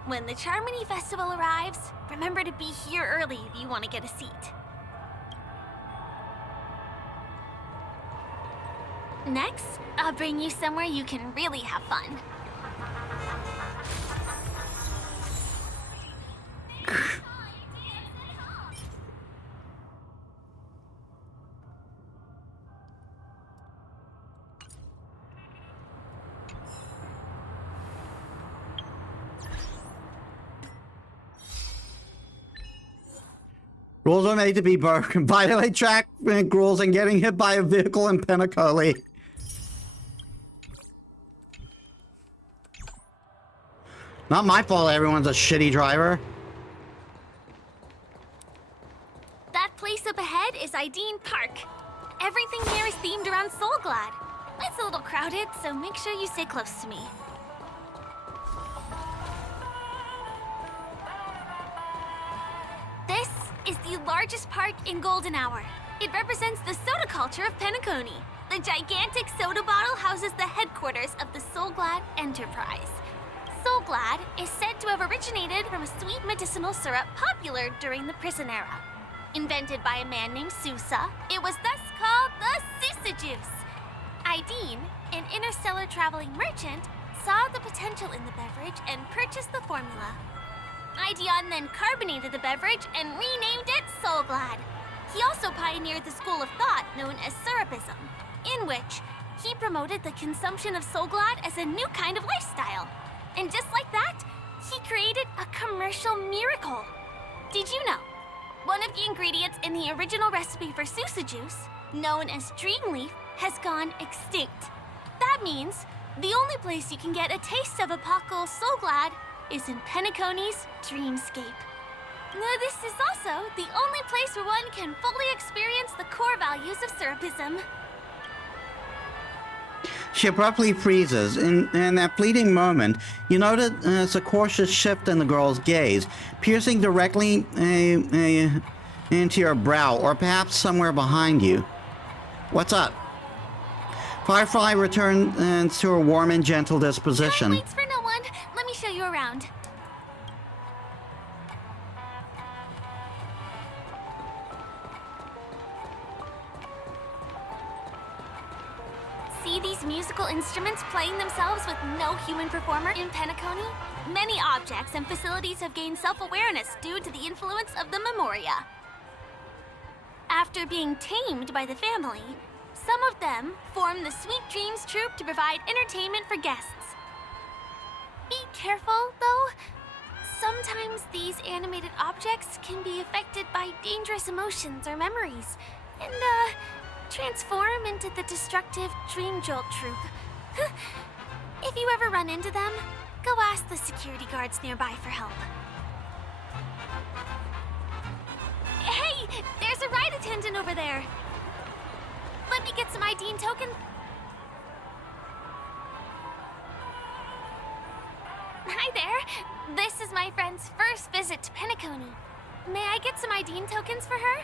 When the Charmony Festival arrives, remember to be here early if you want to get a seat. Next, I'll bring you somewhere you can really have fun. Rules are made to be broken. Violate track rules and getting hit by a vehicle in Penacony. Not my fault everyone's a shitty driver. That place up ahead is Ideen Park. Everything here is themed around Soulglad. It's a little crowded, so make sure you stay close to me. This is the largest park in Golden Hour. It represents the soda culture of Penacony. The gigantic soda bottle houses the headquarters of the Soulglad Enterprise. Soulglad is said to have originated from a sweet medicinal syrup popular during the prison era. Invented by a man named Sousa, it was thus called the Sousa Juice. Ideen, an interstellar traveling merchant, saw the potential in the beverage and purchased the formula. Ideon then carbonated the beverage and renamed it Soulglad. He also pioneered the school of thought known as Syrupism, in which he promoted the consumption of Soulglad as a new kind of lifestyle. And just like that, he created a commercial miracle. Did you know? One of the ingredients in the original recipe for Sousa Juice, known as Dreamleaf, has gone extinct. That means the only place you can get a taste of Apocal Soulglad is in Penacony's Dreamscape. Now, this is also the only place where one can fully experience the core values of Syrupism. She abruptly freezes. In that fleeting moment, you notice a cautious shift in the girl's gaze, piercing directly into your brow, or perhaps somewhere behind you. What's up? Firefly returns to her warm and gentle disposition. Waits for no one. Let me show you around. See these musical instruments playing themselves with no human performer in Penacony? Many objects and facilities have gained self-awareness due to the influence of the Memoria. After being tamed by the family, some of them form the Sweet Dreams Troupe to provide entertainment for guests. Be careful, though. Sometimes these animated objects can be affected by dangerous emotions or memories, and, transform into the destructive Dream Jolt Troupe. If you ever run into them, go ask the security guards nearby for help. Hey, there's a ride attendant over there. Let me get some ID and token. Hi there. This is my friend's first visit to Penacony. May I get some ID and tokens for her?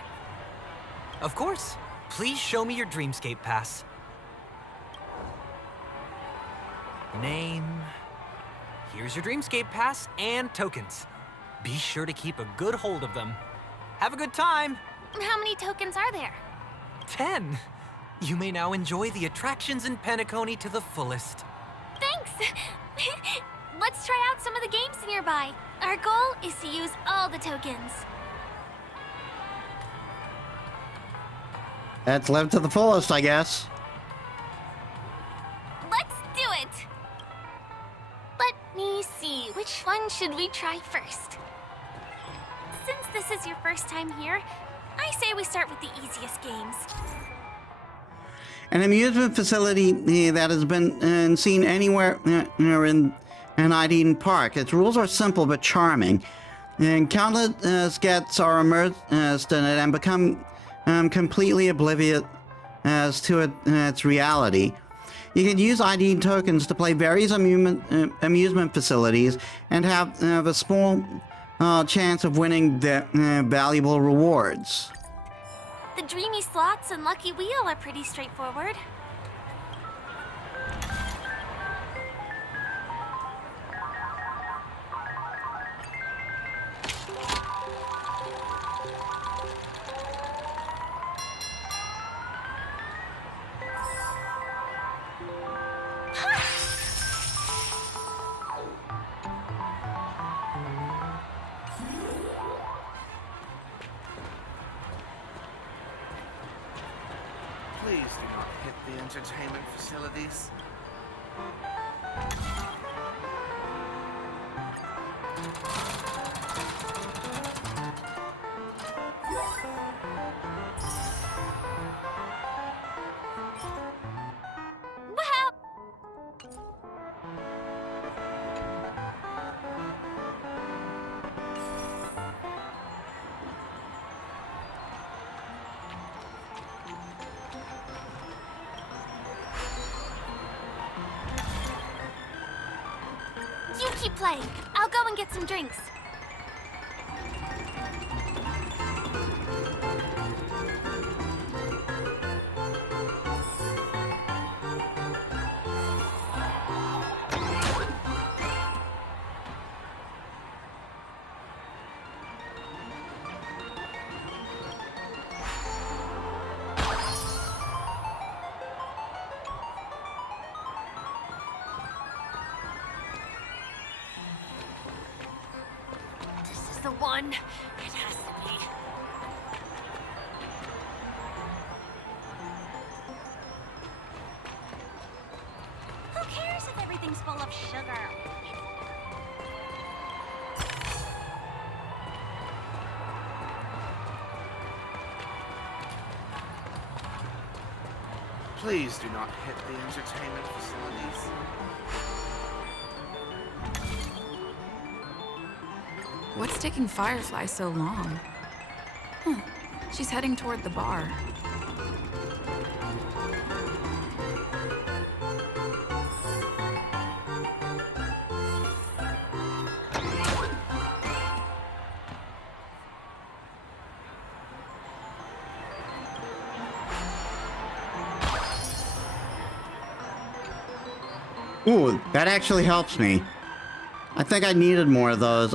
Of course. Please show me your Dreamscape pass. Name. Here's your Dreamscape pass and tokens. Be sure to keep a good hold of them. Have a good time. How many tokens are there? 10. You may now enjoy the attractions in Penacony to the fullest. Thanks. Let's try out some of the games nearby. Our goal is to use all the tokens. Let's live to the fullest, I guess. Let's do it! Let me see, which one should we try first? Since this is your first time here, I say we start with the easiest games. An amusement facility that has been seen anywhere in an Eden park. Its rules are simple but charming. And countless guests are immersed in it and become completely oblivious as to its reality. You can use ID tokens to play various amusement facilities and have a small chance of winning the valuable rewards. The Dreamy Slots and Lucky Wheel are pretty straightforward. Please do not hit the entertainment facilities. You keep playing. I'll go and get some drinks. The one. It has to be. Who cares if everything's full of sugar? Please do not hit the entertainment facilities. What's taking Firefly so long? She's heading toward the bar. Ooh, that actually helps me. I think I needed more of those.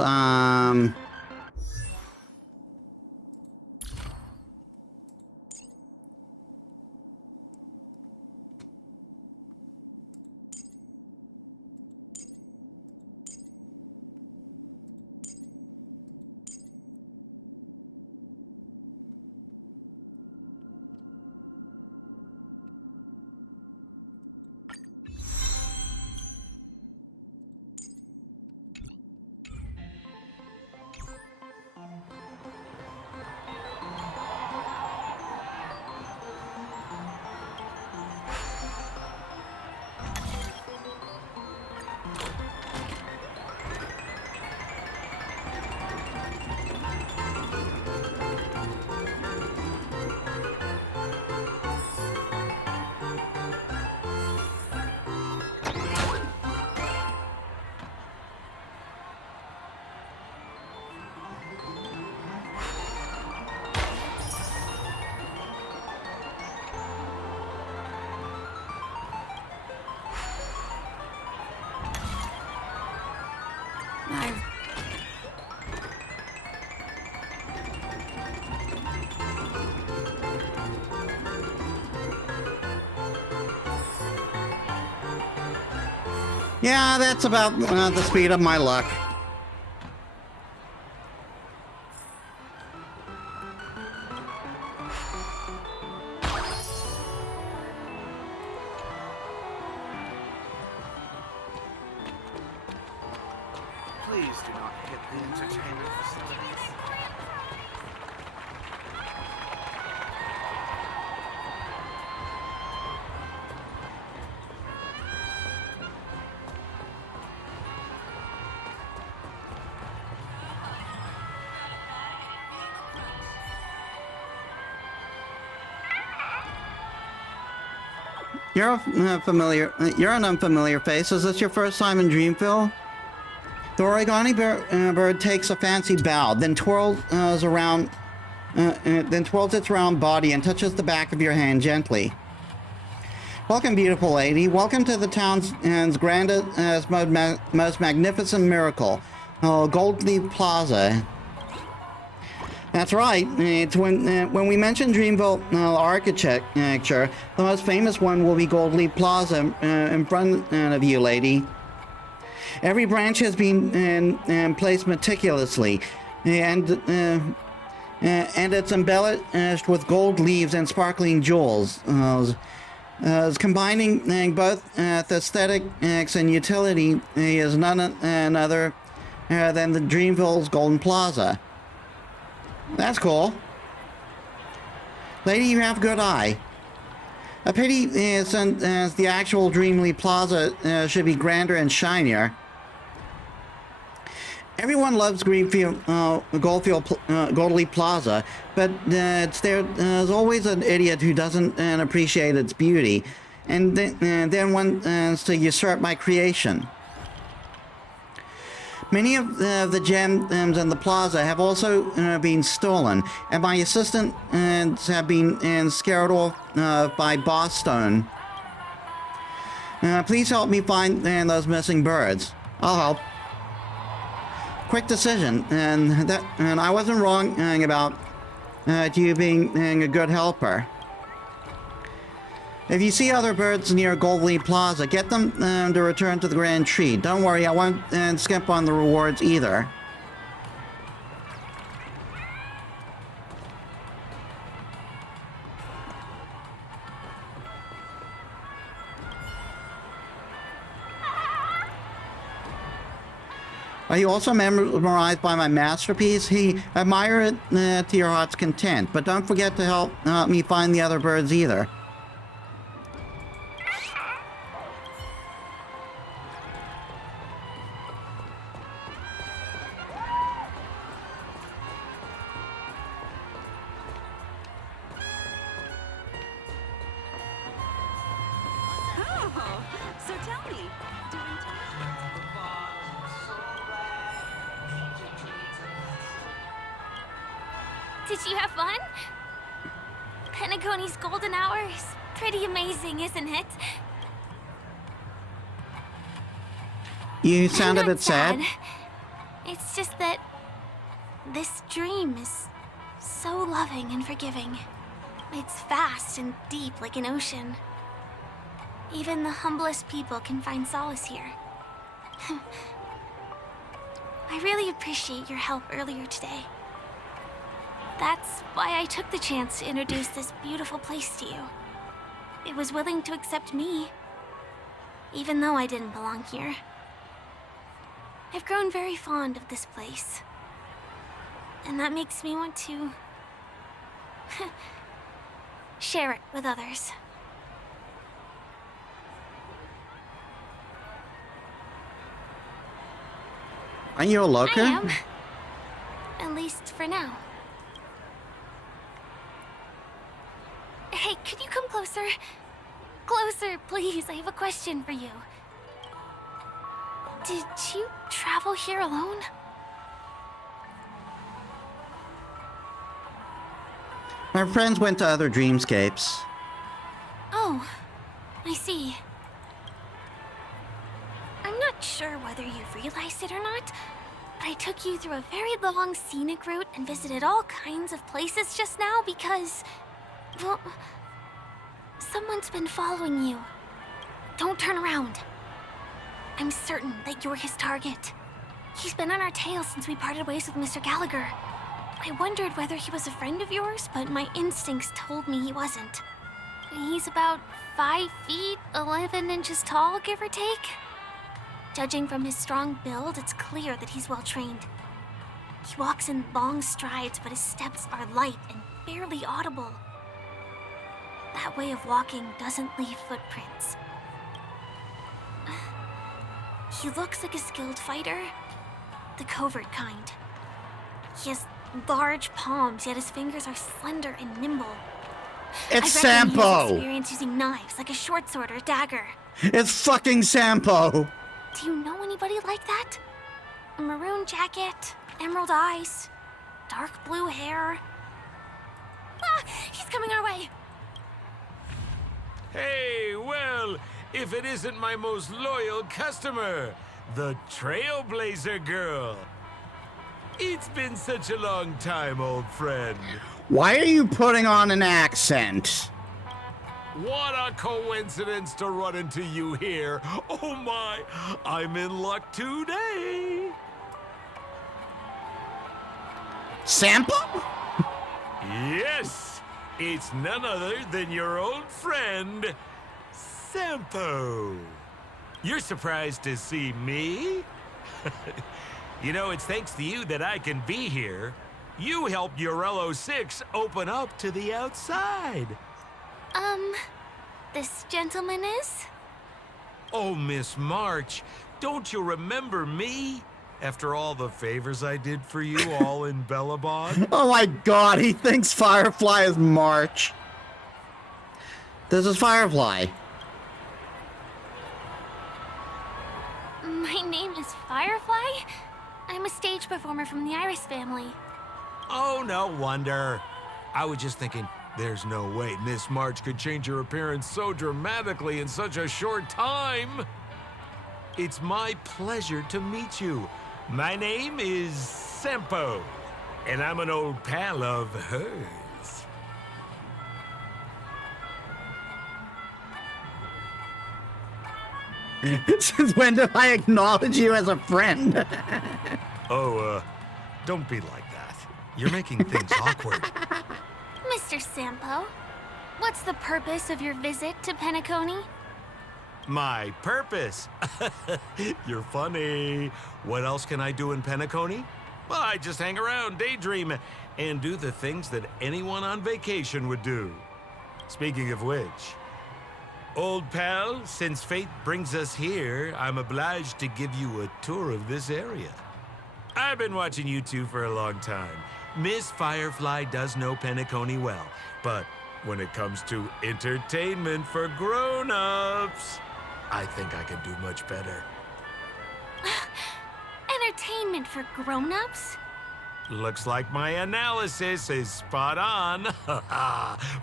Yeah, that's about the speed of my luck. Please do not hit the entertainment facilities. You're an unfamiliar face. Is this your first time in Dreamville? The origami bird takes a fancy bow, then twirls its round body and touches the back of your hand gently. Welcome, beautiful lady. Welcome to the town's grandest, most magnificent miracle, Gold Leaf Plaza. That's right. It's when we mention Dreamville architecture, the most famous one will be Gold Leaf Plaza in front of you, lady. Every branch has been placed meticulously, and it's embellished with gold leaves and sparkling jewels, combining both aesthetics and utility is none other than the Dreamville's Golden Plaza. That's cool. Lady, you have good eye. A pity since the actual Dreamleaf Plaza should be grander and shinier. Everyone loves Goldleaf Plaza, but there's always an idiot who doesn't appreciate its beauty, and then wants to usurp my creation. Many of the gems in the plaza have also been stolen, and my assistants have been scared off by Boss Stone. Please help me find those missing birds. I'll help. Quick decision, and I wasn't wrong about you being a good helper. If you see other birds near Goldleaf Plaza, get them to return to the Grand Tree. Don't worry, I won't skimp on the rewards either. Are you also mesmerized by my masterpiece? Admire it to your heart's content, but don't forget to help me find the other birds either. Did you have fun? Penacony's golden hour is pretty amazing, isn't it? You sound a I'm not bit sad. It's just that this dream is so loving and forgiving. It's vast and deep like an ocean. Even the humblest people can find solace here. I really appreciate your help earlier today. That's why I took the chance to introduce this beautiful place to you. It was willing to accept me, even though I didn't belong here. I've grown very fond of this place. And that makes me want to share it with others. Are you a local? I am. At least for now. Hey, could you come closer? Closer, please. I have a question for you. Did you travel here alone? My friends went to other dreamscapes. Oh, I see. I'm not sure whether you've realized it or not, but I took you through a very long scenic route and visited all kinds of places just now because, well, someone's been following you. Don't turn around. I'm certain that you're his target. He's been on our tail since we parted ways with Mr. Gallagher. I wondered whether he was a friend of yours, but my instincts told me he wasn't. He's about 5 feet, 11 inches tall, give or take. Judging from his strong build, it's clear that he's well trained. He walks in long strides, but his steps are light and barely audible. That way of walking doesn't leave footprints. He looks like a skilled fighter, the covert kind. He has large palms, yet his fingers are slender and nimble. It's I reckon he has Sampo! experience using knives, like a short sword or dagger. It's fucking Sampo! Do you know anybody like that? A maroon jacket, emerald eyes, dark blue hair. Ah, he's coming our way. Hey, well, if it isn't my most loyal customer, the Trailblazer Girl. It's been such a long time, old friend. Why are you putting on an accent? What a coincidence to run into you here. Oh my, I'm in luck today. Sampo? Yes, it's none other than your old friend, Sampo. You're surprised to see me? You know, it's thanks to you that I can be here. You helped Urello 6 open up to the outside. This gentleman is? Oh, Miss March, don't you remember me? After all the favors I did for you all in Bellabon? Oh my god, he thinks Firefly is March. This is Firefly. My name is Firefly? I'm a stage performer from the Iris family. Oh, no wonder. I was just thinking, there's no way Miss March could change her appearance so dramatically in such a short time. It's my pleasure to meet you. My name is Sampo, and I'm an old pal of hers. Since when did I acknowledge you as a friend? Don't be like that. You're making things awkward. Mr. Sampo, what's the purpose of your visit to Penacony? My purpose? You're funny. What else can I do in Penacony? Well, I just hang around, daydream, and do the things that anyone on vacation would do. Speaking of which, old pal, since fate brings us here, I'm obliged to give you a tour of this area. I've been watching you two for a long time. Miss Firefly does know Penacony well, but when it comes to entertainment for grown-ups, I think I can do much better. Entertainment for grown-ups? Looks like my analysis is spot on.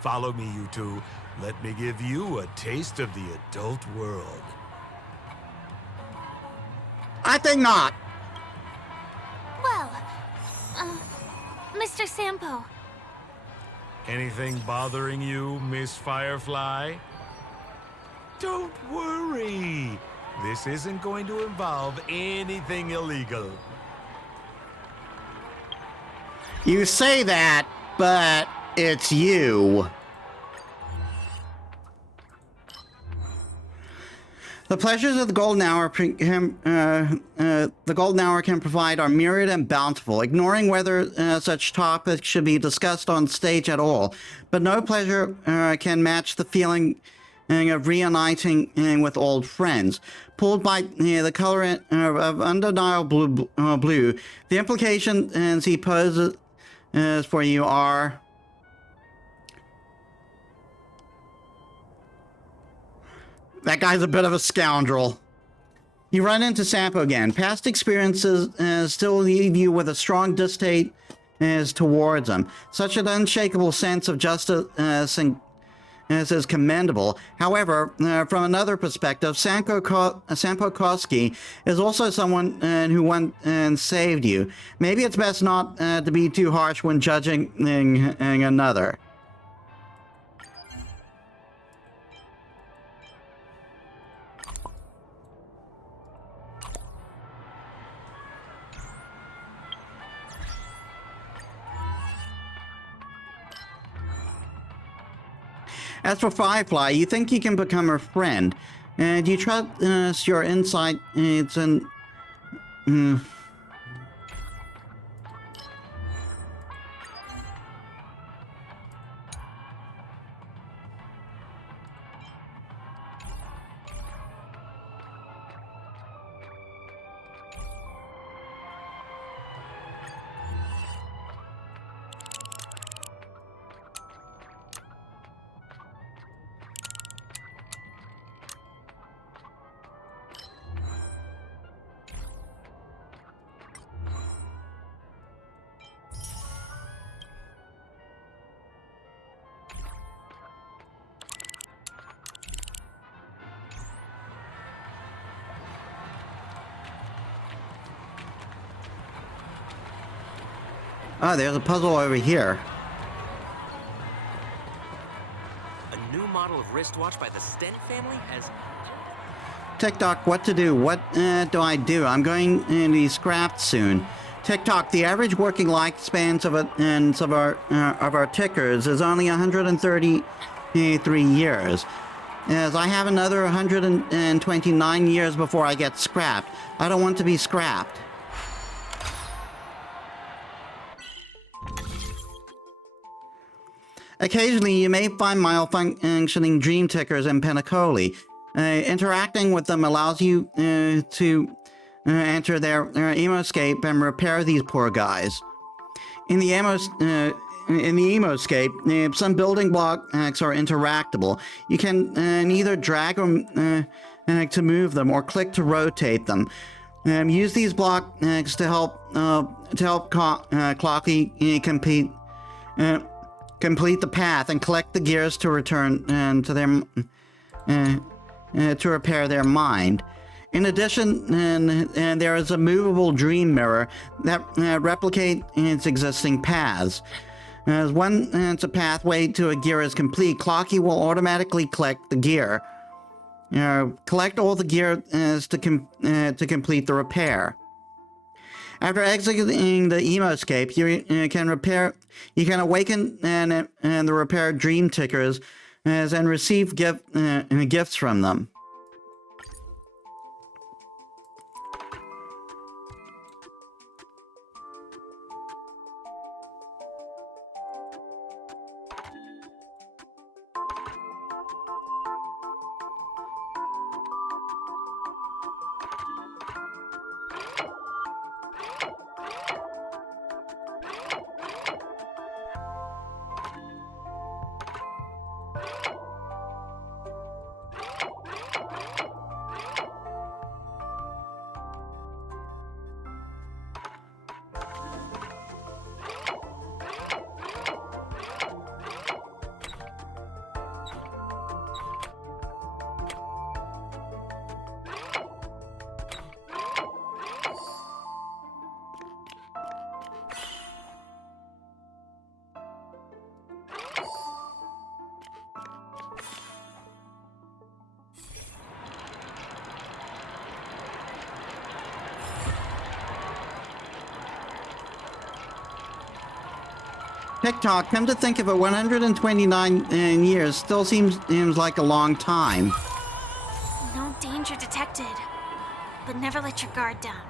Follow me, you two. Let me give you a taste of the adult world. I think not. Well, Mr. Sampo. Anything bothering you, Miss Firefly? Don't worry. This isn't going to involve anything illegal. You say that, but it's you. The pleasures of the golden hour can provide are myriad and bountiful, ignoring whether such topics should be discussed on stage at all. But no pleasure can match the feeling of reuniting with old friends. Pulled by the color of undeniable blue, the implications he poses for you are... That guy's a bit of a scoundrel. You run into Sampo again. Past experiences still leave you with a strong distaste towards him. Such an unshakable sense of justice is commendable. However, from another perspective, Sampo Koski is also someone who went and saved you. Maybe it's best not to be too harsh when judging another. As for Firefly, you think you can become her friend, and you trust your insight. It's an... Oh, there's a puzzle over here. A new model of wristwatch by the Stent family has... TikTok, what to do? What do I do? I'm going to be scrapped soon. TikTok, the average working lifespans of our tickers is only 133 years. As I have another 129 years before I get scrapped. I don't want to be scrapped. Occasionally, you may find malfunctioning dream tickers in Penacony. Interacting with them allows you to enter their emoscape and repair these poor guys. In the emoscape, some building blocks are interactable. You can either drag them to move them or click to rotate them. Use these blocks to help Clocky complete the path and collect the gears to return to their to repair their mind. In addition, there is a movable dream mirror that replicates its existing paths. As once a pathway to a gear is complete, Clocky will automatically collect the gear. Collect all the gear to complete the repair. After exiting the emoscape, you can awaken and the repaired dream tickers and receive gifts from them. TikTok, come to think of it, 129 years still seems like a long time. No danger detected. But never let your guard down.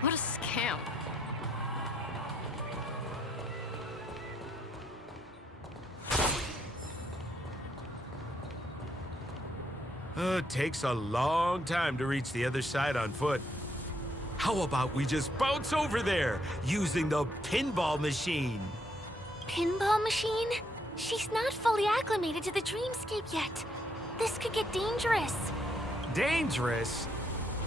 What a scam. It takes a long time to reach the other side on foot. How about we just bounce over there using the pinball machine? Pinball machine? She's not fully acclimated to the dreamscape yet. This could get dangerous. Dangerous?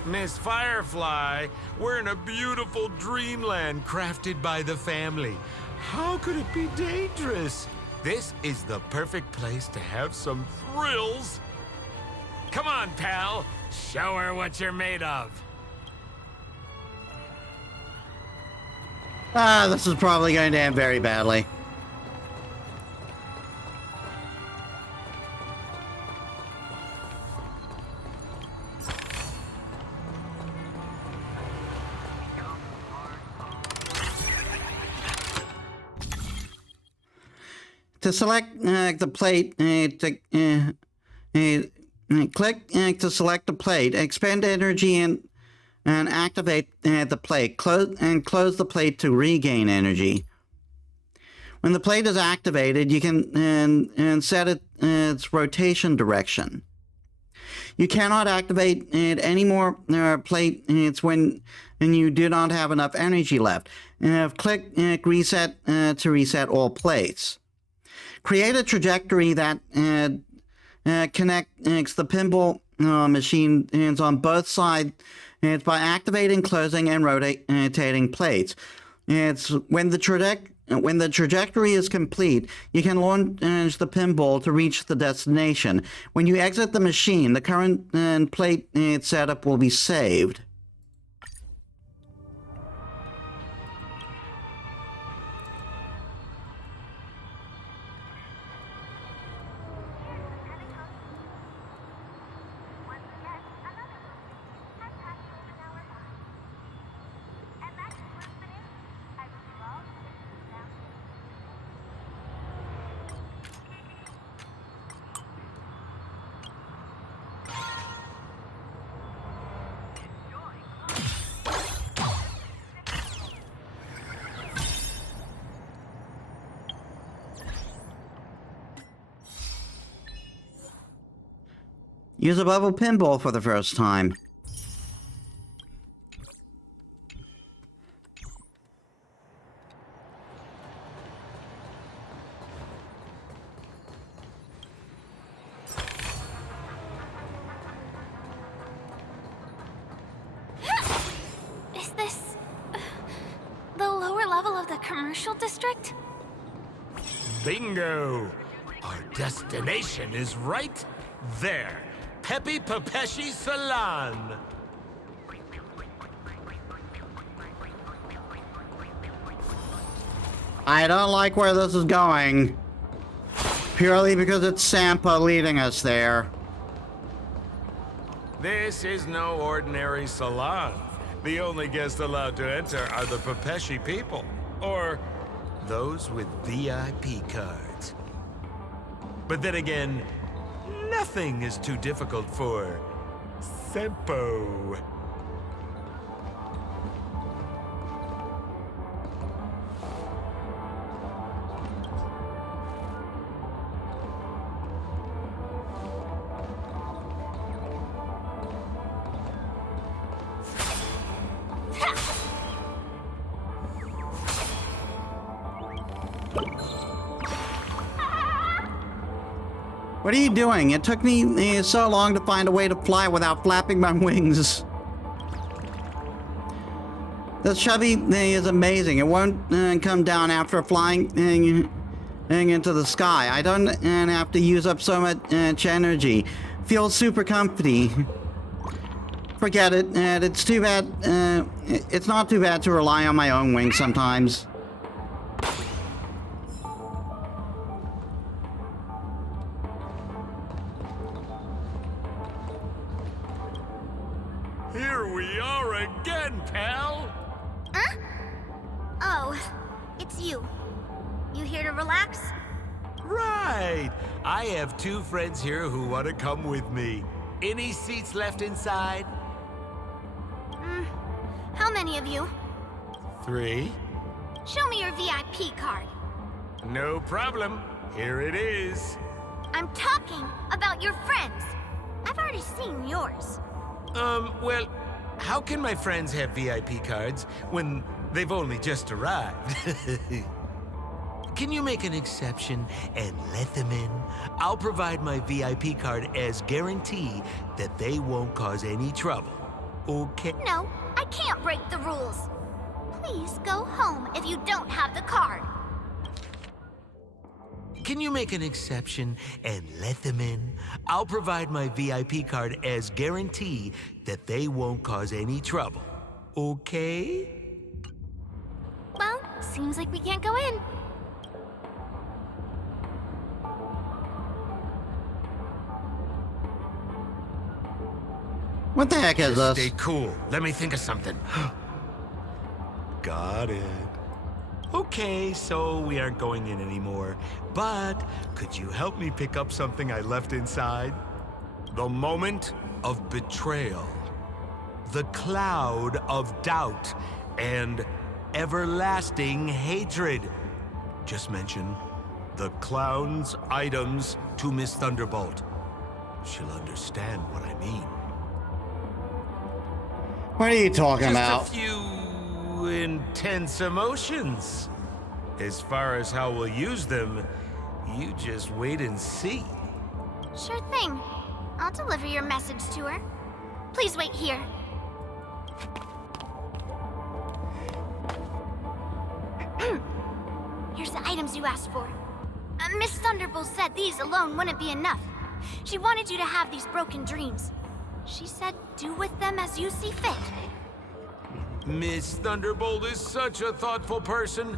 Miss Firefly, we're in a beautiful dreamland crafted by the family. How could it be dangerous? This is the perfect place to have some thrills. Come on, pal. Show her what you're made of. This is probably going to end very badly. To select the plate, click to select the plate, expend energy and activate the plate. Close the plate to regain energy. When the plate is activated, you can set its rotation direction. You cannot activate any more plates when you do not have enough energy left. Click reset to reset all plates. Create a trajectory that connects the pinball machine on both sides by activating, closing, and rotating plates. When the trajectory is complete, you can launch the pinball to reach the destination. When you exit the machine, the current plate setup will be saved. Use a bubble pinball for the first time. Is this the lower level of the commercial district? Bingo! Our destination is right there. Peppy Papeshi Salon. I don't like where this is going. Purely because it's Sampa leading us there. This is no ordinary salon. The only guests allowed to enter are the Papeshi people, or those with VIP cards. But then again, nothing is too difficult for Sempo. What are you doing? It took me so long to find a way to fly without flapping my wings. This chubby thing is amazing. It won't come down after flying into the sky. I don't have to use up so much energy. Feels super comfy. Forget it. It's too bad. It's not too bad to rely on my own wings sometimes. Here we are again, pal! Huh? Oh, it's you. You here to relax? Right! I have 2 friends here who want to come with me. Any seats left inside? How many of you? 3. Show me your VIP card. No problem. Here it is. I'm talking about your friends. I've already seen yours. Well, how can my friends have VIP cards when they've only just arrived? Can you make an exception and let them in? I'll provide my VIP card as guarantee that they won't cause any trouble. Okay? No, I can't break the rules. Please go home if you don't have the card. Can you make an exception and let them in? I'll provide my VIP card as guarantee that they won't cause any trouble. Okay? Well, seems like we can't go in. What the heck is Just this? stay cool. Let me think of something. Got it. Okay, so we aren't going in anymore. But could you help me pick up something I left inside? The moment of betrayal. The cloud of doubt and everlasting hatred. Just mention the clown's items to Miss Thunderbolt. She'll understand what I mean. What are you talking about? Just a few intense emotions. As far as how we'll use them, you just wait and see. Sure thing. I'll deliver your message to her. Please wait here. Here's the items you asked for. Miss Thunderbolt said these alone wouldn't be enough. She wanted you to have these broken dreams. She said do with them as you see fit. Miss Thunderbolt is such a thoughtful person.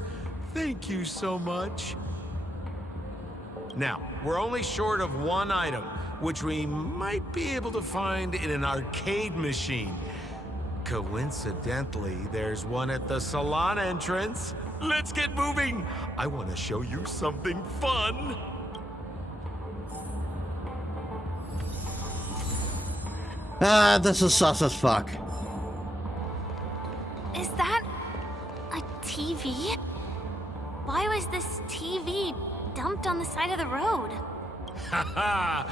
Thank you so much. Now, we're only short of one item, which we might be able to find in an arcade machine. Coincidentally, there's one at the salon entrance. Let's get moving. I want to show you something fun. This is sus as fuck. Is that a TV? Why was this TV dumped on the side of the road? Haha!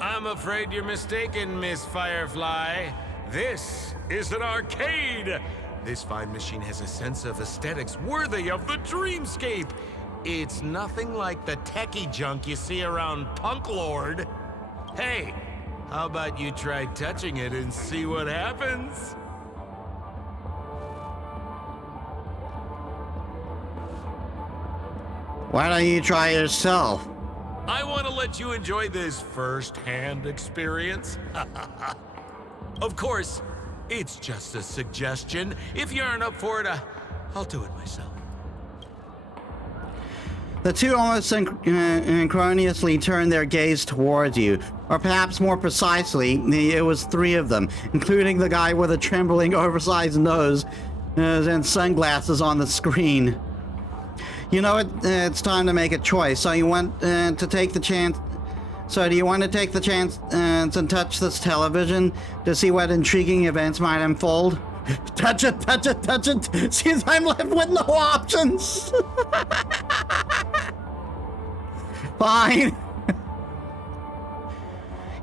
I'm afraid you're mistaken, Miss Firefly. This is an arcade. This fine machine has a sense of aesthetics worthy of the dreamscape. It's nothing like the techie junk you see around Punk Lord. Hey, how about you try touching it and see what happens? Why don't you try it yourself? I want to let you enjoy this first-hand experience. Of course, it's just a suggestion. If you aren't up for it, I'll do it myself. The two almost synchronously turned their gaze towards you, or perhaps more precisely, it was 3 of them, including the guy with a trembling, oversized nose and sunglasses on the screen. You know, it's time to make a choice. So you want to take the chance? So do you want to take the chance and touch this television to see what intriguing events might unfold? Touch it, touch it, touch it. Since I'm left with no options. Fine.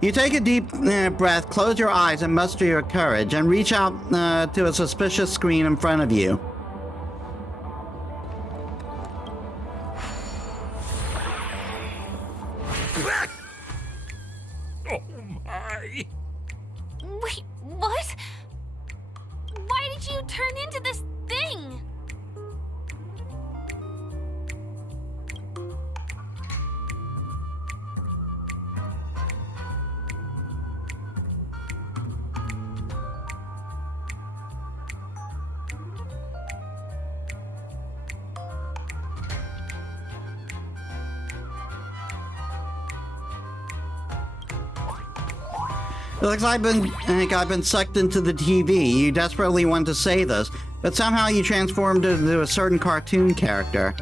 You take a deep breath, close your eyes, and muster your courage, and reach out to a suspicious screen in front of you. Oh my! Wait, what? Why did you turn into this It looks like I've been sucked into the TV. You desperately want to say this, but somehow you transformed into a certain cartoon character.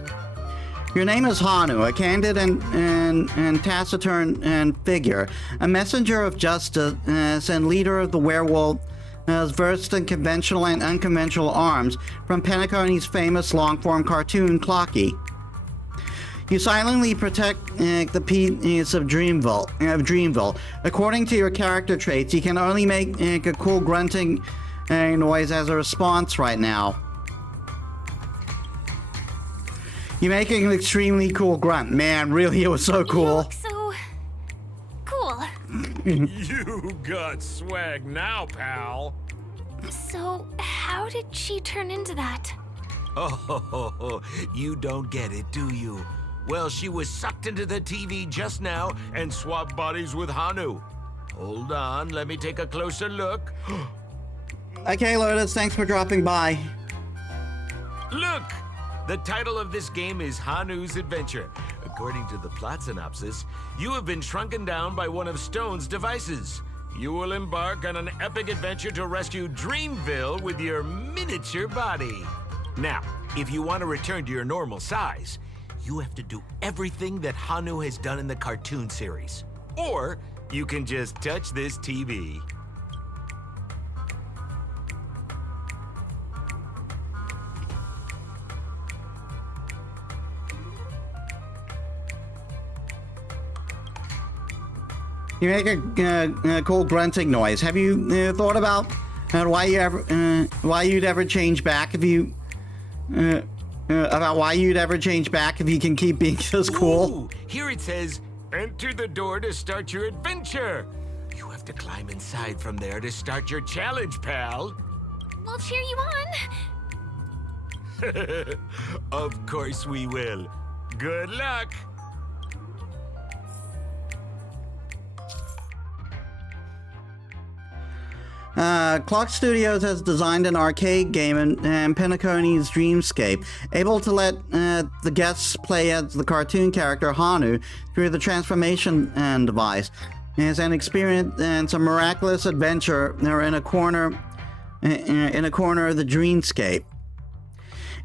Your name is Hanu, a candid and taciturn figure, a messenger of justice and leader of the werewolf, versed in conventional and unconventional arms from Penacony's famous long-form cartoon Clocky. You silently protect the peace of Dreamville. According to your character traits, you can only make a cool grunting noise as a response right now. You make an extremely cool grunt. Man, really, it was so cool. You look so cool. You got swag now, pal. So, how did she turn into that? Oh, you don't get it, do you? Well, she was sucked into the TV just now and swapped bodies with Hanu. Hold on, let me take a closer look. Okay, Lotus, thanks for dropping by. Look! The title of this game is Hanu's Adventure. According to the plot synopsis, you have been shrunken down by one of Stone's devices. You will embark on an epic adventure to rescue Dreamville with your miniature body. Now, if you want to return to your normal size, you have to do everything that Hanu has done in the cartoon series. Or you can just touch this TV. You make a cool grunting noise. Have you thought about why you'd ever change back if you about why you'd ever change back if you can keep being this cool? Ooh, here it says, "Enter the door to start your adventure." You have to climb inside from there to start your challenge, pal. We'll cheer you on. Of course we will. Good luck. Clock Studios has designed an arcade game in Penacony's Dreamscape, able to let the guests play as the cartoon character Hanu through the transformation device. It's an experience and some miraculous adventure in a corner of the Dreamscape.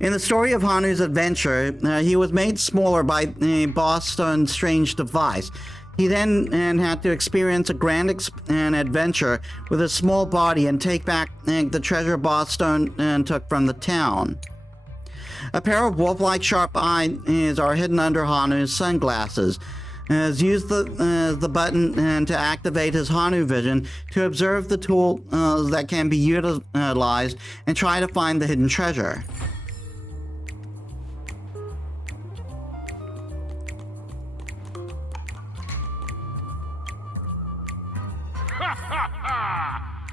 In the story of Hanu's adventure, he was made smaller by Boston's strange device. He then had to experience a grand adventure with a small body and take back the treasure Boston took from the town. A pair of wolf-like sharp eyes are hidden under Hanu's sunglasses. Use the button to activate his Hanu vision to observe the tool that can be utilized and try to find the hidden treasure.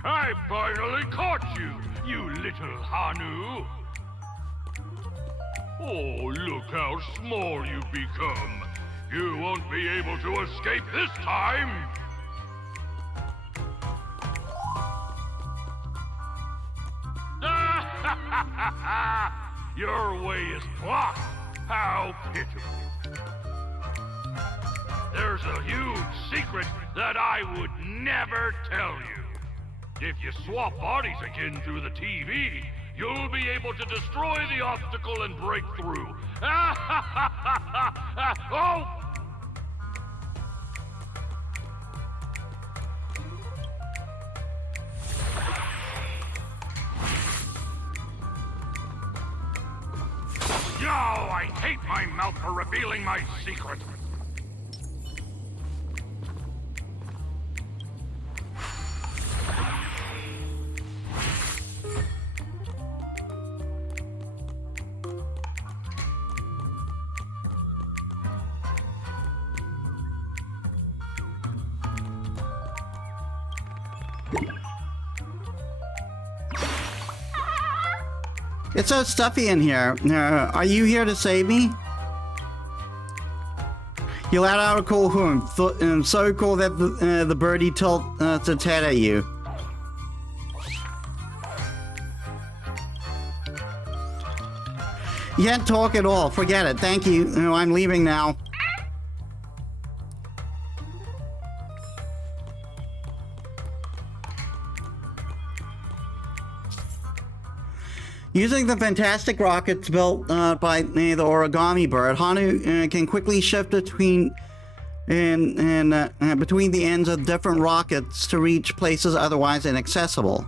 I finally caught you, you little Hanu! Oh, look how small you've become. You won't be able to escape this time! Your way is blocked! How pitiful! There's a huge secret that I would never tell you. If you swap bodies again through the TV, you'll be able to destroy the obstacle and break through. Oh! Yo, I hate my mouth for revealing my secret. It's so stuffy in here. Are you here to save me? You let out a cool hoon, so cool that the birdie tilts its head at you. You can't talk at all. Forget it. Thank you. I'm leaving now. Using the fantastic rockets built by the origami bird, Hanu can quickly shift between between the ends of different rockets to reach places otherwise inaccessible.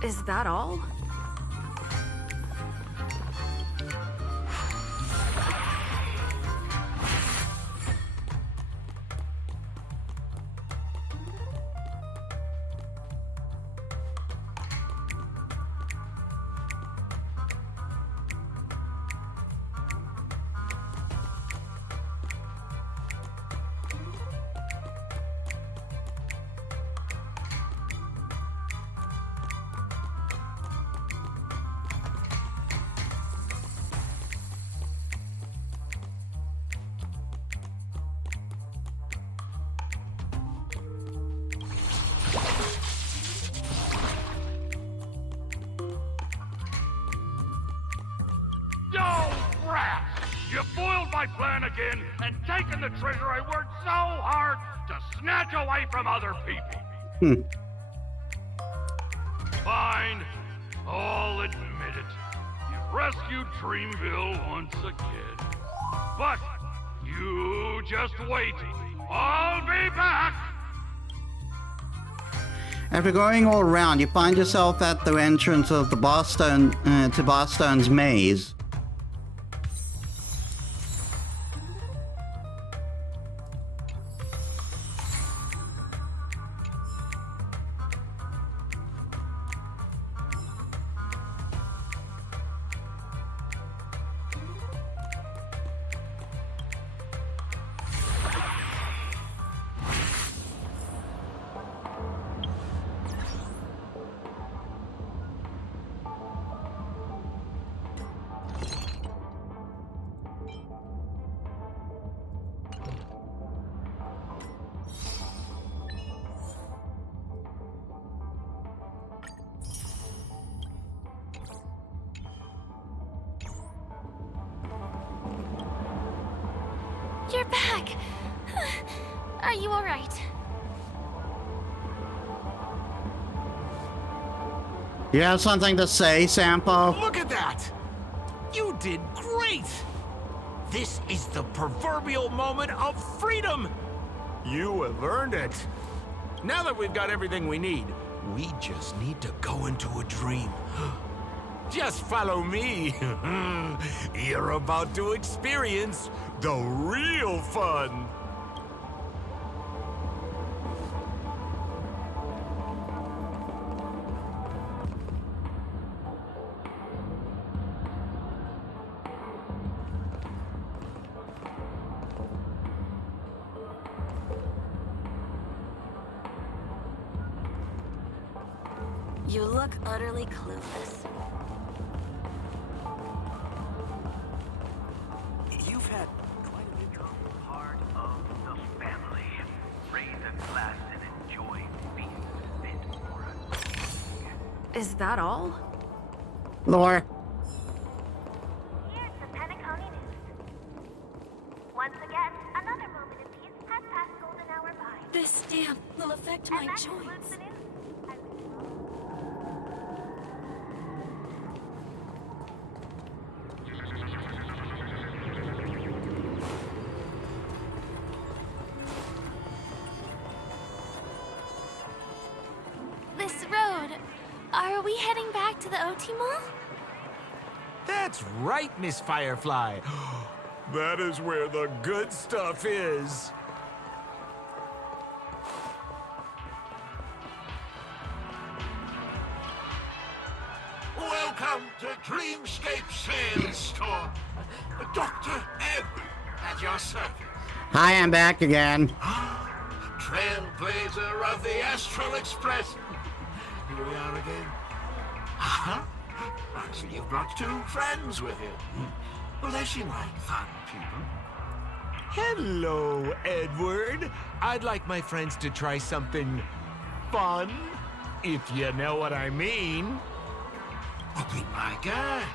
Is that all? You foiled my plan again and taken the treasure I worked so hard to snatch away from other people. Fine. I'll admit it. You've rescued Dreamville once again. But you just wait. I'll be back! After going all around, you find yourself at the entrance of the Boston to Boston's maze. You're back! Are you alright? You have something to say, Sampo? Look at that! You did great! This is the proverbial moment of freedom! You have earned it. Now that we've got everything we need, we just need to go into a dream. Just follow me. You're about to experience the real fun. You look utterly clueless. You've had quite a bit of part of the family. Raise a glass and enjoy being a bit more. Is that all? Lore. Here's the Penacony news. Once again, another moment of peace has passed golden hour by. This stamp will affect my joints. This road. Are we heading back to the OT Mall? That's right, Miss Firefly. That is where the good stuff is. Welcome to Dreamscape Sales Store. Dr. Edward at your service. Hi, I'm back again. Trailblazer of the Astral Express. Here we are again. Huh? Actually, you've brought two friends with you. Well, they seem like fun people. Hello, Edward. I'd like my friends to try something fun, if you know what I mean. Oh, be my guest.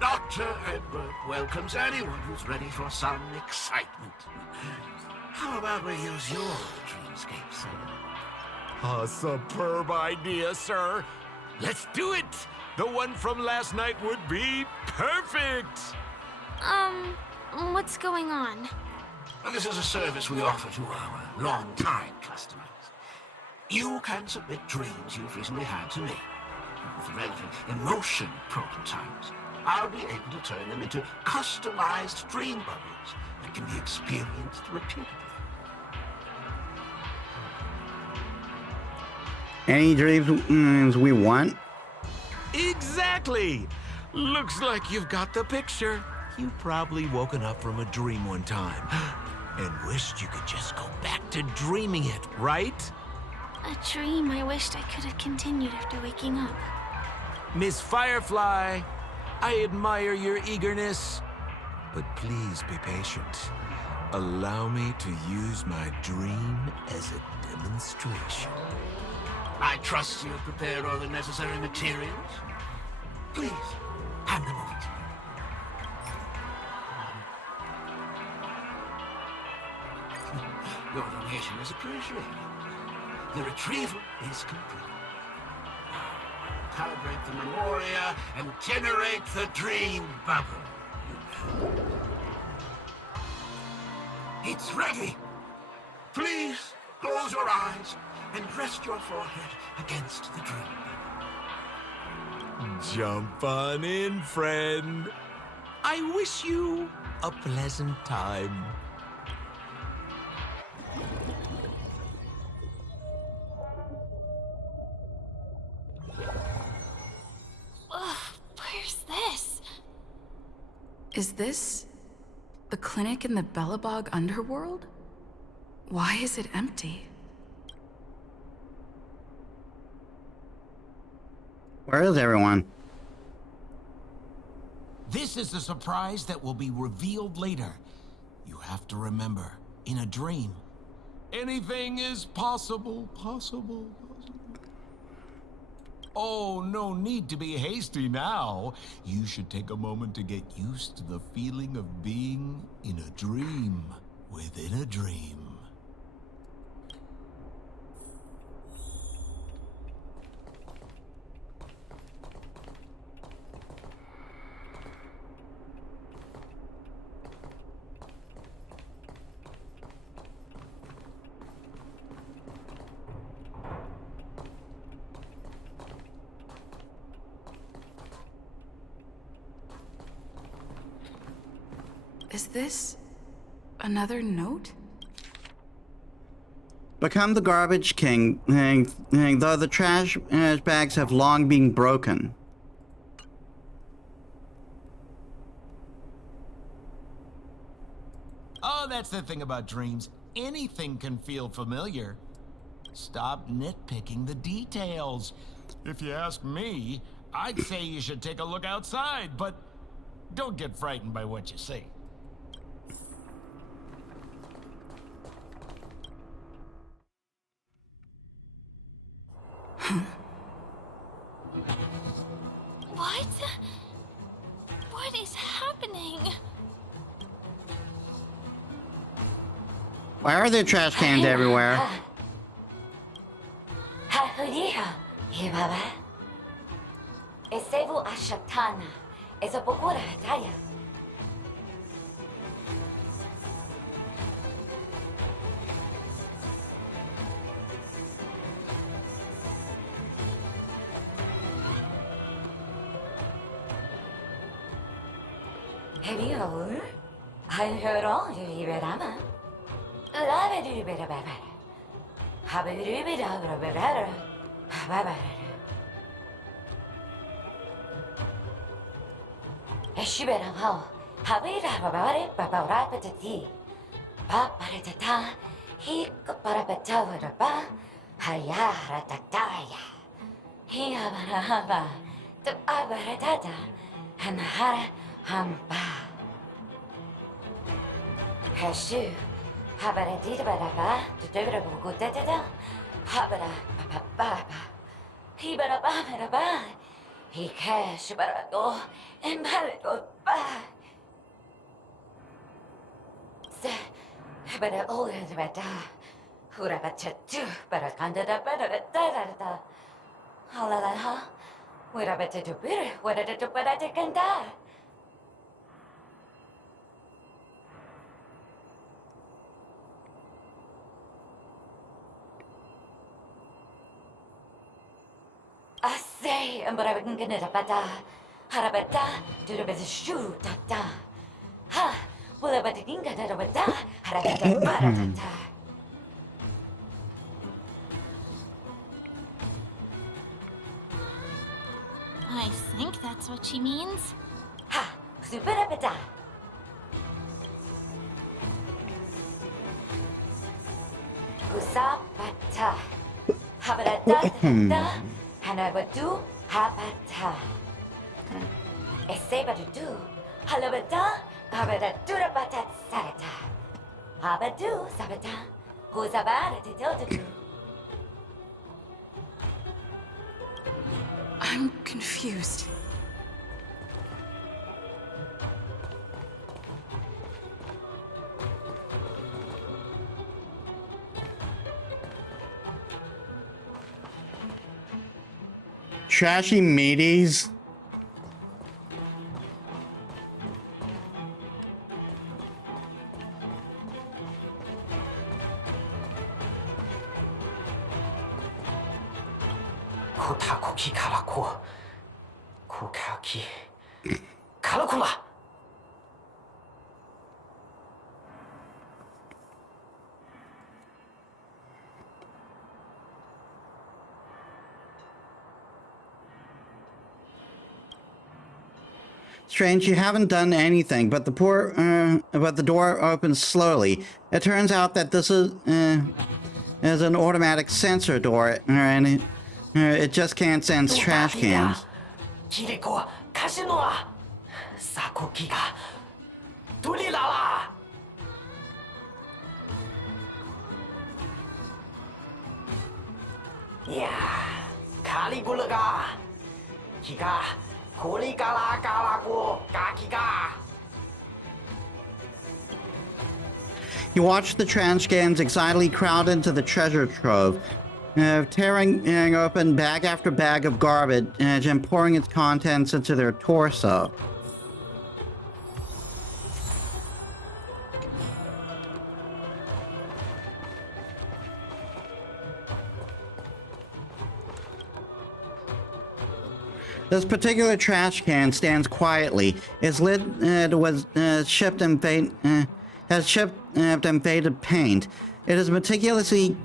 Dr. Edward welcomes anyone who's ready for some excitement. How about we use your dreamscape, sir? A superb idea, sir. Let's do it. The one from last night would be perfect. What's going on? Well, this is a service we offer to our long-time customers. You can submit dreams you've recently had to me. With the relevant emotion prototypes, I'll be able to turn them into customized dream bubbles that can be experienced repeatedly. Any dreams we want? Exactly. Looks like you've got the picture. You've probably woken up from a dream one time and wished you could just go back to dreaming it, right? A dream I wished I could have continued after waking up. Miss Firefly, I admire your eagerness, but please be patient. Allow me to use my dream as a demonstration. I trust you've prepared all the necessary materials. Please, hand them over to me. Your donation is appreciated. The retrieval is complete. Calibrate the memoria and generate the dream bubble. It's ready. Please close your eyes and rest your forehead against the dream. Jump on in, friend. I wish you a pleasant time. Ugh, where's this? Is this the clinic in the Bellabog underworld? Why is it empty? Where is everyone? This is a surprise that will be revealed later. You have to remember, in a dream, anything is possible. Oh, no need to be hasty now. You should take a moment to get used to the feeling of being in a dream within a dream. Is this another note? Become the garbage king, though the trash bags have long been broken. Oh, that's the thing about dreams. Anything can feel familiar. Stop nitpicking the details. If you ask me, I'd say you should take a look outside, but don't get frightened by what you see. What? What is happening? Why are there trash cans everywhere? ba baratata, he barabatavaraba, hayara tataya. He abarahaba, the abaratata, and hara hamba. Hashu, habaradita baraba, the devil dada, habara baba. He baraba, he cash barado, and barado ba. But all is better. Hurabatu, but I can't do better. Halala, what I better do better, what I do, but I can die. I say, but I can get it a better. Harabata, do the best shoot, tata. Ha, well, I better get it a better. Harabata, I think that's what she means. Ha, superabata. Kusapata. Habarata, Hanabatu, Habata. Esebatu, Halabata, Habaratura Batat Sarata. Habadu, Sabata, Kusabata to do. I'm confused. Trashy Metis? Kotakuki Karako. Kokaki. Karakula! Strange, you haven't done anything, but the door opens slowly. It turns out that this is an automatic sensor door, and it just can't sense trash cans. Kiriko, Kashinoa! Sakoki ga. Turilala! Yeah, Caligula ga. Kiga. You watch the trash cans excitedly crowd into the treasure trove, tearing open bag after bag of garbage and pouring its contents into their torso. This particular trash can stands quietly. Its lid was shipped in faded paint. It is meticulously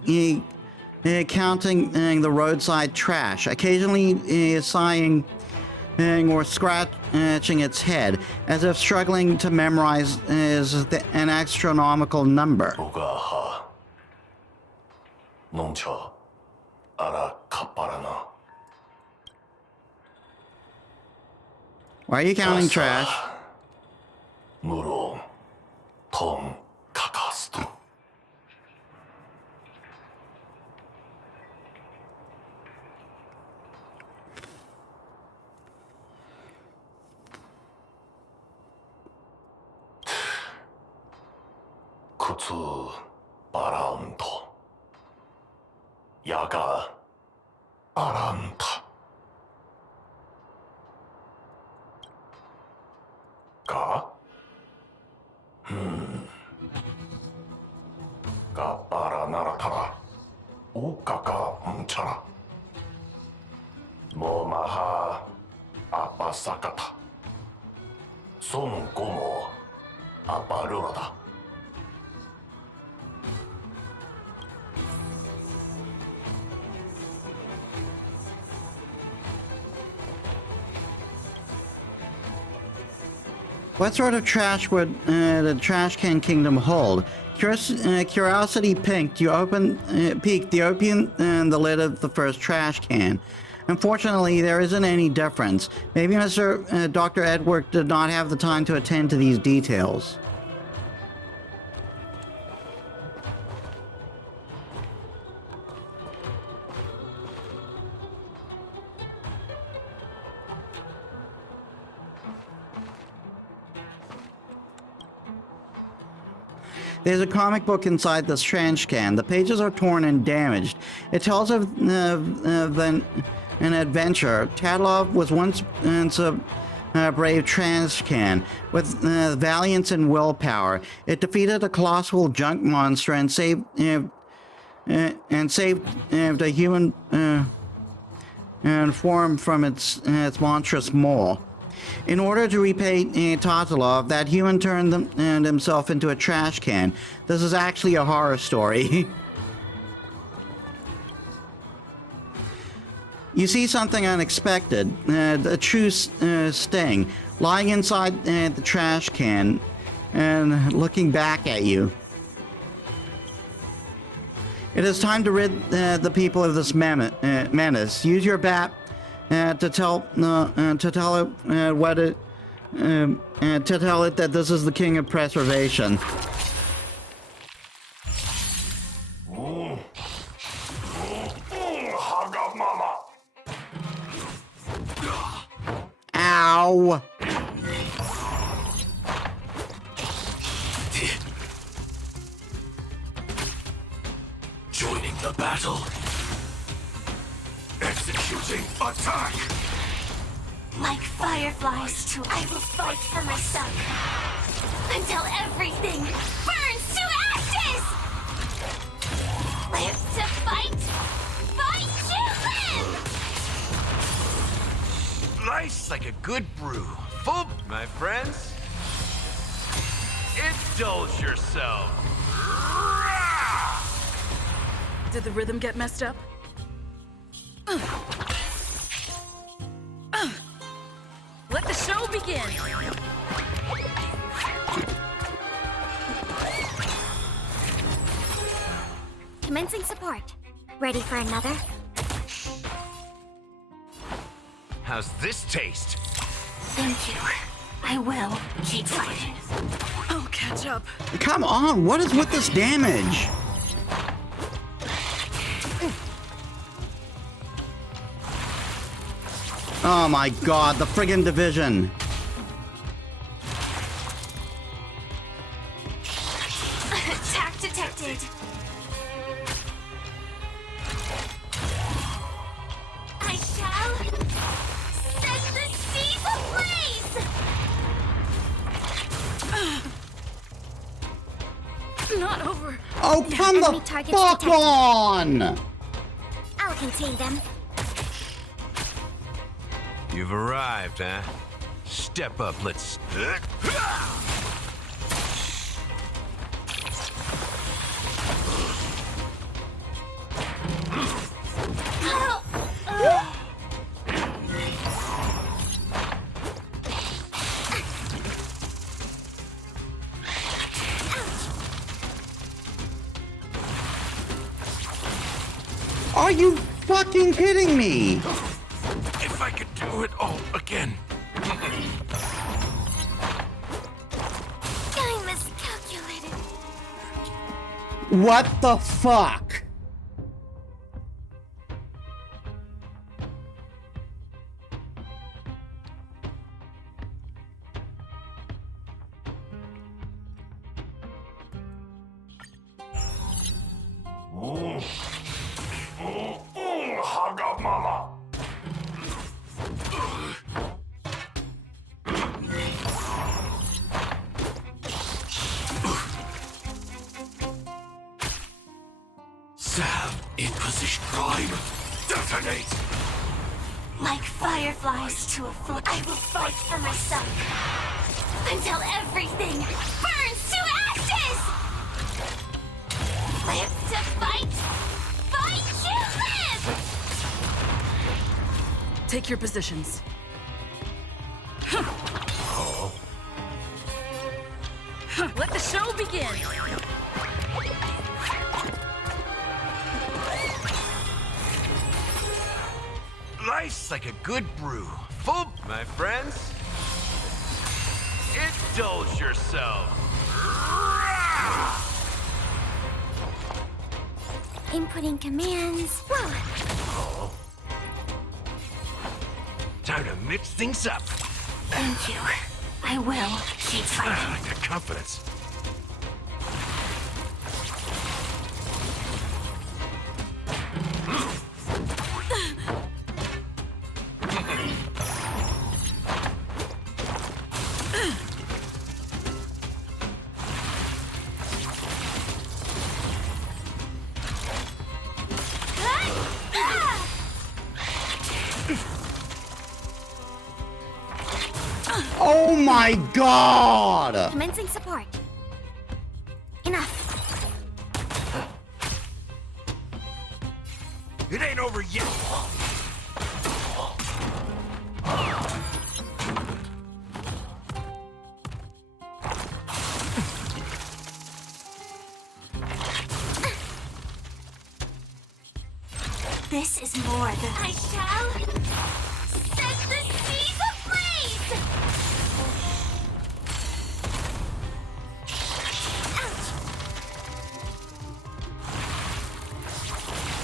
counting the roadside trash, occasionally sighing or scratching its head, as if struggling to memorize an astronomical number. Why are you counting trash? Muro, Tom, Kakastu. Kutsu, Baranto. Yaga, Aranta. Ka? Kapara naratara. Ukaka mchara. Momaha apasakata. Son como aparurada. What sort of trash would the Trash Can Kingdom hold? Curiosity piqued, you open the lid of the first trash can. Unfortunately, there isn't any difference. Maybe Dr. Edward did not have the time to attend to these details. There's a comic book inside this trash can. The pages are torn and damaged. It tells of an adventure. Tadlov was once a brave trash can with valiance and willpower. It defeated a colossal junk monster and saved a human form from its monstrous maw. In order to repay Tatalov, that human turned himself into a trash can. This is actually a horror story. You see something unexpected, a true sting, lying inside the trash can and looking back at you. It is time to rid the people of this menace. Use your bat to tell it that this is the king of preservation. Ow! Joining the battle. Executing attack! Like fireflies too, I will fight for myself until everything burns to ashes! Live to fight! Fight to live! Life's like a good brew. Full, my friends. Indulge yourself. Did the rhythm get messed up? Let the show begin! Commencing support. Ready for another? How's this taste? Thank you. I will keep fighting. I'll catch up. Come on, what is with this damage? Oh my god, the friggin' division. Attack detected. I shall set the seas ablaze! Not over. Oh, come the fuck on! I'll contain them. You've arrived, huh? Step up, let's... Are you fucking kidding me? If I could do it all again. I miscalculated. What the fuck? Haga mama. Sam, in position prime. Detonate. Like fireflies to a flame, I will fight for myself until everything burns to ashes! Live to fight! Fight to live! Take your positions. Let the show begin! Life's like a good brew. Full, my friends. Indulge yourself. Inputting commands. Whoa. Oh. Time to mix things up. Thank you. I will keep fighting. I like that confidence. Oh my god! Commencing support. Enough. It ain't over yet. This is more than I shall set the seas ablaze!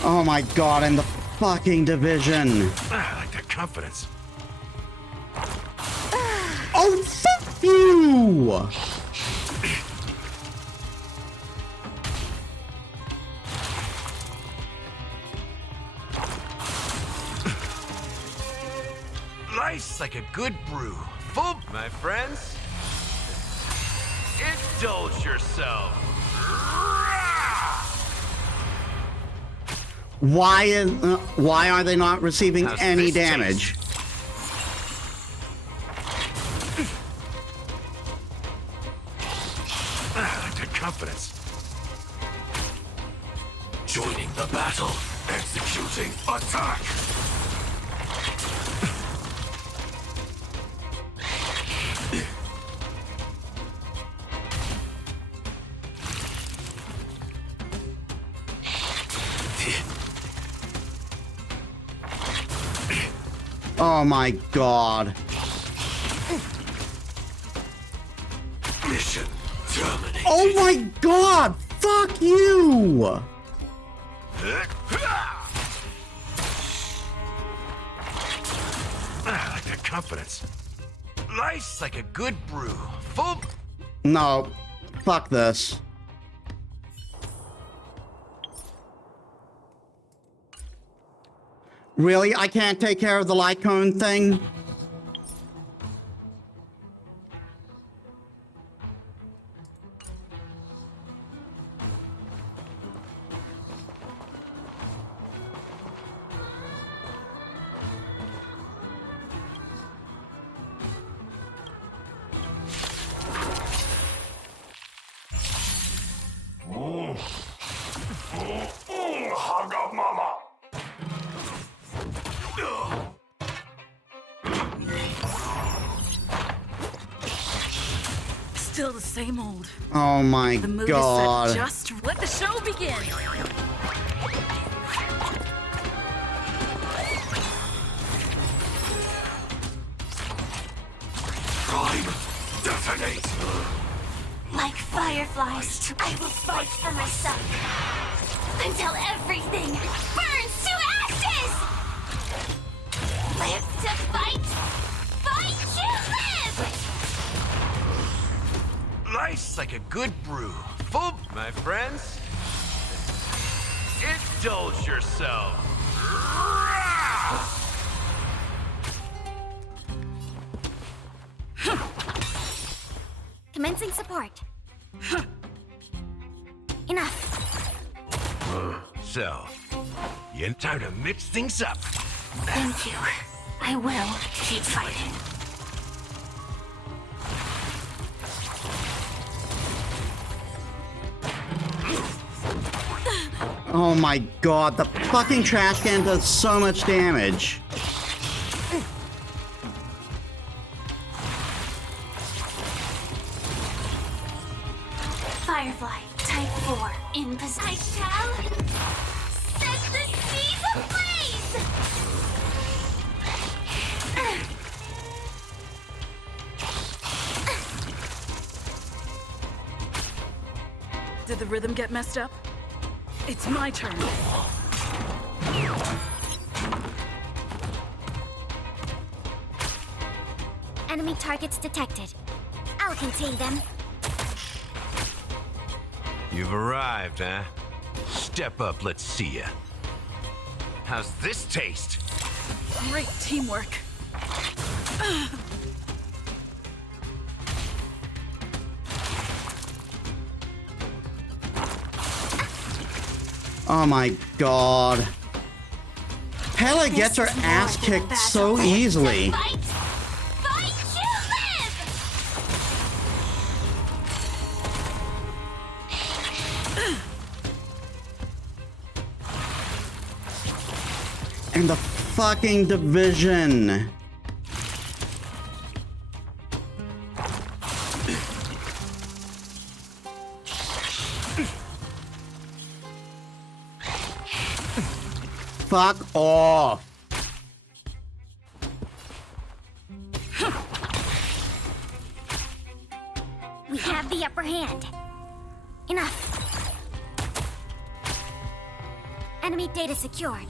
Oh my god, and the fucking division. I like that confidence. Oh, fuck you! Life's like a good brew. Full, my friends. Indulge yourself. Why are they not receiving How's any this damage? I like that confidence. Joining the battle. Executing attack. Oh my god. Mission terminated. Oh my god! Fuck you! I like that confidence. Life's like a good brew. Full. No. Fuck this. Really? I can't take care of the light cone thing? Haga mama. Still the same old. Oh my The mood god. is set. Just let the show begin. Prime detonate. Like fireflies, I will fight for myself. Until everything burns to ashes! Live to fight! Fight to live! Life's like a good brew. Full, my friends. Indulge yourself. Commencing support. Enough. So, you in time to mix things up. Thank you. I will keep fighting. Oh my god, the fucking trash can does so much damage. Firefly, type 4, in position. I shall set the seas ablaze! the rhythm get messed up? It's my turn. Enemy targets detected. I'll contain them. You've arrived, huh? Step up, let's see ya. How's this taste? Great teamwork. Oh my god. Hella gets her ass kicked so easily. And the fucking division. Fuck off. We have the upper hand. Enough. Enemy data secured.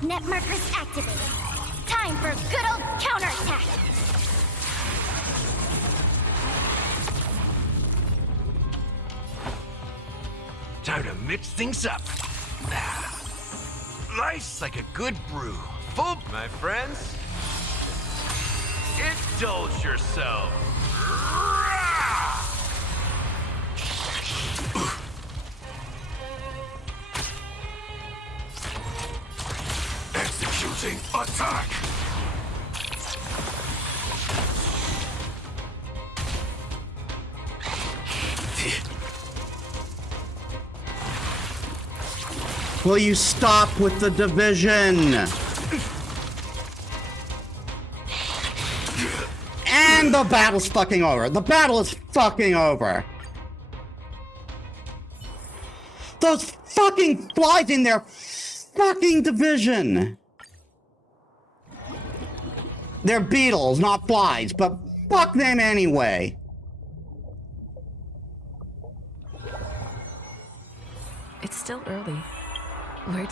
Net markers activated. Time for a good old counterattack. Time to mix things up. Life's like a good brew. Full, my friends. Indulge yourself. Executing attack! Will you stop with the division? And the battle's fucking over. The battle is fucking over. Those fucking flies in their fucking division. They're beetles, not flies, but fuck them anyway. It's still early. Where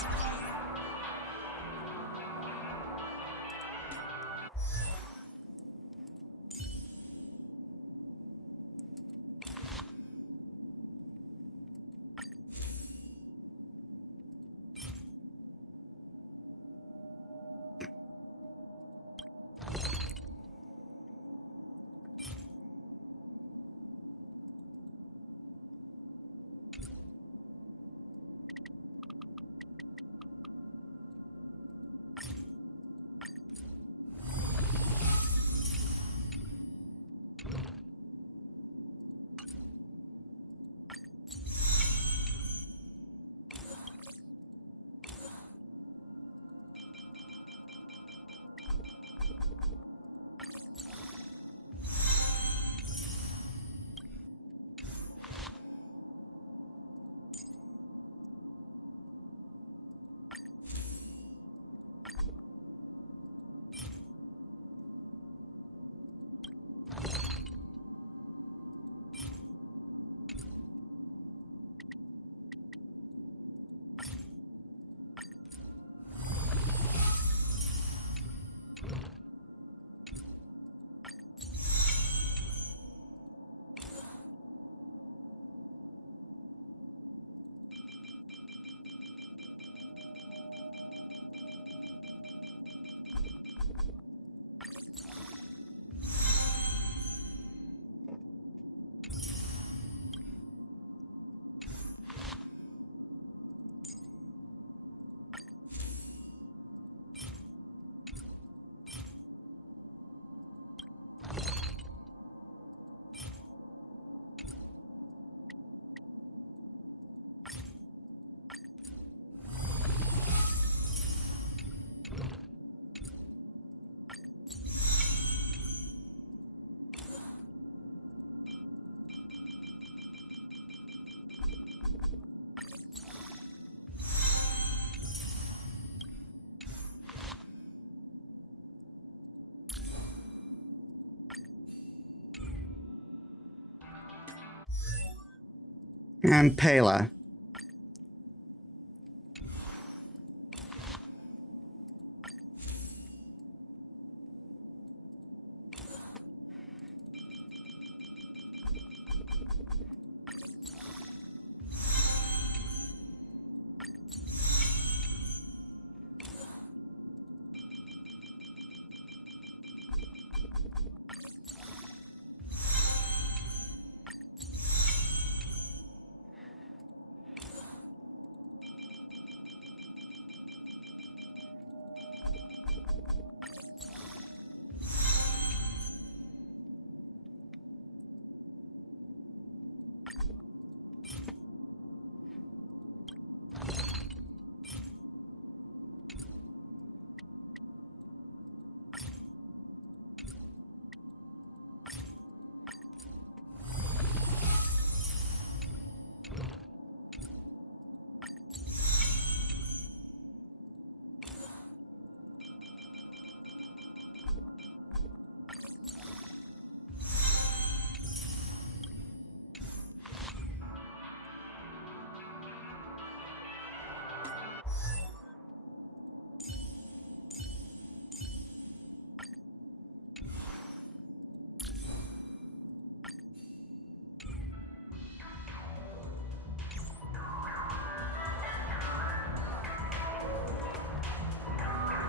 And Pela.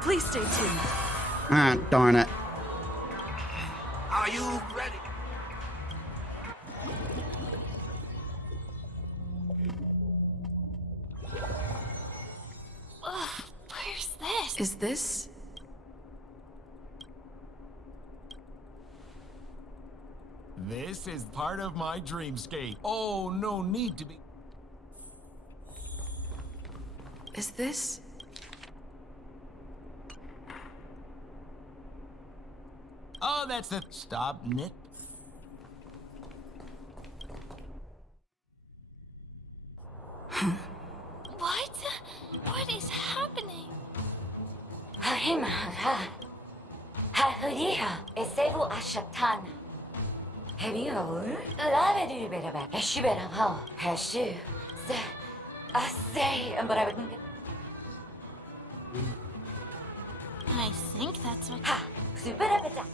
Please stay tuned. Ah, darn it. Are you ready? Ugh, where's this? Is this? This is part of my dreamscape. Oh, no need to be. Is this? Oh, that's the stop nit. What? What is happening? Hahima, Hahuriha, Esevu Ashatana. Hebio, Lavedi Beraba, Heshibera, Heshu, I say, but I wouldn't get. I think that's what. Ha! Superabeta.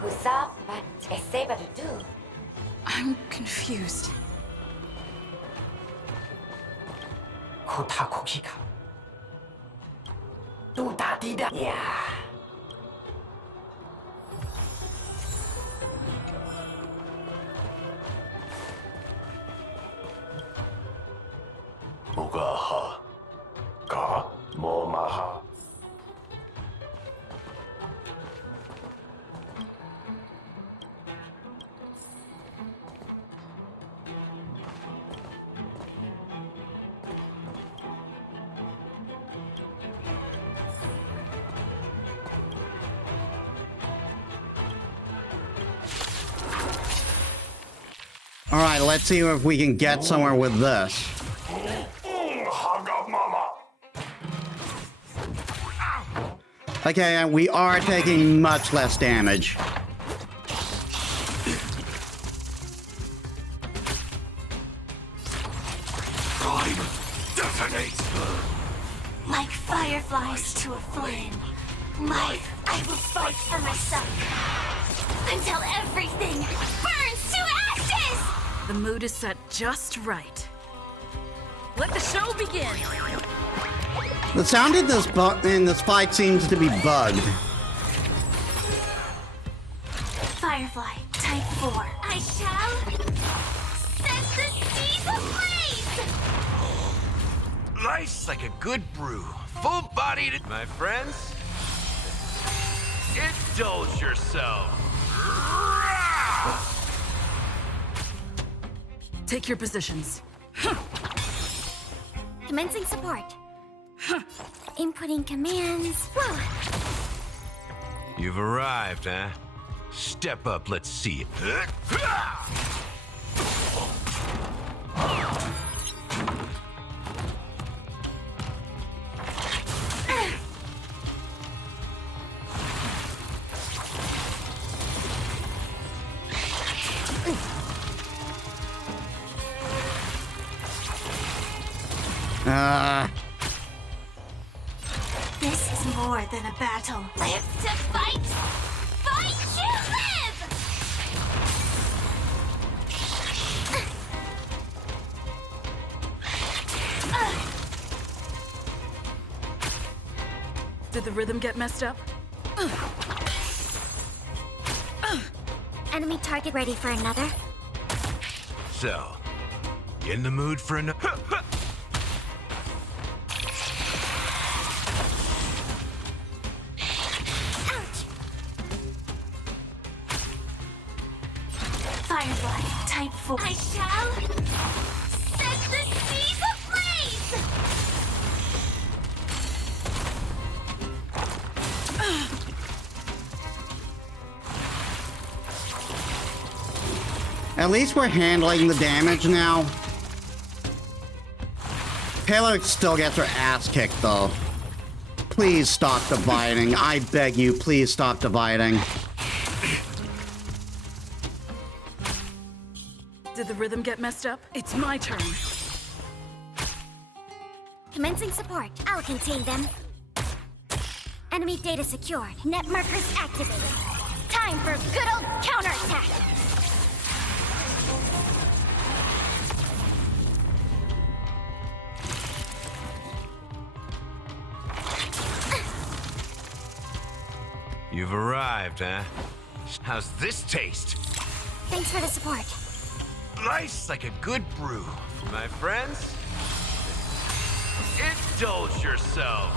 Husa, but Eseba to do. I'm confused. Kotakokika. Dudadida. Yeah. Mugaha. Ka. Momaha. All right, let's see if we can get somewhere with this. Okay, and we are taking much less damage. Time detonates. Like fireflies to a flame. Life, I will fight for myself. Until everything burns to ashes! The mood is set just right. Let the show begin! The sound in this fight seems to be bugged. Firefly, type 4. I shall set the seas ablaze! Nice like a good brew. Full-bodied, my friends. Indulge yourself. Take your positions. Commencing support. Inputting commands. Whoa. You've arrived, huh? Step up, let's see it. This is more than a battle. Live to fight! Fight to live! Did the rhythm get messed up? Enemy target ready for another. So, you in the mood for another? Firefly, type 4. I shall set the seas ablaze! At least we're handling the damage now. Taylor still gets her ass kicked, though. Please stop dividing. I beg you, please stop dividing. Did the rhythm get messed up? It's my turn. Commencing support. I'll contain them. Enemy data secured. Net markers activated. Time for good old counterattack. You've arrived, huh? How's this taste? Thanks for the support. Nice like a good brew. My friends, indulge yourself.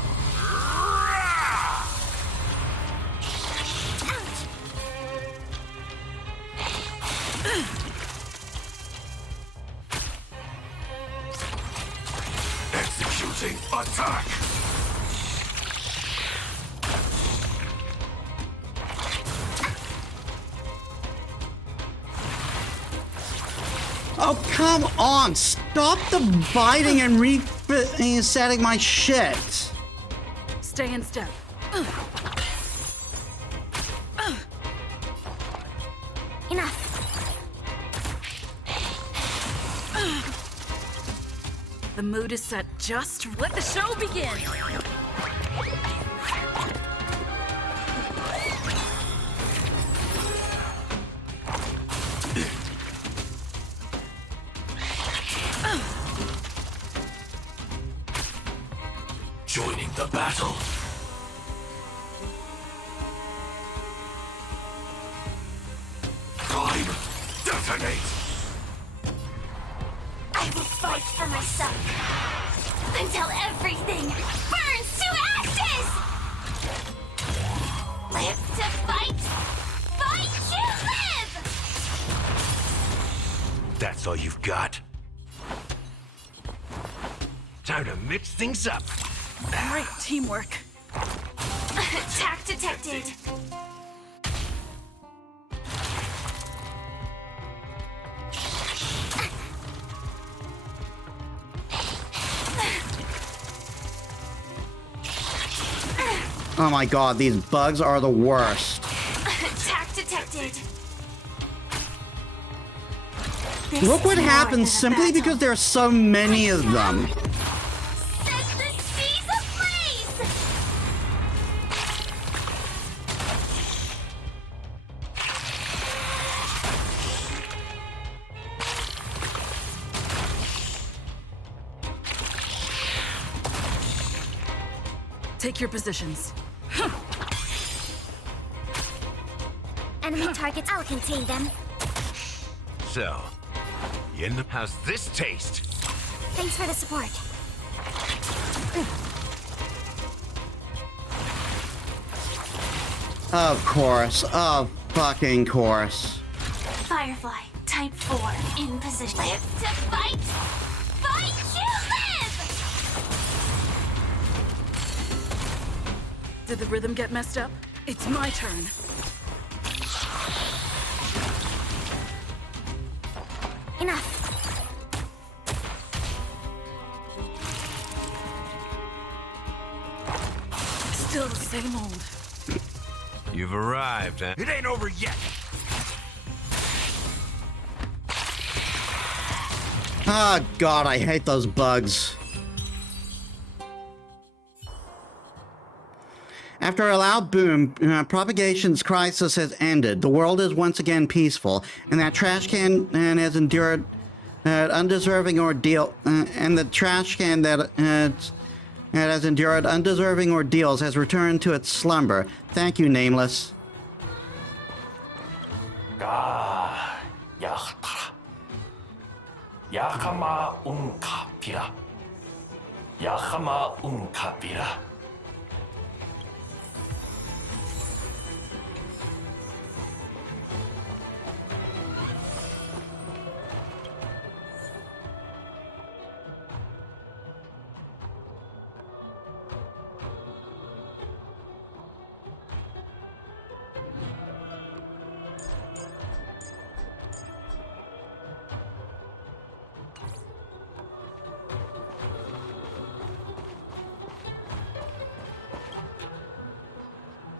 Executing attack. Oh, come on! Stop dividing and resetting my shit! Stay in step. Enough. The mood is set. Just let the show begin. Joining the battle. Time, detonate! I will fight for myself until everything burns to ashes! Live to fight! Fight to live! That's all you've got? Time to mix things up. Great teamwork. Attack detected. Oh my god, these bugs are the worst. Attack detected. Look what happens simply because there are so many of them. Set the seas ablaze! Take your positions. Enemy targets. I'll contain them. So, you in the... How's this taste? Thanks for the support. Of course. Of fucking course. Firefly, type 4, in position. Live to fight! Fight to live! Did the rhythm get messed up? It's my turn. Enough. Still the same old. You've arrived, huh? It ain't over yet! Ah, God, I hate those bugs. After a loud boom, propagation's crisis has ended. The world is once again peaceful, and that trash can has endured undeserving ordeal, and the trash can that has endured undeserving ordeals has returned to its slumber. Thank you, Nameless.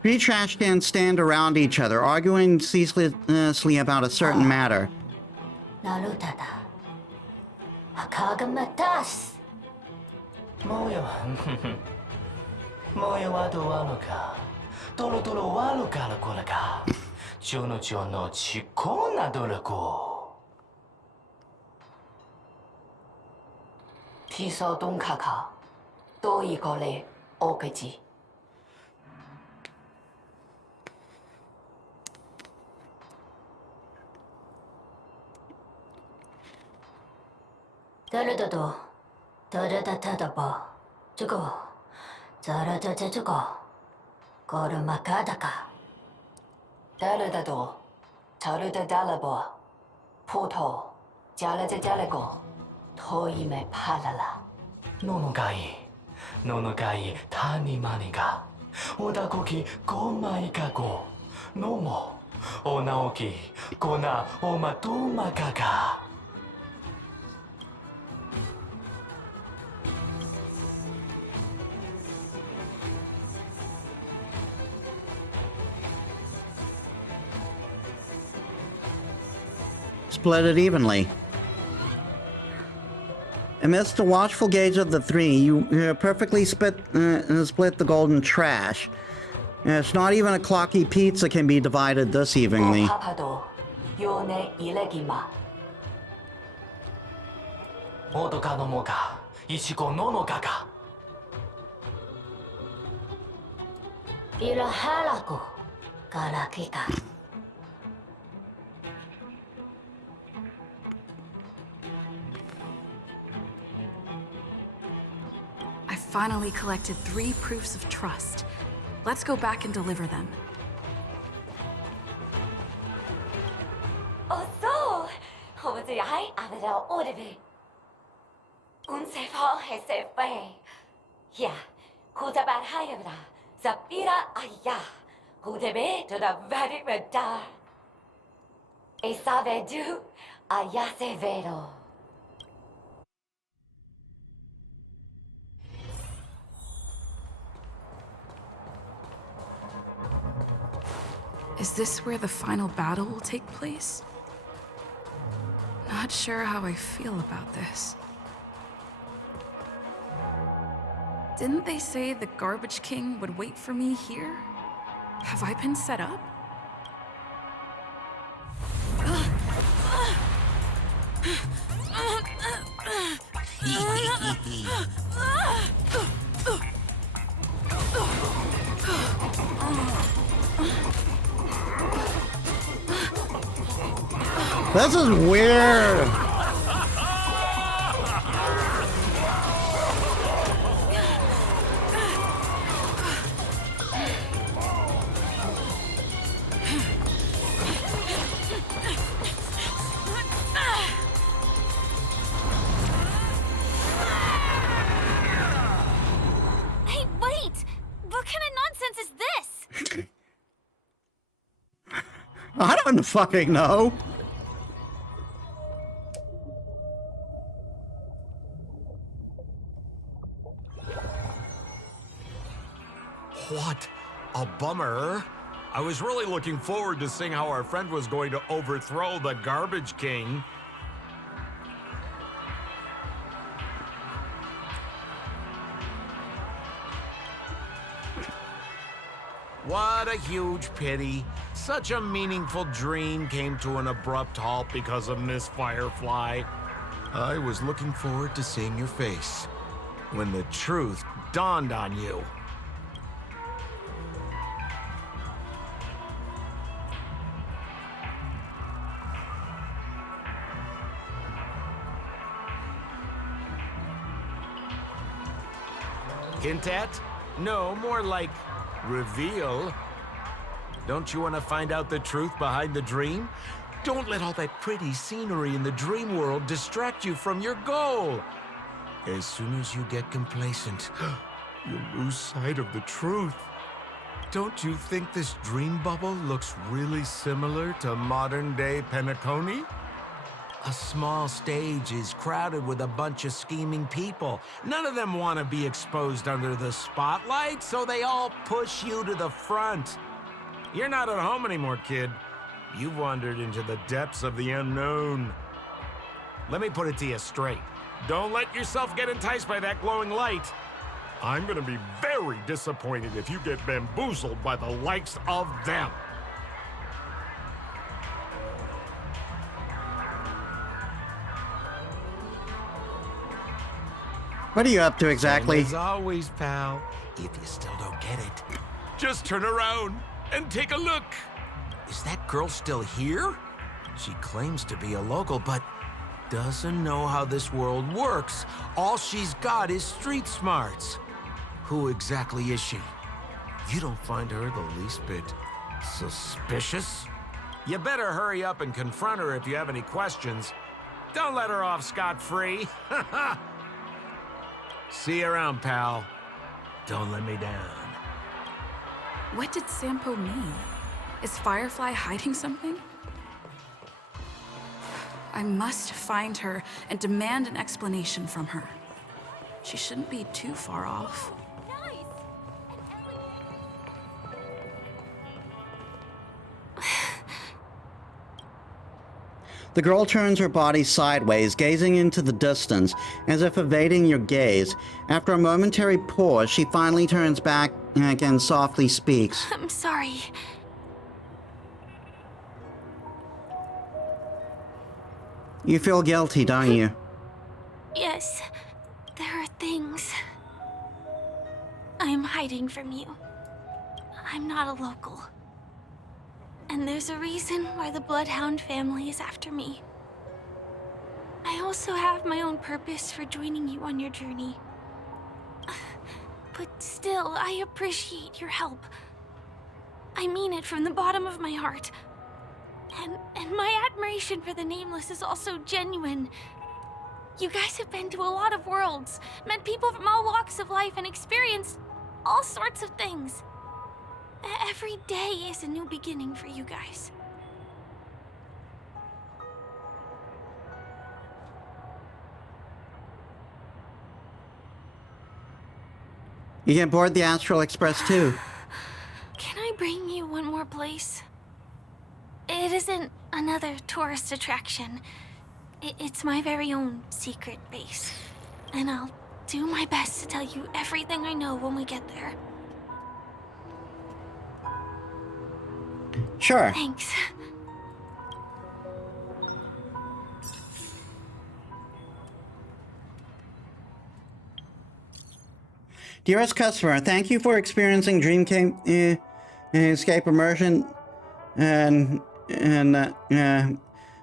Three trash cans stand around each other, arguing ceaselessly about a certain matter. Nonogai tani maniga. Odakoki go maikago. Nomo. Onaoki kona omatomakaga. Split it evenly. Amidst the watchful gaze of the three, you perfectly split the golden trash. It's not even a clocky pizza can be divided this evenly. I finally collected 3 proofs of trust. Let's go back and deliver them. Oh, so! Over the eye, Avida Odebe. Unsefa Hesefe. Yeah, Kudabat Hayabra. Zapira Aya. Kudebe to the very medar. Esavedu Ayasevero. Is this where the final battle will take place? Not sure how I feel about this. Didn't they say the Garbage King would wait for me here? Have I been set up? This is weird. Hey, wait! What kind of nonsense is this? I don't fucking know. What a bummer. I was really looking forward to seeing how our friend was going to overthrow the Garbage King. What a huge pity. Such a meaningful dream came to an abrupt halt because of Miss Firefly. I was looking forward to seeing your face when the truth dawned on you. Hint at? No, more like reveal. Don't you want to find out the truth behind the dream? Don't let all that pretty scenery in the dream world distract you from your goal. As soon as you get complacent, you'll lose sight of the truth. Don't you think this dream bubble looks really similar to modern-day Penacony? A small stage is crowded with a bunch of scheming people. None of them want to be exposed under the spotlight, so they all push you to the front. You're not at home anymore, kid. You've wandered into the depths of the unknown. Let me put it to you straight. Don't let yourself get enticed by that glowing light. I'm gonna be very disappointed if you get bamboozled by the likes of them. What are you up to exactly? Same as always, pal. If you still don't get it, just turn around and take a look. Is that girl still here? She claims to be a local, but doesn't know how this world works. All she's got is street smarts. Who exactly is she? You don't find her the least bit suspicious? You better hurry up and confront her if you have any questions. Don't let her off scot-free. See you around, pal. Don't let me down. What did Sampo mean? Is Firefly hiding something? I must find her and demand an explanation from her. She shouldn't be too far off. The girl turns her body sideways, gazing into the distance, as if evading your gaze. After a momentary pause, she finally turns back and softly speaks. I'm sorry. You feel guilty, don't you? Yes, there are things I'm hiding from you. I'm not a local. And there's a reason why the Bloodhound family is after me. I also have my own purpose for joining you on your journey. But still, I appreciate your help. I mean it from the bottom of my heart. And my admiration for the Nameless is also genuine. You guys have been to a lot of worlds, met people from all walks of life, and experienced all sorts of things. Every day is a new beginning for you guys. You can board the Astral Express too. Can I bring you one more place? It isn't another tourist attraction. It's my very own secret base. And I'll do my best to tell you everything I know when we get there. Sure. Thanks. Dearest customer, thank you for experiencing Dreamscape immersion and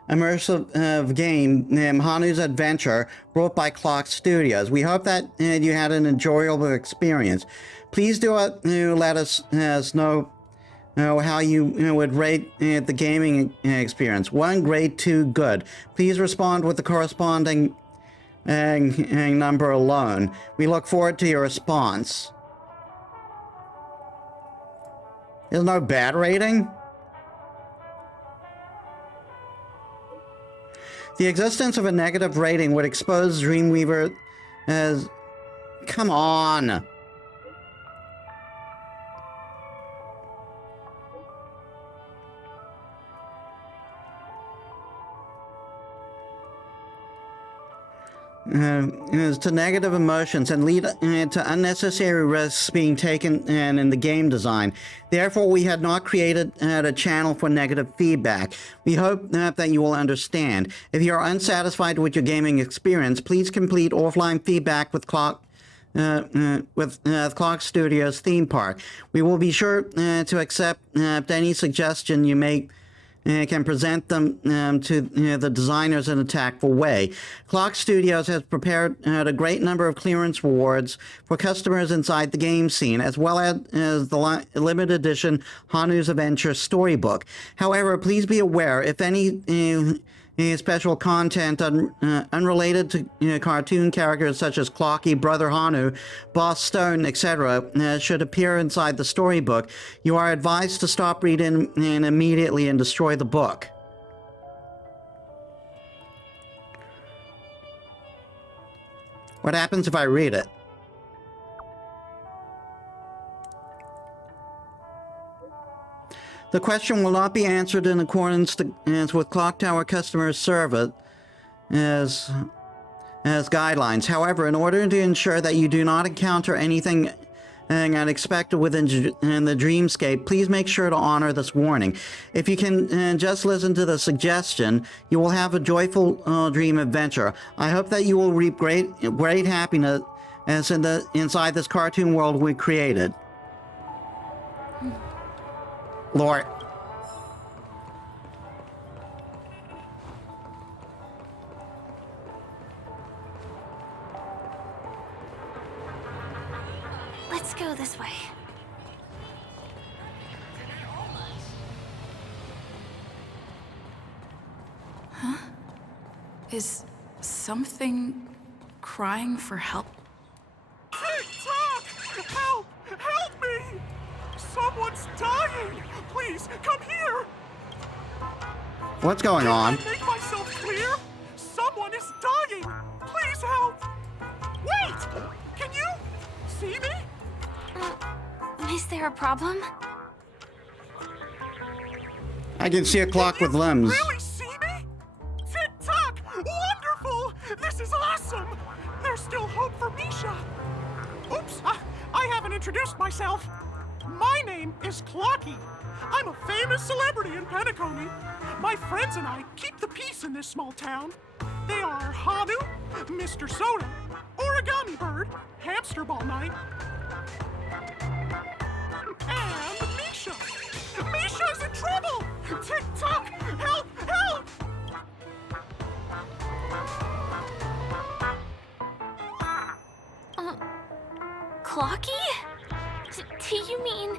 immersive game, Hanu's Adventure, brought by Clock Studios. We hope that you had an enjoyable experience. Please do let us know how you would rate the gaming experience. 1 great, 2 good. Please respond with the corresponding number alone. We look forward to your response. There's no bad rating? The existence of a negative rating would expose Dreamweaver as... Come on! is to negative emotions and lead to unnecessary risks being taken in the game design. Therefore, we had not created a channel for negative feedback. We hope that you will understand. If you are unsatisfied with your gaming experience, please complete offline feedback with Clock Studios theme park. We will be sure to accept any suggestion you make. Can present them to the designers in a tactful way. Clock Studios has prepared a great number of clearance rewards for customers inside the game scene, as well as the limited edition Hanu's Adventure storybook. However, please be aware, if any special content unrelated to cartoon characters such as Clocky, Brother Hanu, Boss Stone, etc. Should appear inside the storybook, you are advised to stop reading immediately and destroy the book. What happens if I read it? The question will not be answered in accordance with Clock Tower customer service as guidelines. However, in order to ensure that you do not encounter anything unexpected within the dreamscape, please make sure to honor this warning. If you can just listen to the suggestion, you will have a joyful dream adventure. I hope that you will reap great happiness inside this cartoon world we created. Lord. Let's go this way. Huh? Is something crying for help? Tick-tock! Help! Help me! Someone's dying! Please, come here! What's going on? Can I make myself clear? Someone is dying! Please help! Wait! Can you see me? Is there a problem? I can see a clock with limbs. Really see me? Tick-tock! Wonderful! This is awesome! There's still hope for Misha! Oops, I haven't introduced myself. My name is Clocky. I'm a famous celebrity in Penacony. My friends and I keep the peace in this small town. They are Hanu, Mr. Soda, Origami Bird, Hamster Ball Night, and Misha. Misha's in trouble! Tick-tock! Help! Help! Clocky? Do you mean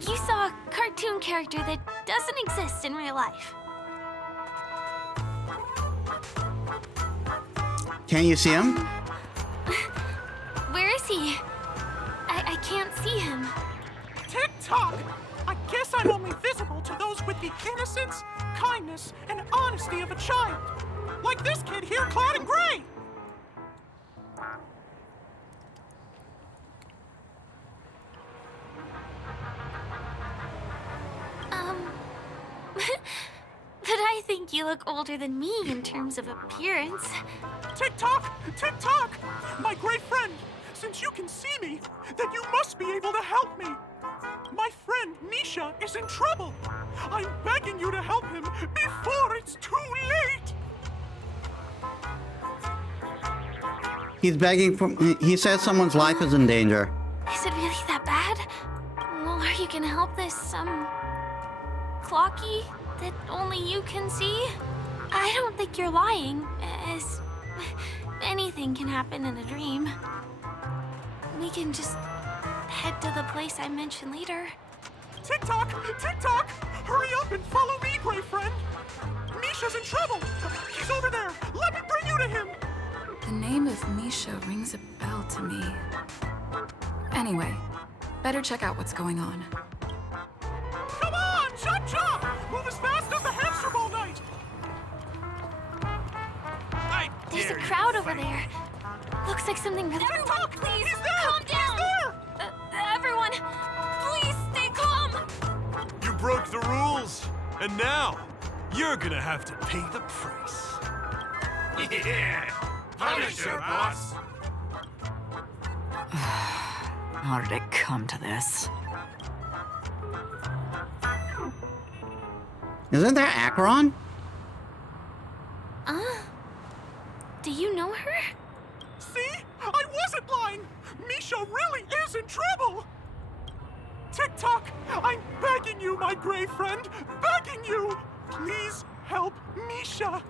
you saw a cartoon character that doesn't exist in real life? Can you see him? Where is he? I can't see him. Tick-tock! I guess I'm only visible to those with the innocence, kindness, and honesty of a child. Like this kid here clad in gray. But I think you look older than me in terms of appearance. Tick-tock! Tick-tock! My great friend, since you can see me, then you must be able to help me. My friend Misha is in trouble. I'm begging you to help him before it's too late. He's begging for. He says someone's life is in danger. Is it really that bad? Well, are you gonna help this, Clocky that only you can see? I don't think you're lying, as anything can happen in a dream. We can just head to the place I mentioned later. Tick-tock! Tick-tock! Hurry up and follow me, great friend! Misha's in trouble! He's over there! Let me bring you to him! The name of Misha rings a bell to me. Anyway, better check out what's going on. Come on! Chop-chop! Move as fast as the hamster ball night! There's a crowd over there. Looks like something really... Tick-tock! Please, He's there! calm down! He's there! Everyone, please stay calm! You broke the rules, and now you're gonna have to pay the price. Yeah! Punisher, boss. How did it come to this? Isn't that Acheron? Do you know her? See? I wasn't lying! Misha really is in trouble! Tick-tock, I'm begging you, my gray friend, begging you! Please help Misha!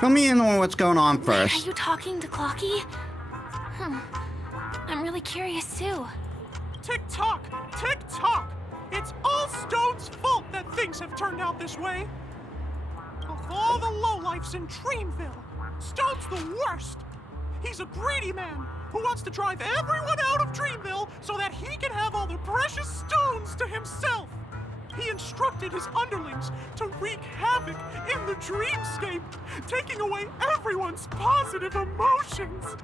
Fill me in on what's going on Are first. you talking to Clocky? I'm really curious too. Tick-tock! Tick-tock! It's all Stone's fault that things have turned out this way! Of all the lowlifes in Dreamville, Stone's the worst! He's a greedy man who wants to drive everyone out of Dreamville so that he can have all the precious stones to himself! He instructed his underlings to wreak havoc in the dreamscape, taking away everyone's positive emotions!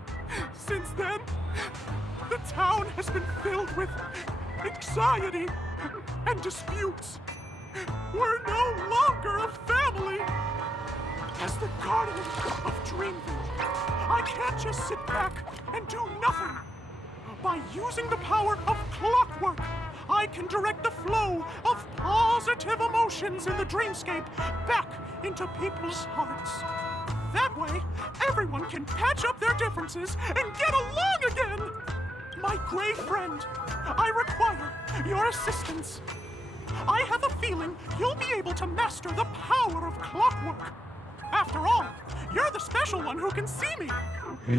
Since then, the town has been filled with anxiety and disputes. We're no longer a family! As the guardian of Dreamville, I can't just sit back and do nothing. By using the power of clockwork, I can direct the flow of positive emotions in the dreamscape back into people's hearts. That way, everyone can patch up their differences and get along again! My gray friend, I require your assistance. I have a feeling you'll be able to master the power of clockwork. After all, you're the special one who can see me.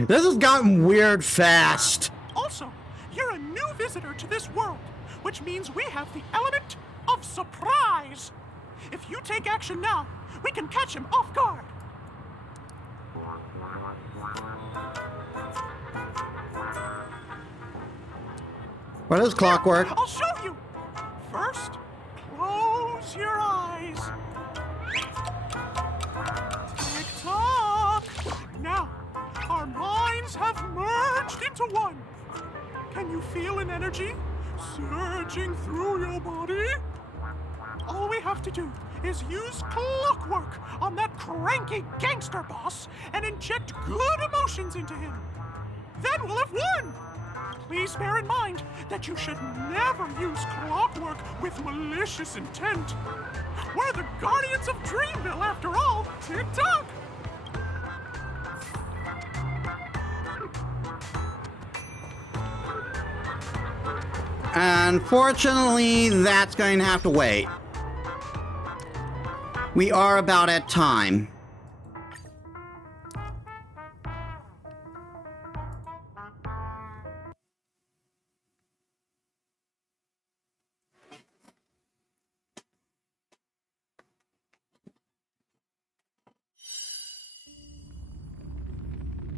This has gotten weird fast. Also, you're a new visitor to this world, which means we have the element of surprise. If you take action now, we can catch him off guard. What is clockwork? I'll show you. First, close your eyes. Tick-tock. Now, our minds have merged into one. Can you feel an energy surging through your body? All we have to do is use clockwork on that cranky gangster boss and inject good emotions into him. Then we'll have won! Please bear in mind that you should never use clockwork with malicious intent. We're the guardians of Dreamville, after all. Tick-tock! Unfortunately, that's going to have to wait. We are about at time.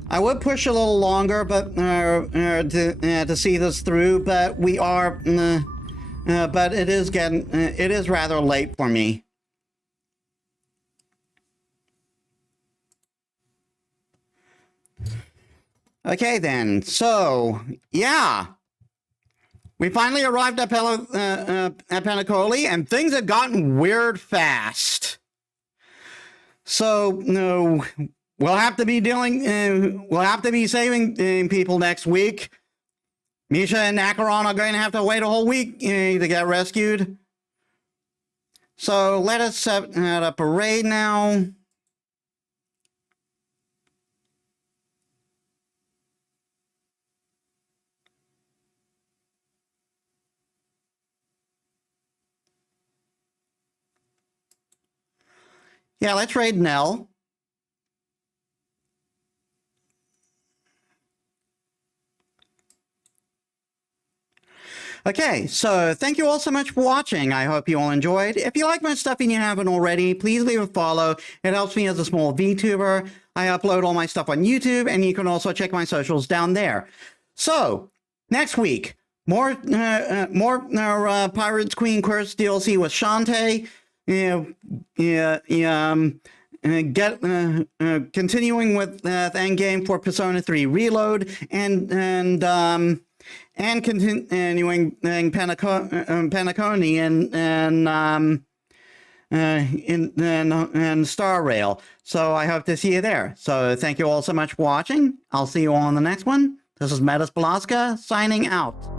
I would push a little longer, but to see this through. But we are, but it is rather late for me. Okay, then. So yeah, we finally arrived at Penacony, and things have gotten weird fast. So no. We'll have to be saving people next week. Misha and Acheron are going to have to wait a whole week to get rescued. So let us set up a raid now. Yeah, let's raid Nell. Okay, so thank you all so much for watching. I hope you all enjoyed. If you like my stuff and you haven't already, please leave a follow. It helps me as a small VTuber. I upload all my stuff on YouTube, and you can also check my socials down there. So, next week, more Pirates Queen Curse DLC with Shantae. Continuing with the endgame for Persona 3 Reload, and continuing Penacony in Star Rail. So I hope to see you there. So thank you all so much for watching. I'll see you all on the next one. This is Metis Balaska signing out.